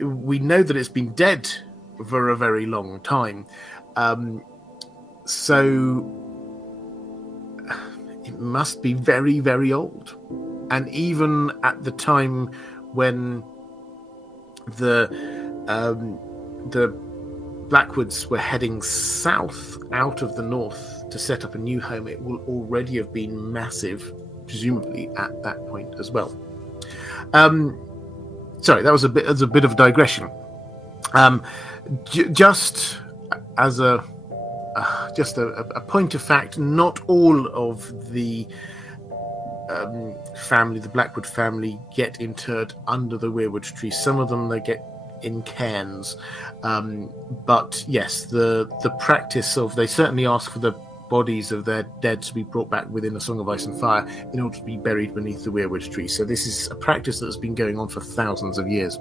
we know that it's been dead for a very long time. So it must be very, very old. And even at the time when the Blackwoods were heading south out of the north to set up a new home, it will already have been massive, presumably at that point as well. Sorry, that was a bit of a digression. Just as a point of fact, not all of the the Blackwood family, get interred under the weirwood tree. Some of them they get in cairns, but yes, the practice of, they certainly ask for the bodies of their dead to be brought back within a Song of Ice and Fire in order to be buried beneath the weirwood tree. So this is a practice that has been going on for thousands of years.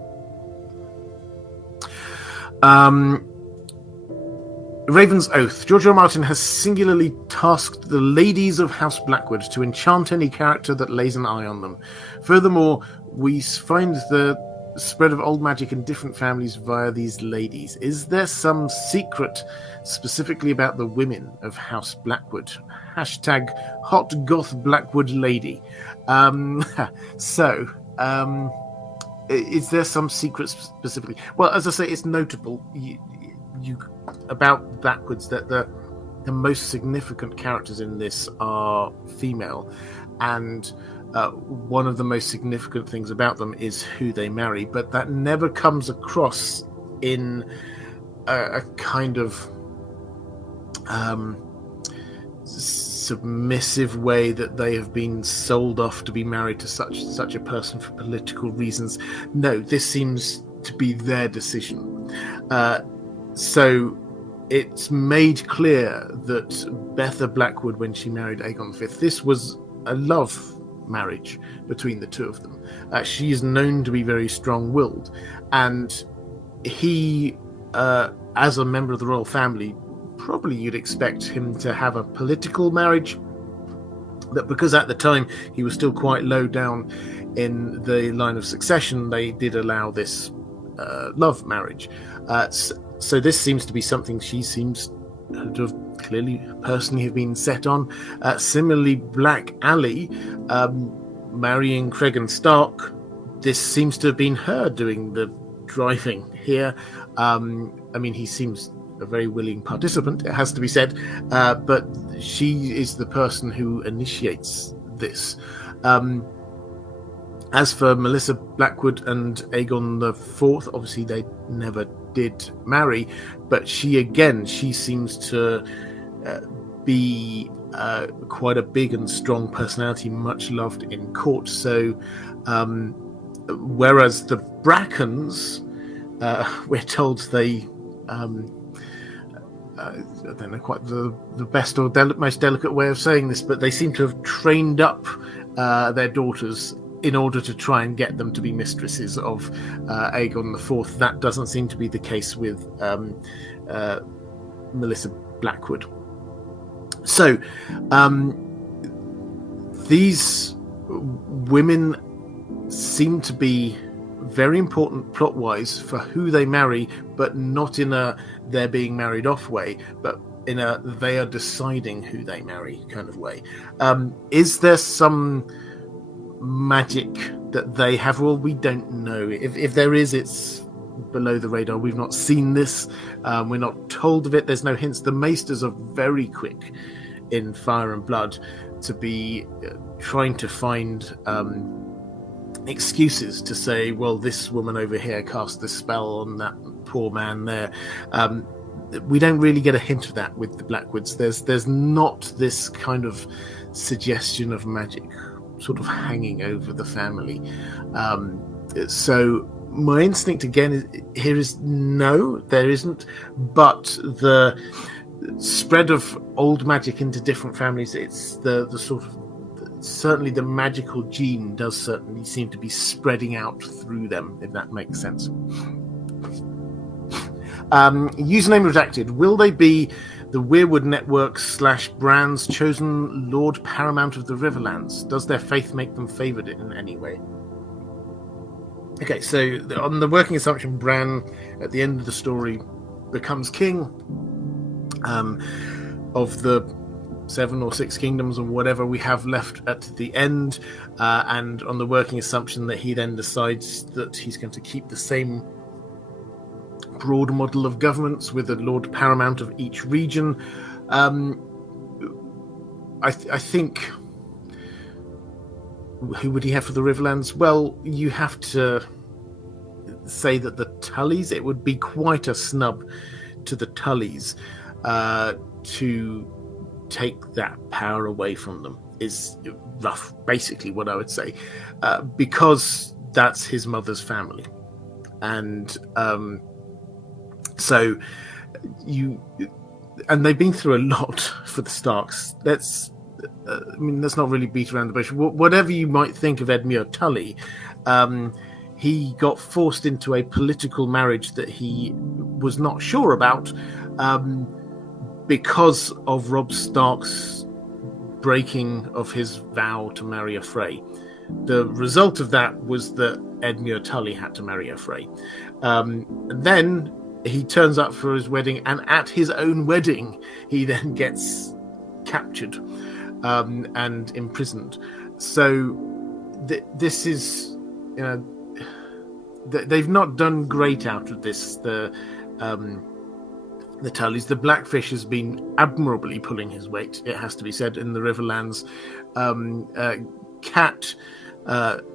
Raven's Oath. George R. R. Martin has singularly tasked the ladies of House Blackwood to enchant any character that lays an eye on them. Furthermore, we find the spread of old magic in different families via these ladies. Is there some secret specifically about the women of House Blackwood? Hashtag hot goth Blackwood lady. Is there some secret specifically? Well, as I say, it's notable about Blackwoods that the most significant characters in this are female, and one of the most significant things about them is who they marry, but that never comes across in a kind of submissive way that they have been sold off to be married to such a person for political reasons. No, this seems to be their decision. So it's made clear that Betha Blackwood, when she married Aegon V, this was a love marriage between the two of them. She is known to be very strong-willed, and he, as a member of the royal family, probably you'd expect him to have a political marriage, but because at the time he was still quite low down in the line of succession, they did allow this love marriage. So this seems to be something she seems to have clearly personally have been set on. Similarly, Black Ali marrying Cregan Stark, this seems to have been her doing the driving here. I mean, he seems a very willing participant, it has to be said, but she is the person who initiates this. As for Melissa Blackwood and Aegon IV, obviously they never did marry, but she seems to be quite a big and strong personality, much loved in court. So whereas the Brackens, we're told they I don't know quite the best or most delicate way of saying this, but they seem to have trained up their daughters in order to try and get them to be mistresses of Aegon IV. That doesn't seem to be the case with Melissa Blackwood. So these women seem to be very important plot-wise for who they marry, but not in a they're being married off way, but in a they are deciding who they marry kind of way. Is there some magic that they have? Well, we don't know. If there is, it's below the radar. We've not seen this. We're not told of it. There's no hints. The Maesters are very quick in Fire and Blood to be trying to find excuses to say, well, this woman over here cast this spell on that poor man there. We don't really get a hint of that with the Blackwoods. There's not this kind of suggestion of magic sort of hanging over the family. So my instinct again here is no, there isn't. But the spread of old magic into different families, it's the sort of, certainly the magical gene does certainly seem to be spreading out through them, if that makes sense. Username redacted. Will they be the Weirwood Network / Brand's chosen Lord Paramount of the Riverlands? Does their faith make them favoured in any way? Okay, so on the working assumption, Bran, at the end of the story, becomes king of the 7 or 6 kingdoms or whatever we have left at the end, and on the working assumption that he then decides that he's going to keep the same broad model of governments with a Lord Paramount of each region. I think, who would he have for the Riverlands? Well, you have to say that the Tullys, it would be quite a snub to the Tullys to take that power away from them, is rough, basically what I would say, because that's his mother's family. And so they've been through a lot for the Starks. Let's not really beat around the bush. Whatever you might think of Edmure Tully, he got forced into a political marriage that he was not sure about, because of Robb Stark's breaking of his vow to marry a Frey. The result of that was that Edmure Tully had to marry a Frey. Then he turns up for his wedding, and at his own wedding, he then gets captured and imprisoned. So this is, they've not done great out of this. The Tullys, the Blackfish has been admirably pulling his weight, it has to be said, in the Riverlands. Cat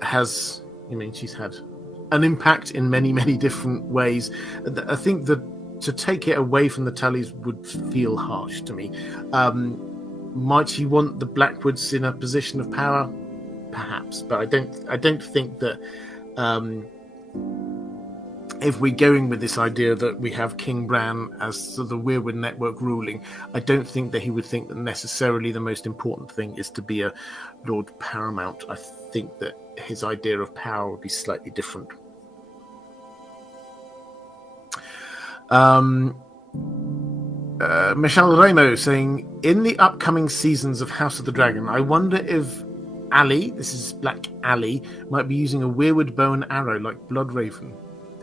has, she's had an impact in many, many different ways. I think that to take it away from the Tullys would feel harsh to me. Might you want the Blackwoods in a position of power? Perhaps, but I don't think that if we're going with this idea that we have King Bran as the Weirwood Network ruling, I don't think that he would think that necessarily the most important thing is to be a Lord Paramount. I think that his idea of power would be slightly different. Michelle Remo saying, in the upcoming seasons of House of the Dragon, I wonder if Ali, this is Black Ali, might be using a Weirwood bow and arrow like Bloodraven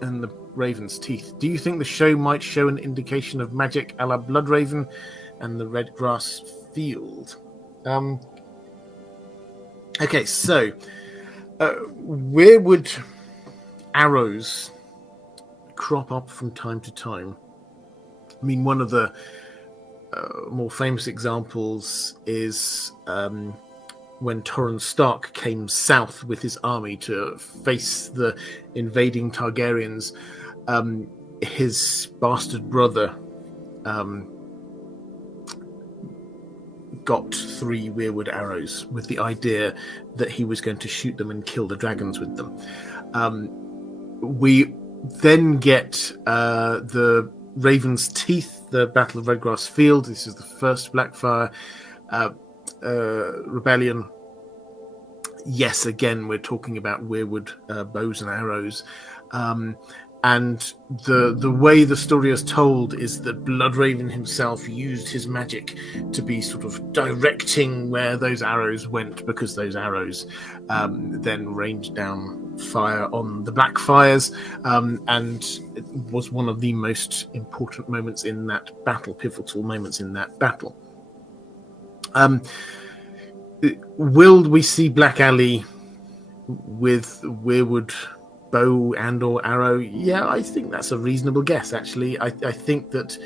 and the Raven's Teeth. Do you think the show might show an indication of magic a la Bloodraven and the Redgrass Field? Okay, so Weirwood arrows crop up from time to time. One of the more famous examples is when Torrhen Stark came south with his army to face the invading Targaryens. His bastard brother got 3 Weirwood arrows with the idea that he was going to shoot them and kill the dragons with them. We then get the Raven's Teeth, the Battle of Redgrass Field. This is the first Blackfire rebellion. Yes, again, we're talking about Weirwood bows and arrows. And the way the story is told is that Bloodraven himself used his magic to be sort of directing where those arrows went, because those arrows then rained down fire on the Blackfires, and it was one of the most important moments in that battle, pivotal moments in that battle. Will we see Black Ali with Weirwood bow and or arrow? Yeah, I think that's a reasonable guess, actually. I think that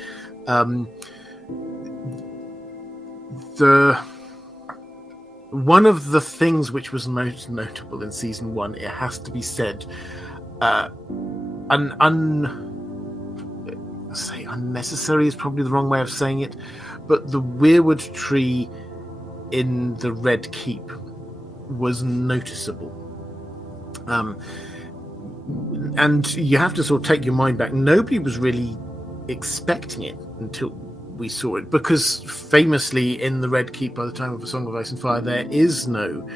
one of the things which was most notable in season 1, it has to be said, say unnecessary is probably the wrong way of saying it, but the weirwood tree in the Red Keep was noticeable. And you have to sort of take your mind back. Nobody was really expecting it until we saw it, because famously in the Red Keep, by the time of A Song of Ice and Fire, there is no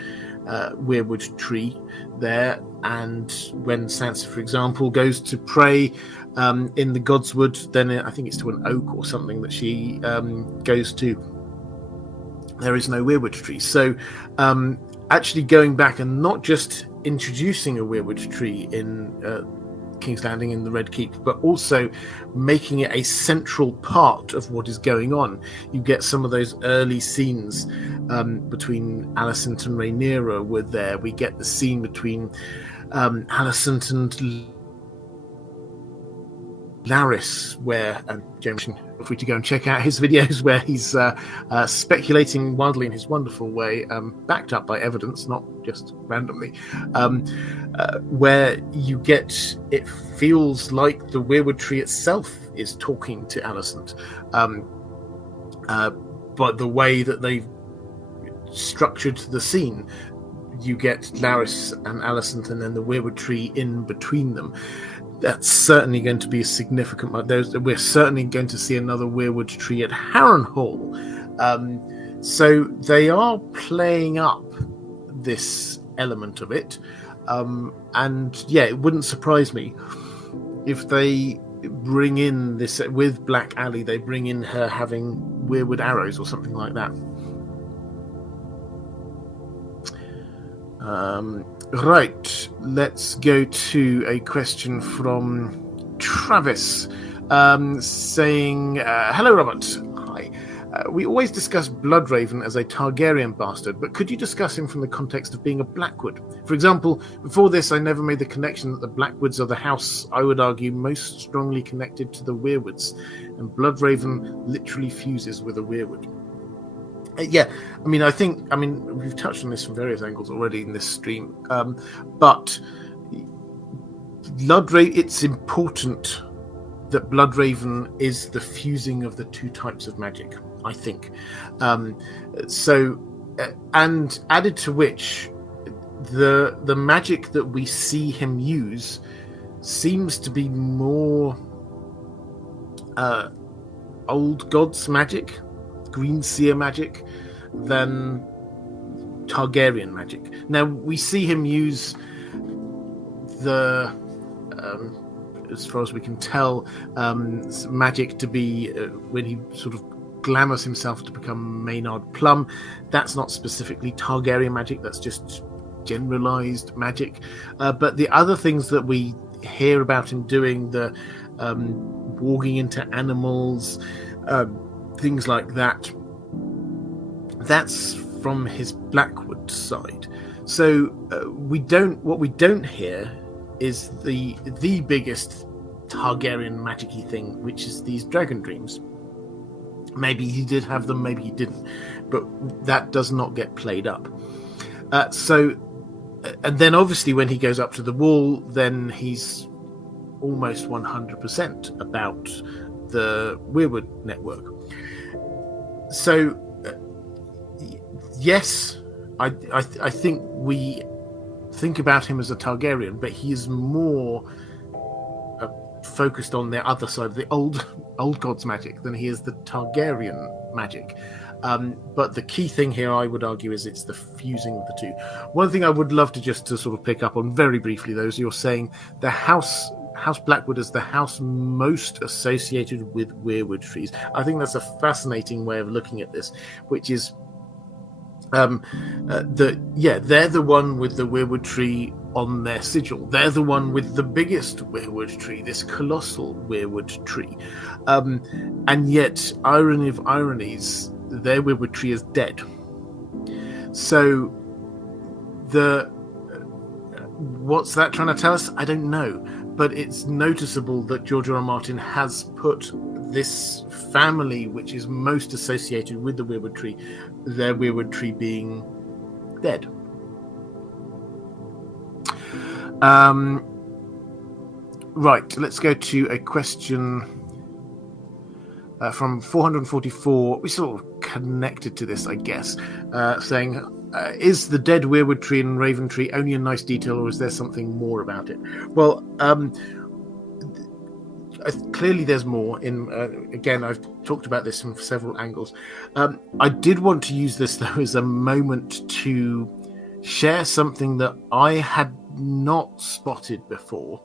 weirwood tree there. And when Sansa, for example, goes to pray in the Godswood, then I think it's to an oak or something that she goes to, there is no weirwood tree. So actually going back and not just introducing a weirwood tree in King's Landing in the Red Keep, but also making it a central part of what is going on. You get some of those early scenes between Alicent and Rhaenyra were there. We get the scene between Alicent and Larys, where James, feel free to go and check out his videos, where he's speculating wildly in his wonderful way, backed up by evidence, not just randomly, where you get, it feels like the weirwood tree itself is talking to Alicent, but the way that they've structured the scene, you get Larys and Alicent and then the weirwood tree in between them. That's certainly going to be a significant. We're certainly going to see another weirwood tree at Harrenhal. So they are playing up this element of it. And yeah, it wouldn't surprise me if they bring in this with Black Aly, they bring in her having weirwood arrows or something like that. Right, let's go to a question from Travis, saying, hello, Robert. Hi. We always discuss Bloodraven as a Targaryen bastard, but could you discuss him from the context of being a Blackwood? For example, before this, I never made the connection that the Blackwoods are the house, I would argue, most strongly connected to the Weirwoods, and Bloodraven literally fuses with a Weirwood. Yeah, I mean, we've touched on this from various angles already in this stream, but Bloodraven, it's important that Bloodraven is the fusing of the two types of magic, I think. And added to which, the magic that we see him use seems to be more old gods magic, Green Seer magic, than Targaryen magic. Now, we see him use the, as far as we can tell, magic to be, when he sort of glamours himself to become Maynard Plum. That's not specifically Targaryen magic, that's just generalized magic. But the other things that we hear about him doing, the walking into animals, things like that, that's from his Blackwood side. So what we don't hear is the biggest Targaryen magic-y thing, which is these dragon dreams. Maybe he did have them, maybe he didn't, but that does not get played up. And then obviously when he goes up to the wall, then he's almost 100% about the Weirwood network. So yes, I think we think about him as a Targaryen, but he is more focused on the other side of the old gods magic than he is the Targaryen magic. But the key thing here, I would argue, is it's the fusing of the two. One thing I would love to sort of pick up on very briefly, though, is you're saying the House Blackwood is the house most associated with weirwood trees. I think that's a fascinating way of looking at this, which is they're the one with the weirwood tree on their sigil. They're the one with the biggest weirwood tree, this colossal weirwood tree. And yet, irony of ironies, their weirwood tree is dead. So what's that trying to tell us? I don't know. But it's noticeable that George R. R. Martin has put this family, which is most associated with the weirwood tree, their weirwood tree being dead. Right, let's go to a question from 444. We sort of connected to this, I guess, saying, is the dead weirwood tree and raven tree only a nice detail, or is there something more about it? Well, clearly there's more. Again, I've talked about this from several angles. I did want to use this, though, as a moment to share something that I had not spotted before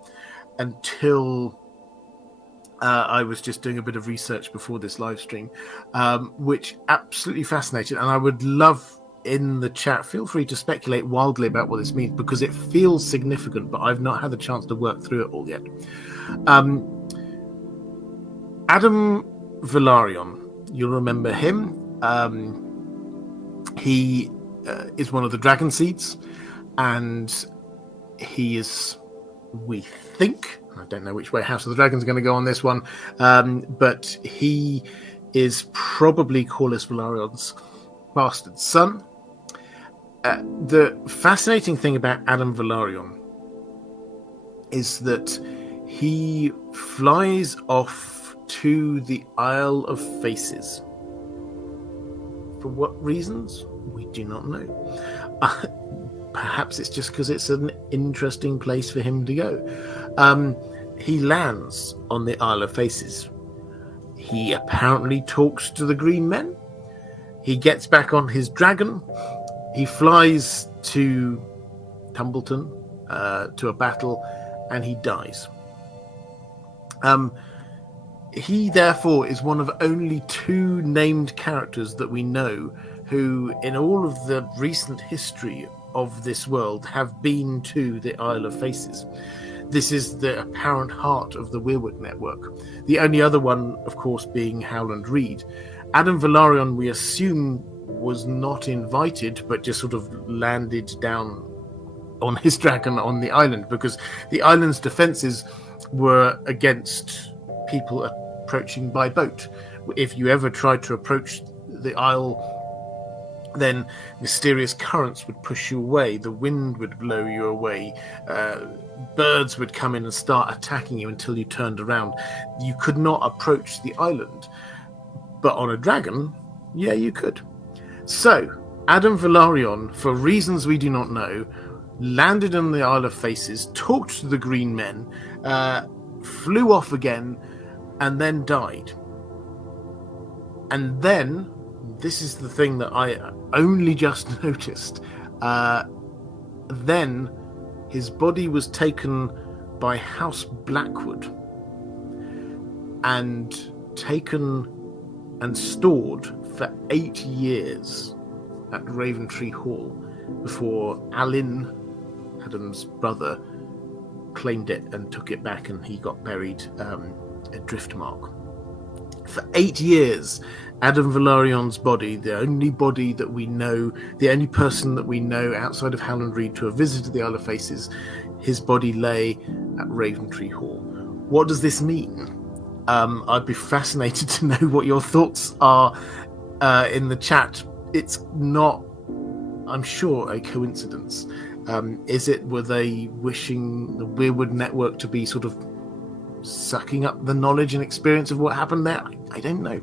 until I was just doing a bit of research before this live stream, which absolutely fascinated. And I would love, in the chat, feel free to speculate wildly about what this means, because it feels significant, but I've not had the chance to work through it all yet. Adam Velaryon, you'll remember him. He is one of the dragon seeds, and he is, we think, I don't know which way House of the Dragons are going to go on this one, but he is probably Corlys Velaryon's bastard son. The fascinating thing about Adam Velaryon is that he flies off to the Isle of Faces. For what reasons? We do not know. Perhaps it's just because it's an interesting place for him to go. He lands on the Isle of Faces. He apparently talks to the Green Men. He gets back on his dragon. He flies to Tumbleton, to a battle, and he dies. He, therefore, is one of only two named characters that we know who, in all of the recent history of this world, have been to the Isle of Faces. This is the apparent heart of the weirwood network. The only other one, of course, being Howland Reed. Adam Velaryon, we assume, was not invited, but just sort of landed down on his dragon on the island, because the island's defenses were against people approaching by boat. If you ever tried to approach the isle, then mysterious currents would push you away, the wind would blow you away, birds would come in and start attacking you until you turned around. You could not approach the island, but on a dragon, yeah, you could. So Adam Velaryon, for reasons we do not know, landed on the Isle of Faces, talked to the Green Men, flew off again, and then died. And then, this is the thing that I only just noticed, then his body was taken by House Blackwood and taken and stored for 8 years at Raventree Hall before Alyn, Adam's brother, claimed it and took it back, and he got buried at Driftmark. For 8 years, Adam Velaryon's body, the only body that we know, the only person that we know outside of Howland Reed to have visited the Isle of Faces, his body lay at Raventree Hall. What does this mean? I'd be fascinated to know what your thoughts are in the chat. It's not, I'm sure, a coincidence. Were they wishing the Weirwood Network to be sort of sucking up the knowledge and experience of what happened there? I don't know.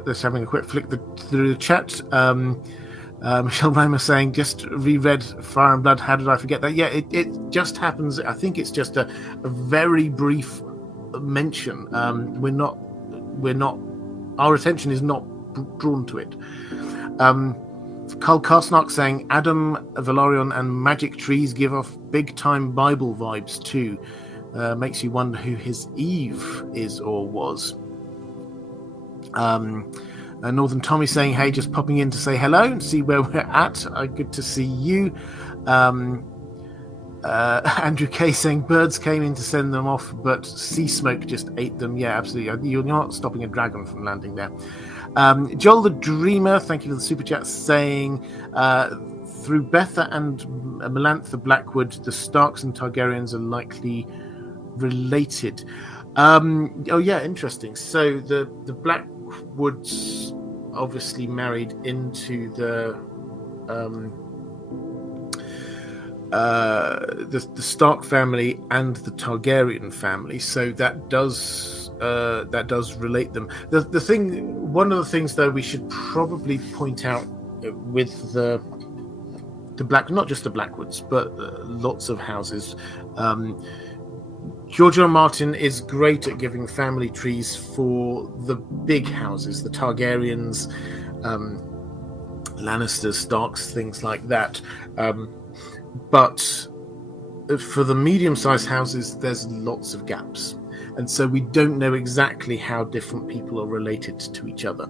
Let's having a quick flick through the chat. Michelle Raymer saying, just reread Fire and Blood. How did I forget that? Yeah, it just happens. I think it's just a very brief mention. We're not. Our attention is not drawn to it. Carl Karsnark saying, Adam Velaryon and magic trees give off big time Bible vibes too. Makes you wonder who his Eve is or was. Northern Tommy saying, hey, just popping in to say hello and see where we're at. Good to see you. Andrew K saying, birds came in to send them off, but sea smoke just ate them. Yeah, absolutely. You're not stopping a dragon from landing there. Joel the Dreamer, thank you for the super chat, saying, through Betha and Melantha Blackwood, the Starks and Targaryens are likely related. Oh yeah, interesting. So the Blackwoods obviously married into the Stark family and the Targaryen family, so that does relate them. One of the things though we should probably point out with the not just the Blackwoods, but lots of houses. George R. R. Martin is great at giving family trees for the big houses, the Targaryens, Lannisters, Starks, things like that. But for the medium-sized houses, there's lots of gaps. And so we don't know exactly how different people are related to each other.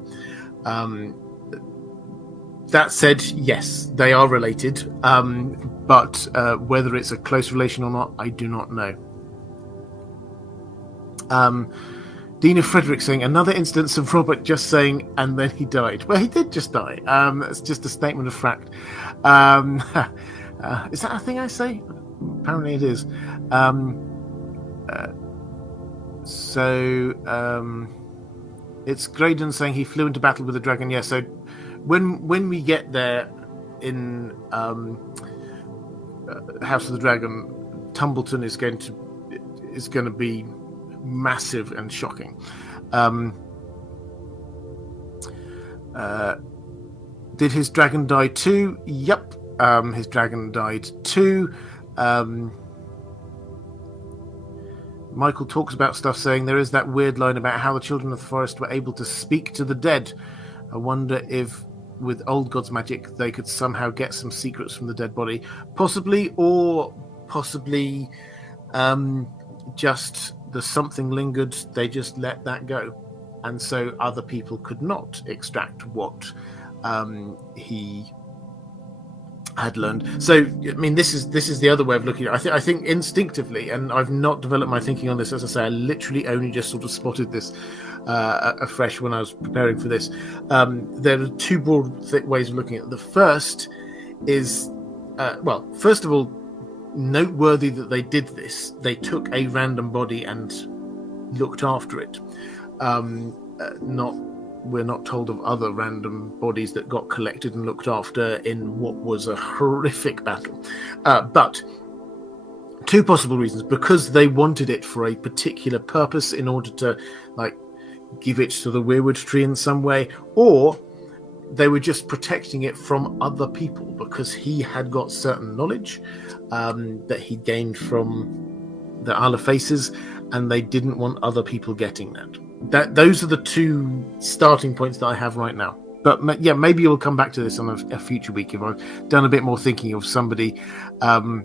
That said, yes, they are related. But whether it's a close relation or not, I do not know. Dina Frederick saying, another instance of Robert just saying, and then he died. Well, he did just die. It's just a statement of fact. Is that a thing I say? Apparently it is. It's Graydon saying he flew into battle with a dragon. Yeah, so when we get there in House of the Dragon, Tumbleton is going to be massive and shocking. Did his dragon die too? Yep. His dragon died too. Michael talks about stuff saying there is that weird line about how the children of the forest were able to speak to the dead. I wonder if with old gods magic they could somehow get some secrets from the dead body. Possibly, or possibly just the something lingered, they just let that go. And so other people could not extract what he had learned. So, I mean, this is the other way of looking at it. I think instinctively, and I've not developed my thinking on this, as I say, I literally only just sort of spotted this afresh when I was preparing for this. There are two broad ways of looking at it. The first is, first of all, noteworthy that they did this. They took a random body and looked after it. We're not told of other random bodies that got collected and looked after in what was a horrific battle. But two possible reasons: because they wanted it for a particular purpose in order to, like, give it to the weirwood tree in some way, or they were just protecting it from other people because he had got certain knowledge that he gained from the Isle of Faces, and they didn't want other people getting that. Those are the two starting points that I have right now. But yeah, maybe we'll come back to this on a future week if I've done a bit more thinking, of somebody comes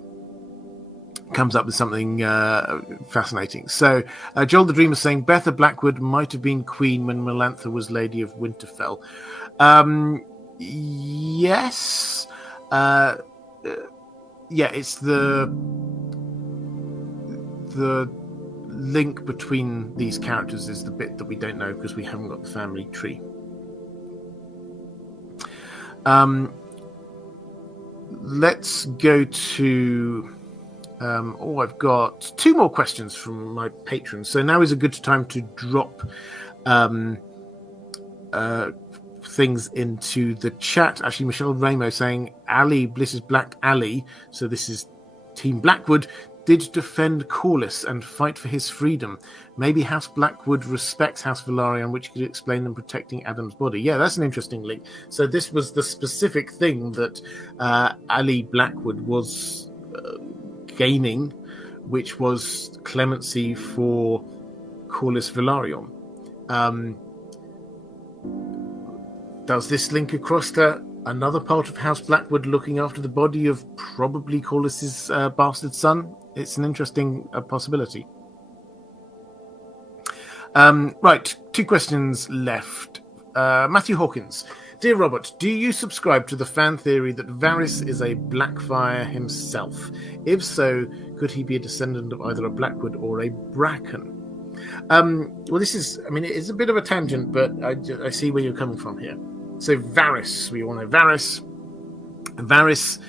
up with something fascinating. So Joel the Dreamer saying Betha Blackwood might have been queen when Melantha was Lady of Winterfell. Yes. It's the link between these characters is the bit that we don't know because we haven't got the family tree. Let's go to I've got two more questions from my patrons, so now is a good time to drop things into the chat. Actually, Michelle Ramo saying Ali Bliss is Black Ali, so this is Team Blackwood, did defend Corlys and fight for his freedom. Maybe House Blackwood respects House Velaryon, which could explain them protecting Adam's body. Yeah, that's an interesting link. So this was the specific thing that Ali Blackwood was gaining, which was clemency for Corlys Velaryon. Does this link across to another part of House Blackwood looking after the body of probably Corlys's bastard son? It's an interesting possibility. Right, two questions left. Matthew Hawkins. Dear Robert, do you subscribe to the fan theory that Varys is a Blackfire himself? If so, could he be a descendant of either a Blackwood or a Bracken? Well, this is, I mean, it is a bit of a tangent, but I see where you're coming from here. So Varys, we all know Varys. Varys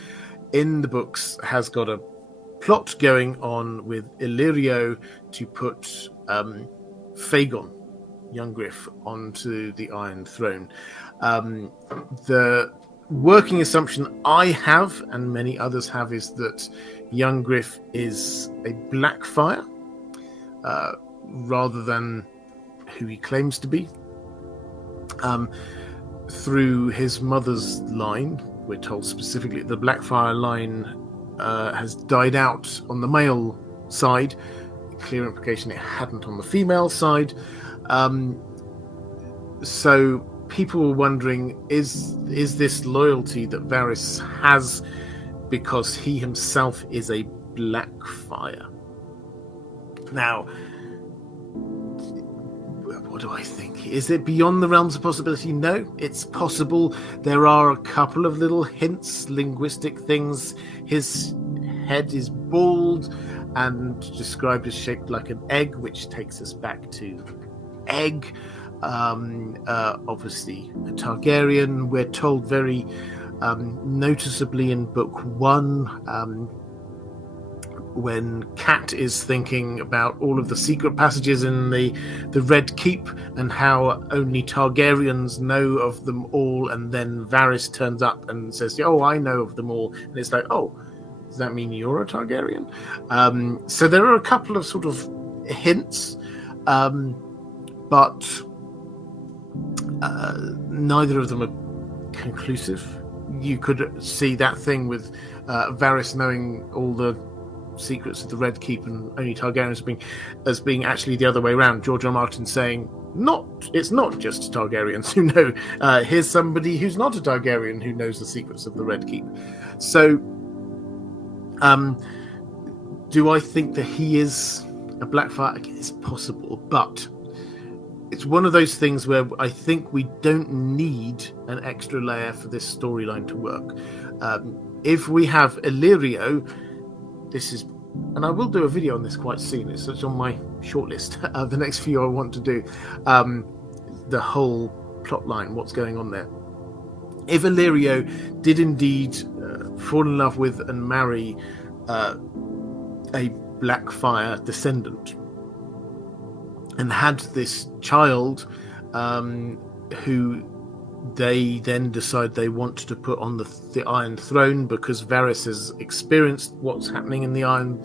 in the books has got a plot going on with Illyrio to put Fagon, young Griff, onto the Iron Throne. The working assumption I have, and many others have, is that young Griff is a Blackfire rather than who he claims to be. Through his mother's line, we're told specifically the Blackfire line has died out on the male side. Clear implication it hadn't on the female side. So people were wondering, is this loyalty that Varys has because he himself is a Blackfire? Now, what do I think? Is it beyond the realms of possibility? No, it's possible. There are a couple of little hints, linguistic things. His head is bald and described as shaped like an egg, which takes us back to egg. Obviously, a Targaryen. We're told very noticeably in book 1, when Cat is thinking about all of the secret passages in the Red Keep and how only Targaryens know of them all, and then Varys turns up and says, "Oh, I know of them all," and it's like, "Oh, does that mean you're a Targaryen?" So there are a couple of sort of hints, but neither of them are conclusive. You could see that thing with Varys knowing all the secrets of the Red Keep and only Targaryens as being actually the other way around. George R. Martin saying, it's not just Targaryens who know. Here's somebody who's not a Targaryen who knows the secrets of the Red Keep. So, do I think that he is a Blackfire? It's possible, but it's one of those things where I think we don't need an extra layer for this storyline to work. If we have Illyrio, this is, and I will do a video on this quite soon. It's on my shortlist. The next few I want to do, the whole plot line, what's going on there. If Illyrio did indeed fall in love with and marry a Blackfire descendant, and had this child who they then decide they want to put on the Iron Throne because Varys has experienced what's happening in the Iron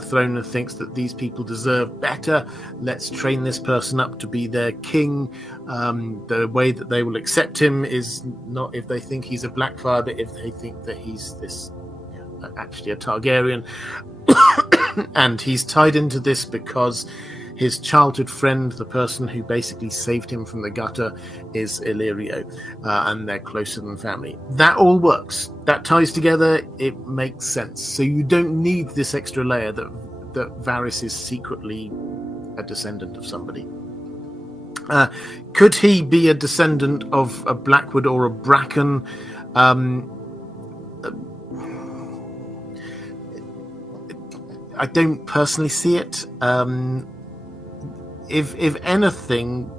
Throne and thinks that these people deserve better. Let's train this person up to be their king. The way that they will accept him is not if they think he's a Blackfire, but if they think that he's this actually a Targaryen. And he's tied into this because his childhood friend, the person who basically saved him from the gutter, is Illyrio, and they're closer than family. That all works. That ties together. It makes sense. So you don't need this extra layer that Varys is secretly a descendant of somebody. Could he be a descendant of a Blackwood or a Bracken? I don't personally see it. If anything,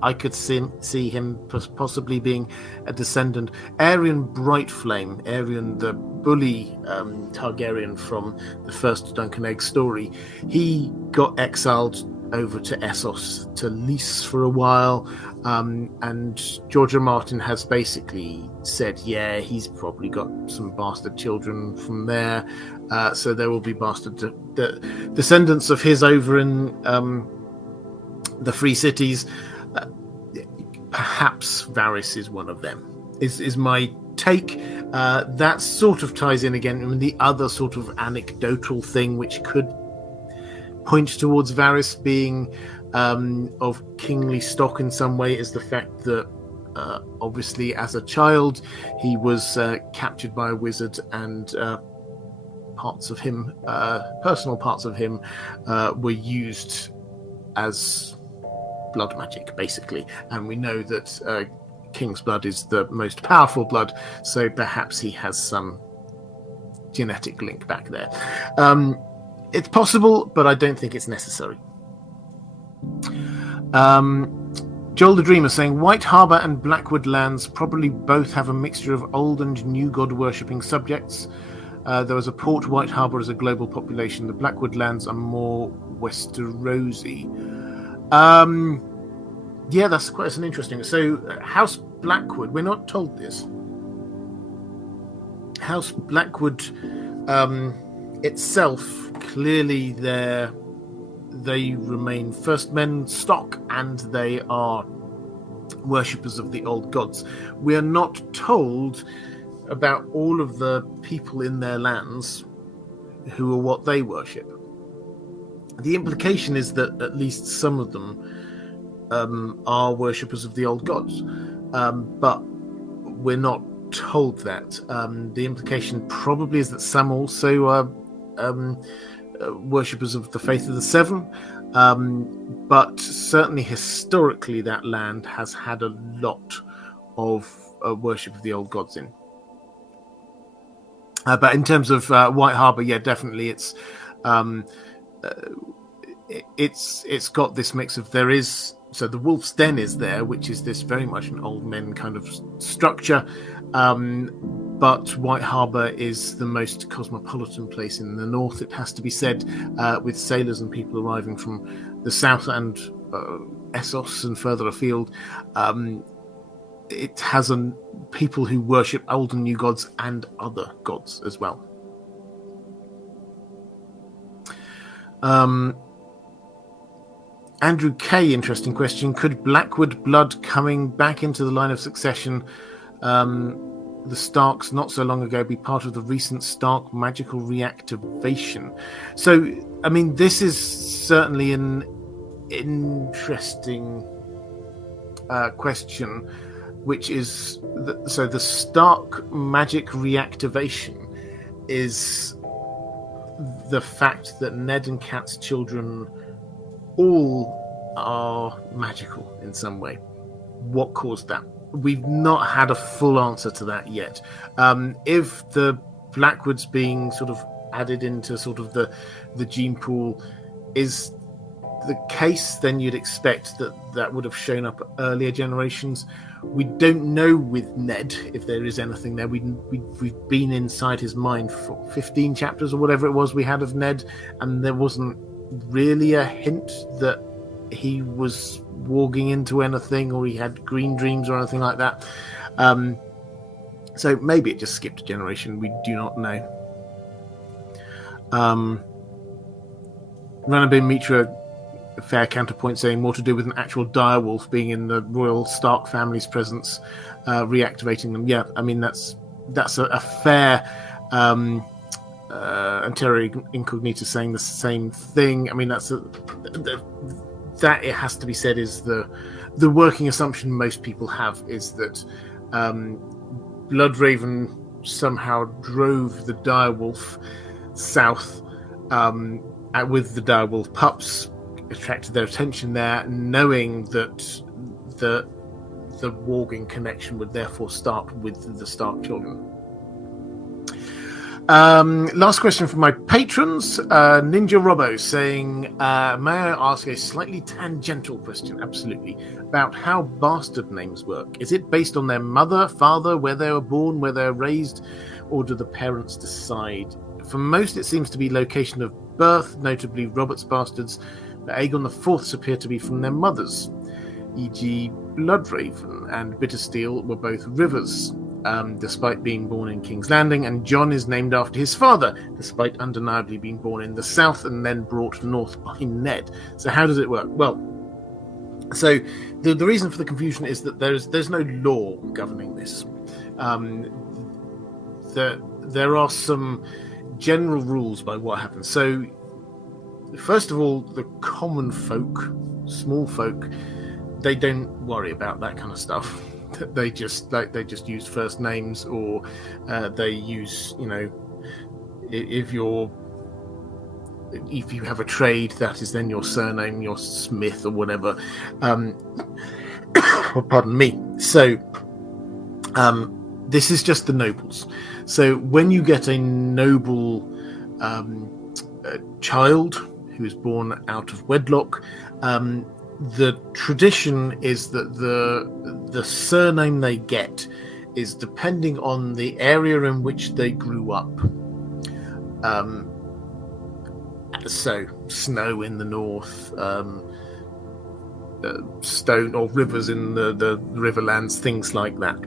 I could see him possibly being a descendant. Aerion Brightflame, Aerion the bully Targaryen from the first Dunk and Egg story, he got exiled over to Essos to Lys for a while, and George R. Martin has basically said, yeah, he's probably got some bastard children from there, so there will be bastard descendants of his over in the Free Cities. Perhaps Varys is one of them, is my take. That sort of ties in again with the other sort of anecdotal thing which could point towards Varys being of kingly stock in some way, is the fact that obviously as a child he was captured by a wizard, and parts of him, personal parts of him, were used as blood magic, basically, and we know that king's blood is the most powerful blood, so perhaps he has some genetic link back there. It's possible, but I don't think it's necessary. Joel the Dreamer saying White Harbour and Blackwood lands probably both have a mixture of old and new god worshipping subjects. There was a port. White Harbour is a global population. The Blackwood lands are more Westerosi. Yeah, that's an interesting. So, House Blackwood. We're not told this. House Blackwood itself, clearly they remain First Men stock, and they are worshippers of the old gods. We are not told about all of the people in their lands who are what they worship. The implication is that at least some of them are worshippers of the old gods, but we're not told that. The implication probably is that some also are worshippers of the Faith of the Seven, but certainly historically that land has had a lot of worship of the old gods in. But in terms of White Harbour, yeah, definitely it's got this mix of so the Wolf's Den is there, which is this very much an old men kind of structure, but White Harbour is the most cosmopolitan place in the north, it has to be said, with sailors and people arriving from the south and Essos and further afield. It has people who worship old and new gods and other gods as well. Andrew K, interesting question. Could Blackwood blood coming back into the line of succession, the Starks not so long ago, be part of the recent Stark magical reactivation? So, I mean, this is certainly an interesting question, which is, so the Stark magic reactivation is the fact that Ned and Kat's children all are magical in some way. What caused that? We've not had a full answer to that yet. If the Blackwoods being sort of added into sort of the gene pool is the case, then you'd expect that would have shown up earlier generations. We don't know with Ned if there is anything there. We've been inside his mind for 15 chapters or whatever it was we had of Ned, and there wasn't really a hint that he was walking into anything or he had green dreams or anything like that. So maybe it just skipped a generation. We do not know. Ranabin Mitra, a fair counterpoint, saying more to do with an actual direwolf being in the royal Stark family's presence, reactivating them. Yeah, I mean that's a fair. And Terry Incognita saying the same thing. I mean, that it has to be said is the working assumption most people have is that Bloodraven somehow drove the direwolf south with the direwolf pups, attracted their attention there, knowing that the warging connection would therefore start with the Stark children. Last question from my patrons. Ninja Robbo saying, may I ask a slightly tangential question? Absolutely. About how bastard names work. Is it based on their mother, father, where they were born, where they were raised, or do the parents decide? For most, it seems to be location of birth, notably Robert's bastards, but Aegon IV's appear to be from their mothers, e.g. Bloodraven and Bittersteel were both rivers. Despite being born in King's Landing, and John is named after his father, despite undeniably being born in the south and then brought north by Ned. So how does it work? Well, so the reason for the confusion is that there's no law governing this. There are some general rules by what happens. So first of all, the common folk, small folk, they don't worry about that kind of stuff. They just use first names, or they use, if you have a trade, that is then your surname, your Smith or whatever. Pardon me. So this is just the nobles. So when you get a noble child who is born out of wedlock, the tradition is that the surname they get is depending on the area in which they grew up. So snow in the north, stone or rivers in the Riverlands, things like that.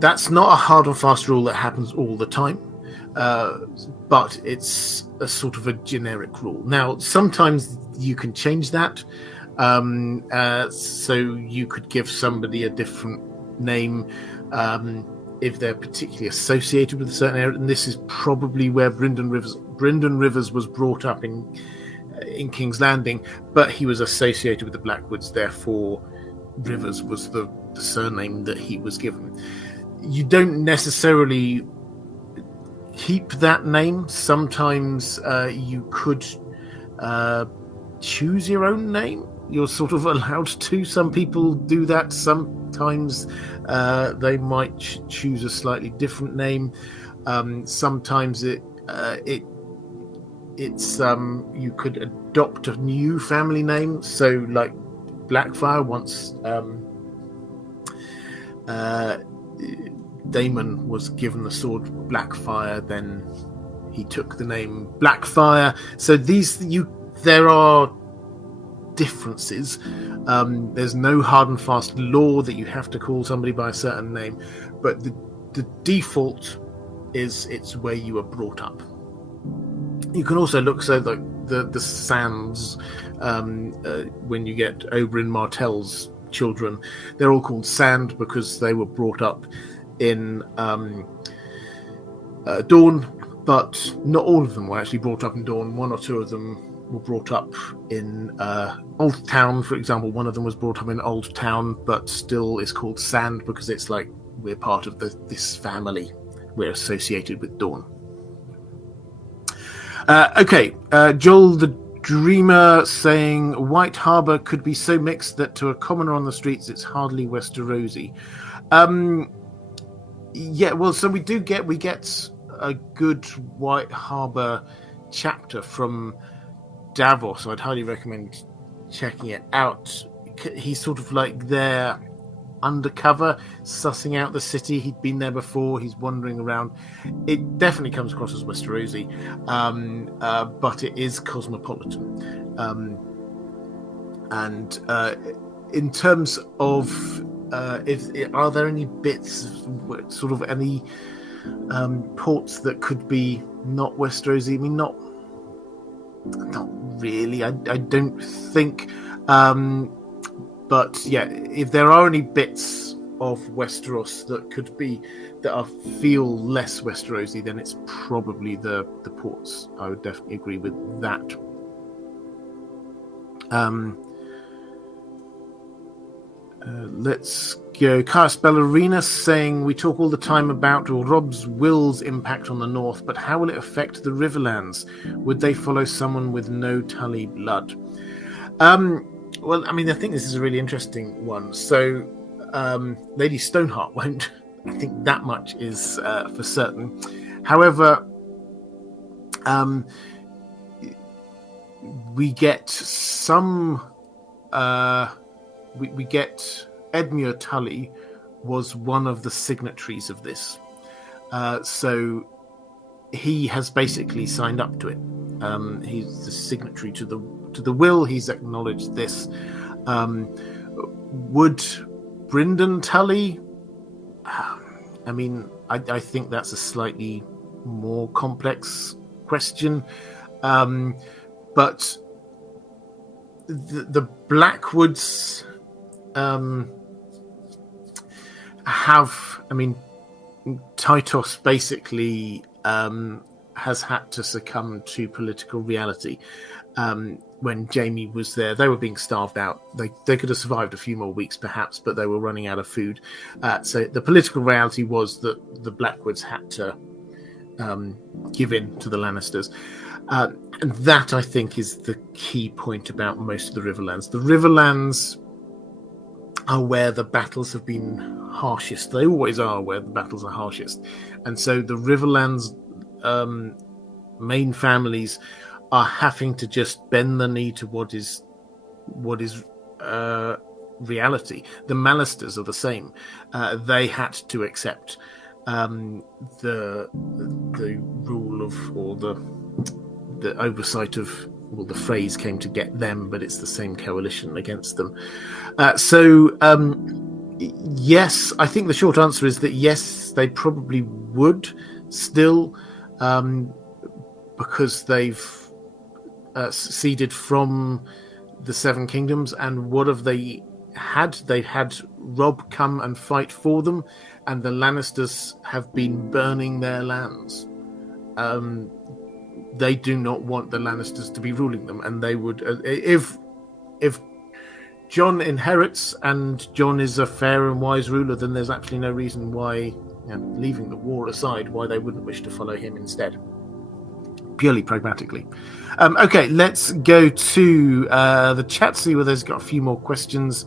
That's not a hard and fast rule that happens all the time, but it's a sort of a generic rule. Now, sometimes you can change that. So you could give somebody a different name if they're particularly associated with a certain area, and this is probably where Brynden Rivers was brought up in King's Landing, but he was associated with the Blackwoods, therefore Rivers was the surname that he was given. You don't necessarily keep that name. Sometimes you could choose your own name. You're sort of allowed to. Some people do that. Sometimes they might choose a slightly different name. Sometimes it's you could adopt a new family name. So, like Blackfire, once Daemon was given the sword Blackfire, then he took the name Blackfire. So there are differences. There's no hard and fast law that you have to call somebody by a certain name, but the default is it's where you were brought up. You can also look, so the Sands, when you get Oberyn Martell's children, they're all called Sand because they were brought up in Dawn, but not all of them were actually brought up in Dawn. One or two of them were brought up in Old Town, for example. One of them was brought up in Old Town, but still is called Sand because it's like we're part of this family. We're associated with Dawn. Okay, Joel the Dreamer saying White Harbour could be so mixed that to a commoner on the streets it's hardly Westerosi. Yeah, well, so we get a good White Harbour chapter from Davos, so I'd highly recommend checking it out. He's sort of like there undercover, sussing out the city. He'd been there before. He's wandering around. It definitely comes across as Westerosi, but it is cosmopolitan. And in terms of are there any bits, sort of any ports that could be not Westerosi? I mean, not really. I don't think. But yeah, if there are any bits of Westeros that feel less Westerosi, then it's probably the ports. I would definitely agree with that. Let's go. Caius Ballerina saying we talk all the time about Rob's will's impact on the north, but how will it affect the Riverlands? Would they follow someone with no Tully blood? Well, I mean, I think this is a really interesting one. So, Lady Stoneheart won't. I think that much is for certain. However, we get some. We get Edmure Tully was one of the signatories of this. So he has basically signed up to it. He's the signatory to the will. He's acknowledged this. Would Brynden Tully? I mean, I think that's a slightly more complex question. But the Blackwoods have. I mean, Tytos basically has had to succumb to political reality. When Jaime was there, they were being starved out. They could have survived a few more weeks, perhaps, but they were running out of food. So the political reality was that the Blackwoods had to give in to the Lannisters. And that, I think, is the key point about most of the Riverlands. The Riverlands are where the battles have been harshest. They always are where the battles are harshest. And so the Riverlands' main families are having to just bend the knee to what is reality. The Mallisters are the same. They had to accept the rule of, or the oversight of, well, the phrase came to get them, but it's the same coalition against them. Yes, I think the short answer is that yes, they probably would still, because they've seceded from the Seven Kingdoms. And what have they had? They had Robb come and fight for them, and the Lannisters have been burning their lands. They do not want the Lannisters to be ruling them, and they would, if Jon inherits and Jon is a fair and wise ruler, then there's absolutely no reason why, leaving the war aside, why they wouldn't wish to follow him instead. Purely pragmatically. Okay, let's go to the chat, see where there's got a few more questions.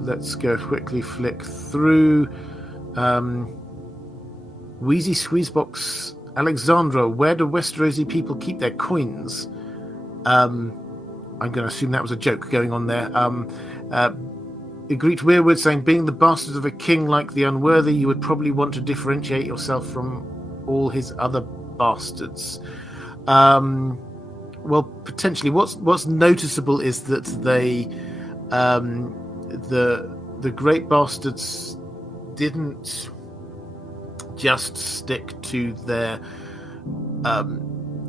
Let's go quickly flick through. Wheezy Squeezebox Alexandra, where do Westerosi people keep their coins? I'm going to assume that was a joke going on there. Greet Weirwood saying, being the bastard of a king like the Unworthy, you would probably want to differentiate yourself from all his other bastards. Well, potentially. What's noticeable is that they, the great bastards, didn't just stick to their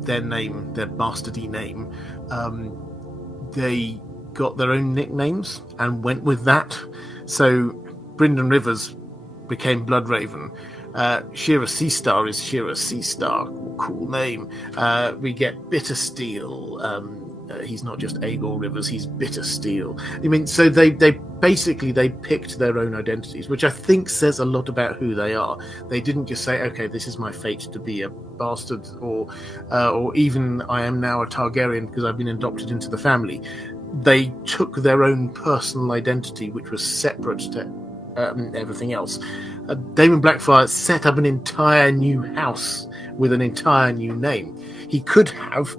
name, their bastardy name. They got their own nicknames and went with that. So Brynden Rivers became Bloodraven. Shira Seastar is Shira Seastar. Cool name. We get Bittersteel. He's not just Aegor Rivers, he's Bittersteel. I mean, so they basically picked their own identities, which I think says a lot about who they are. They didn't just say, okay, this is my fate to be a bastard, or even I am now a Targaryen because I've been adopted into the family. They took their own personal identity, which was separate to everything else. Daemon Blackfyre set up an entire new house with an entire new name. He could have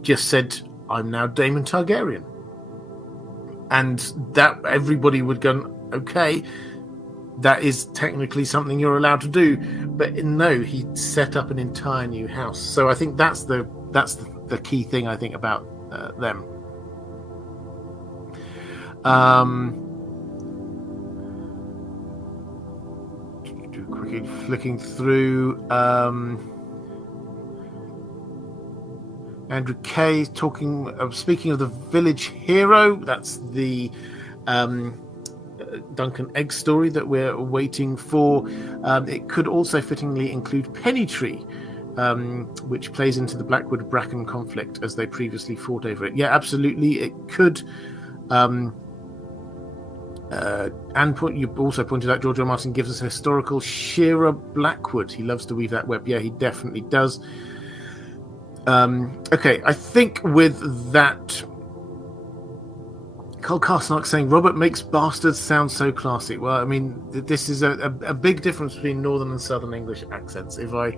just said, I'm now Daemon Targaryen. And that everybody would go, okay, that is technically something you're allowed to do. But no, he set up an entire new house. So I think that's the key thing, I think, about them. Quickly flicking through. Andrew Kay speaking of the village hero. That's the Duncan Egg story that we're waiting for. It could also fittingly include Pennytree, which plays into the Blackwood Bracken conflict as they previously fought over it. Yeah, absolutely, it could. And you also pointed out George R. Martin gives us a historical Shira Blackwood. He loves to weave that web. Yeah, he definitely does. Okay, I think with that, Carl Carsnock saying Robert makes bastards sound so classy. Well, I mean, this is a big difference between northern and southern English accents. If I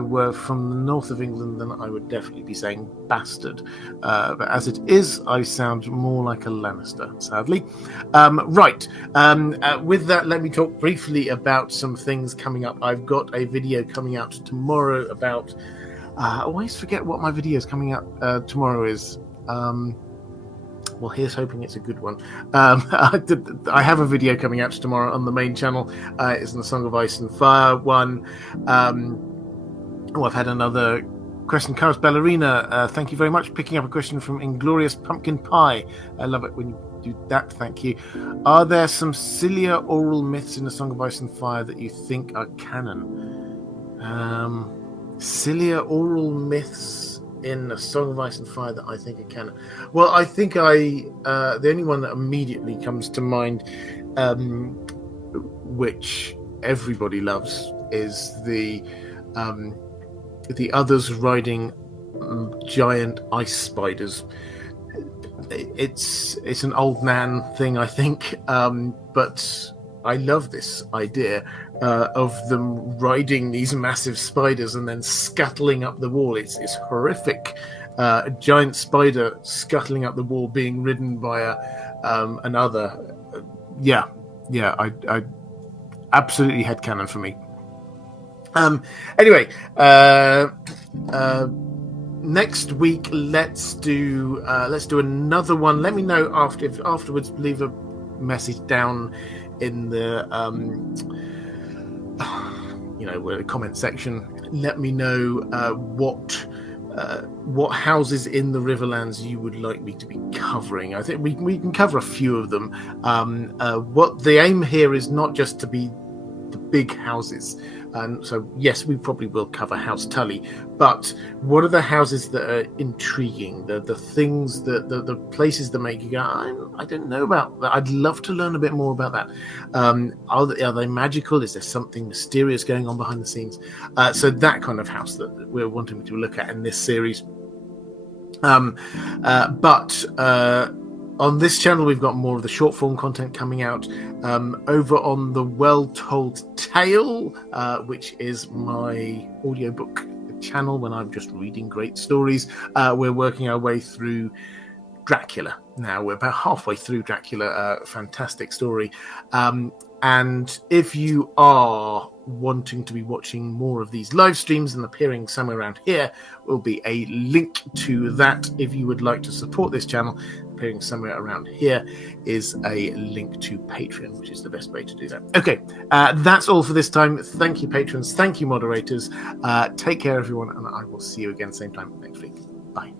were from the north of England, then I would definitely be saying bastard. But as it is, I sound more like a Lannister, sadly. Right. With that, let me talk briefly about some things coming up. I've got a video coming out tomorrow about... I always forget what my video is coming out tomorrow is. Well, here's hoping it's a good one. I have a video coming out tomorrow on the main channel. It's the Song of Ice and Fire one. I've had another question. Karis Ballerina, thank you very much. Picking up a question from Inglorious Pumpkin Pie. I love it when you do that. Thank you. Are there some Cilia oral myths in the Song of Ice and Fire that you think are canon? Cilia oral myths in A Song of Ice and Fire that I think are canon. Well, I think the only one that immediately comes to mind, which everybody loves, is the others riding giant ice spiders. It's an old man thing, I think, but I love this idea of them riding these massive spiders and then scuttling up the wall. It's horrific. A giant spider scuttling up the wall, being ridden by another. Yeah, I absolutely headcanon for me. Anyway, next week let's do another one. Let me know afterwards. Leave a message down in the comment section. Let me know what houses in the Riverlands you would like me to be covering. I think we can cover a few of them. What the aim here is not just to be the big houses. And so, yes, we probably will cover House Tully, but what are the houses that are intriguing? The things the places that make you go, I don't know about that. I'd love to learn a bit more about that. Are they magical? Is there something mysterious going on behind the scenes? So that kind of house that we're wanting to look at in this series. But on this channel, we've got more of the short form content coming out. Over on the Well Told Tale, which is my audiobook channel when I'm just reading great stories, we're working our way through Dracula. Now we're about halfway through Dracula. Fantastic story. And if you are wanting to be watching more of these live streams and appearing somewhere around here, will be a link to that. If you would like to support this channel, appearing somewhere around here is a link to Patreon, which is the best way to do that. Okay, that's all for this time. Thank you, patrons. Thank you, moderators. Take care, everyone, and I will see you again same time next week. Bye.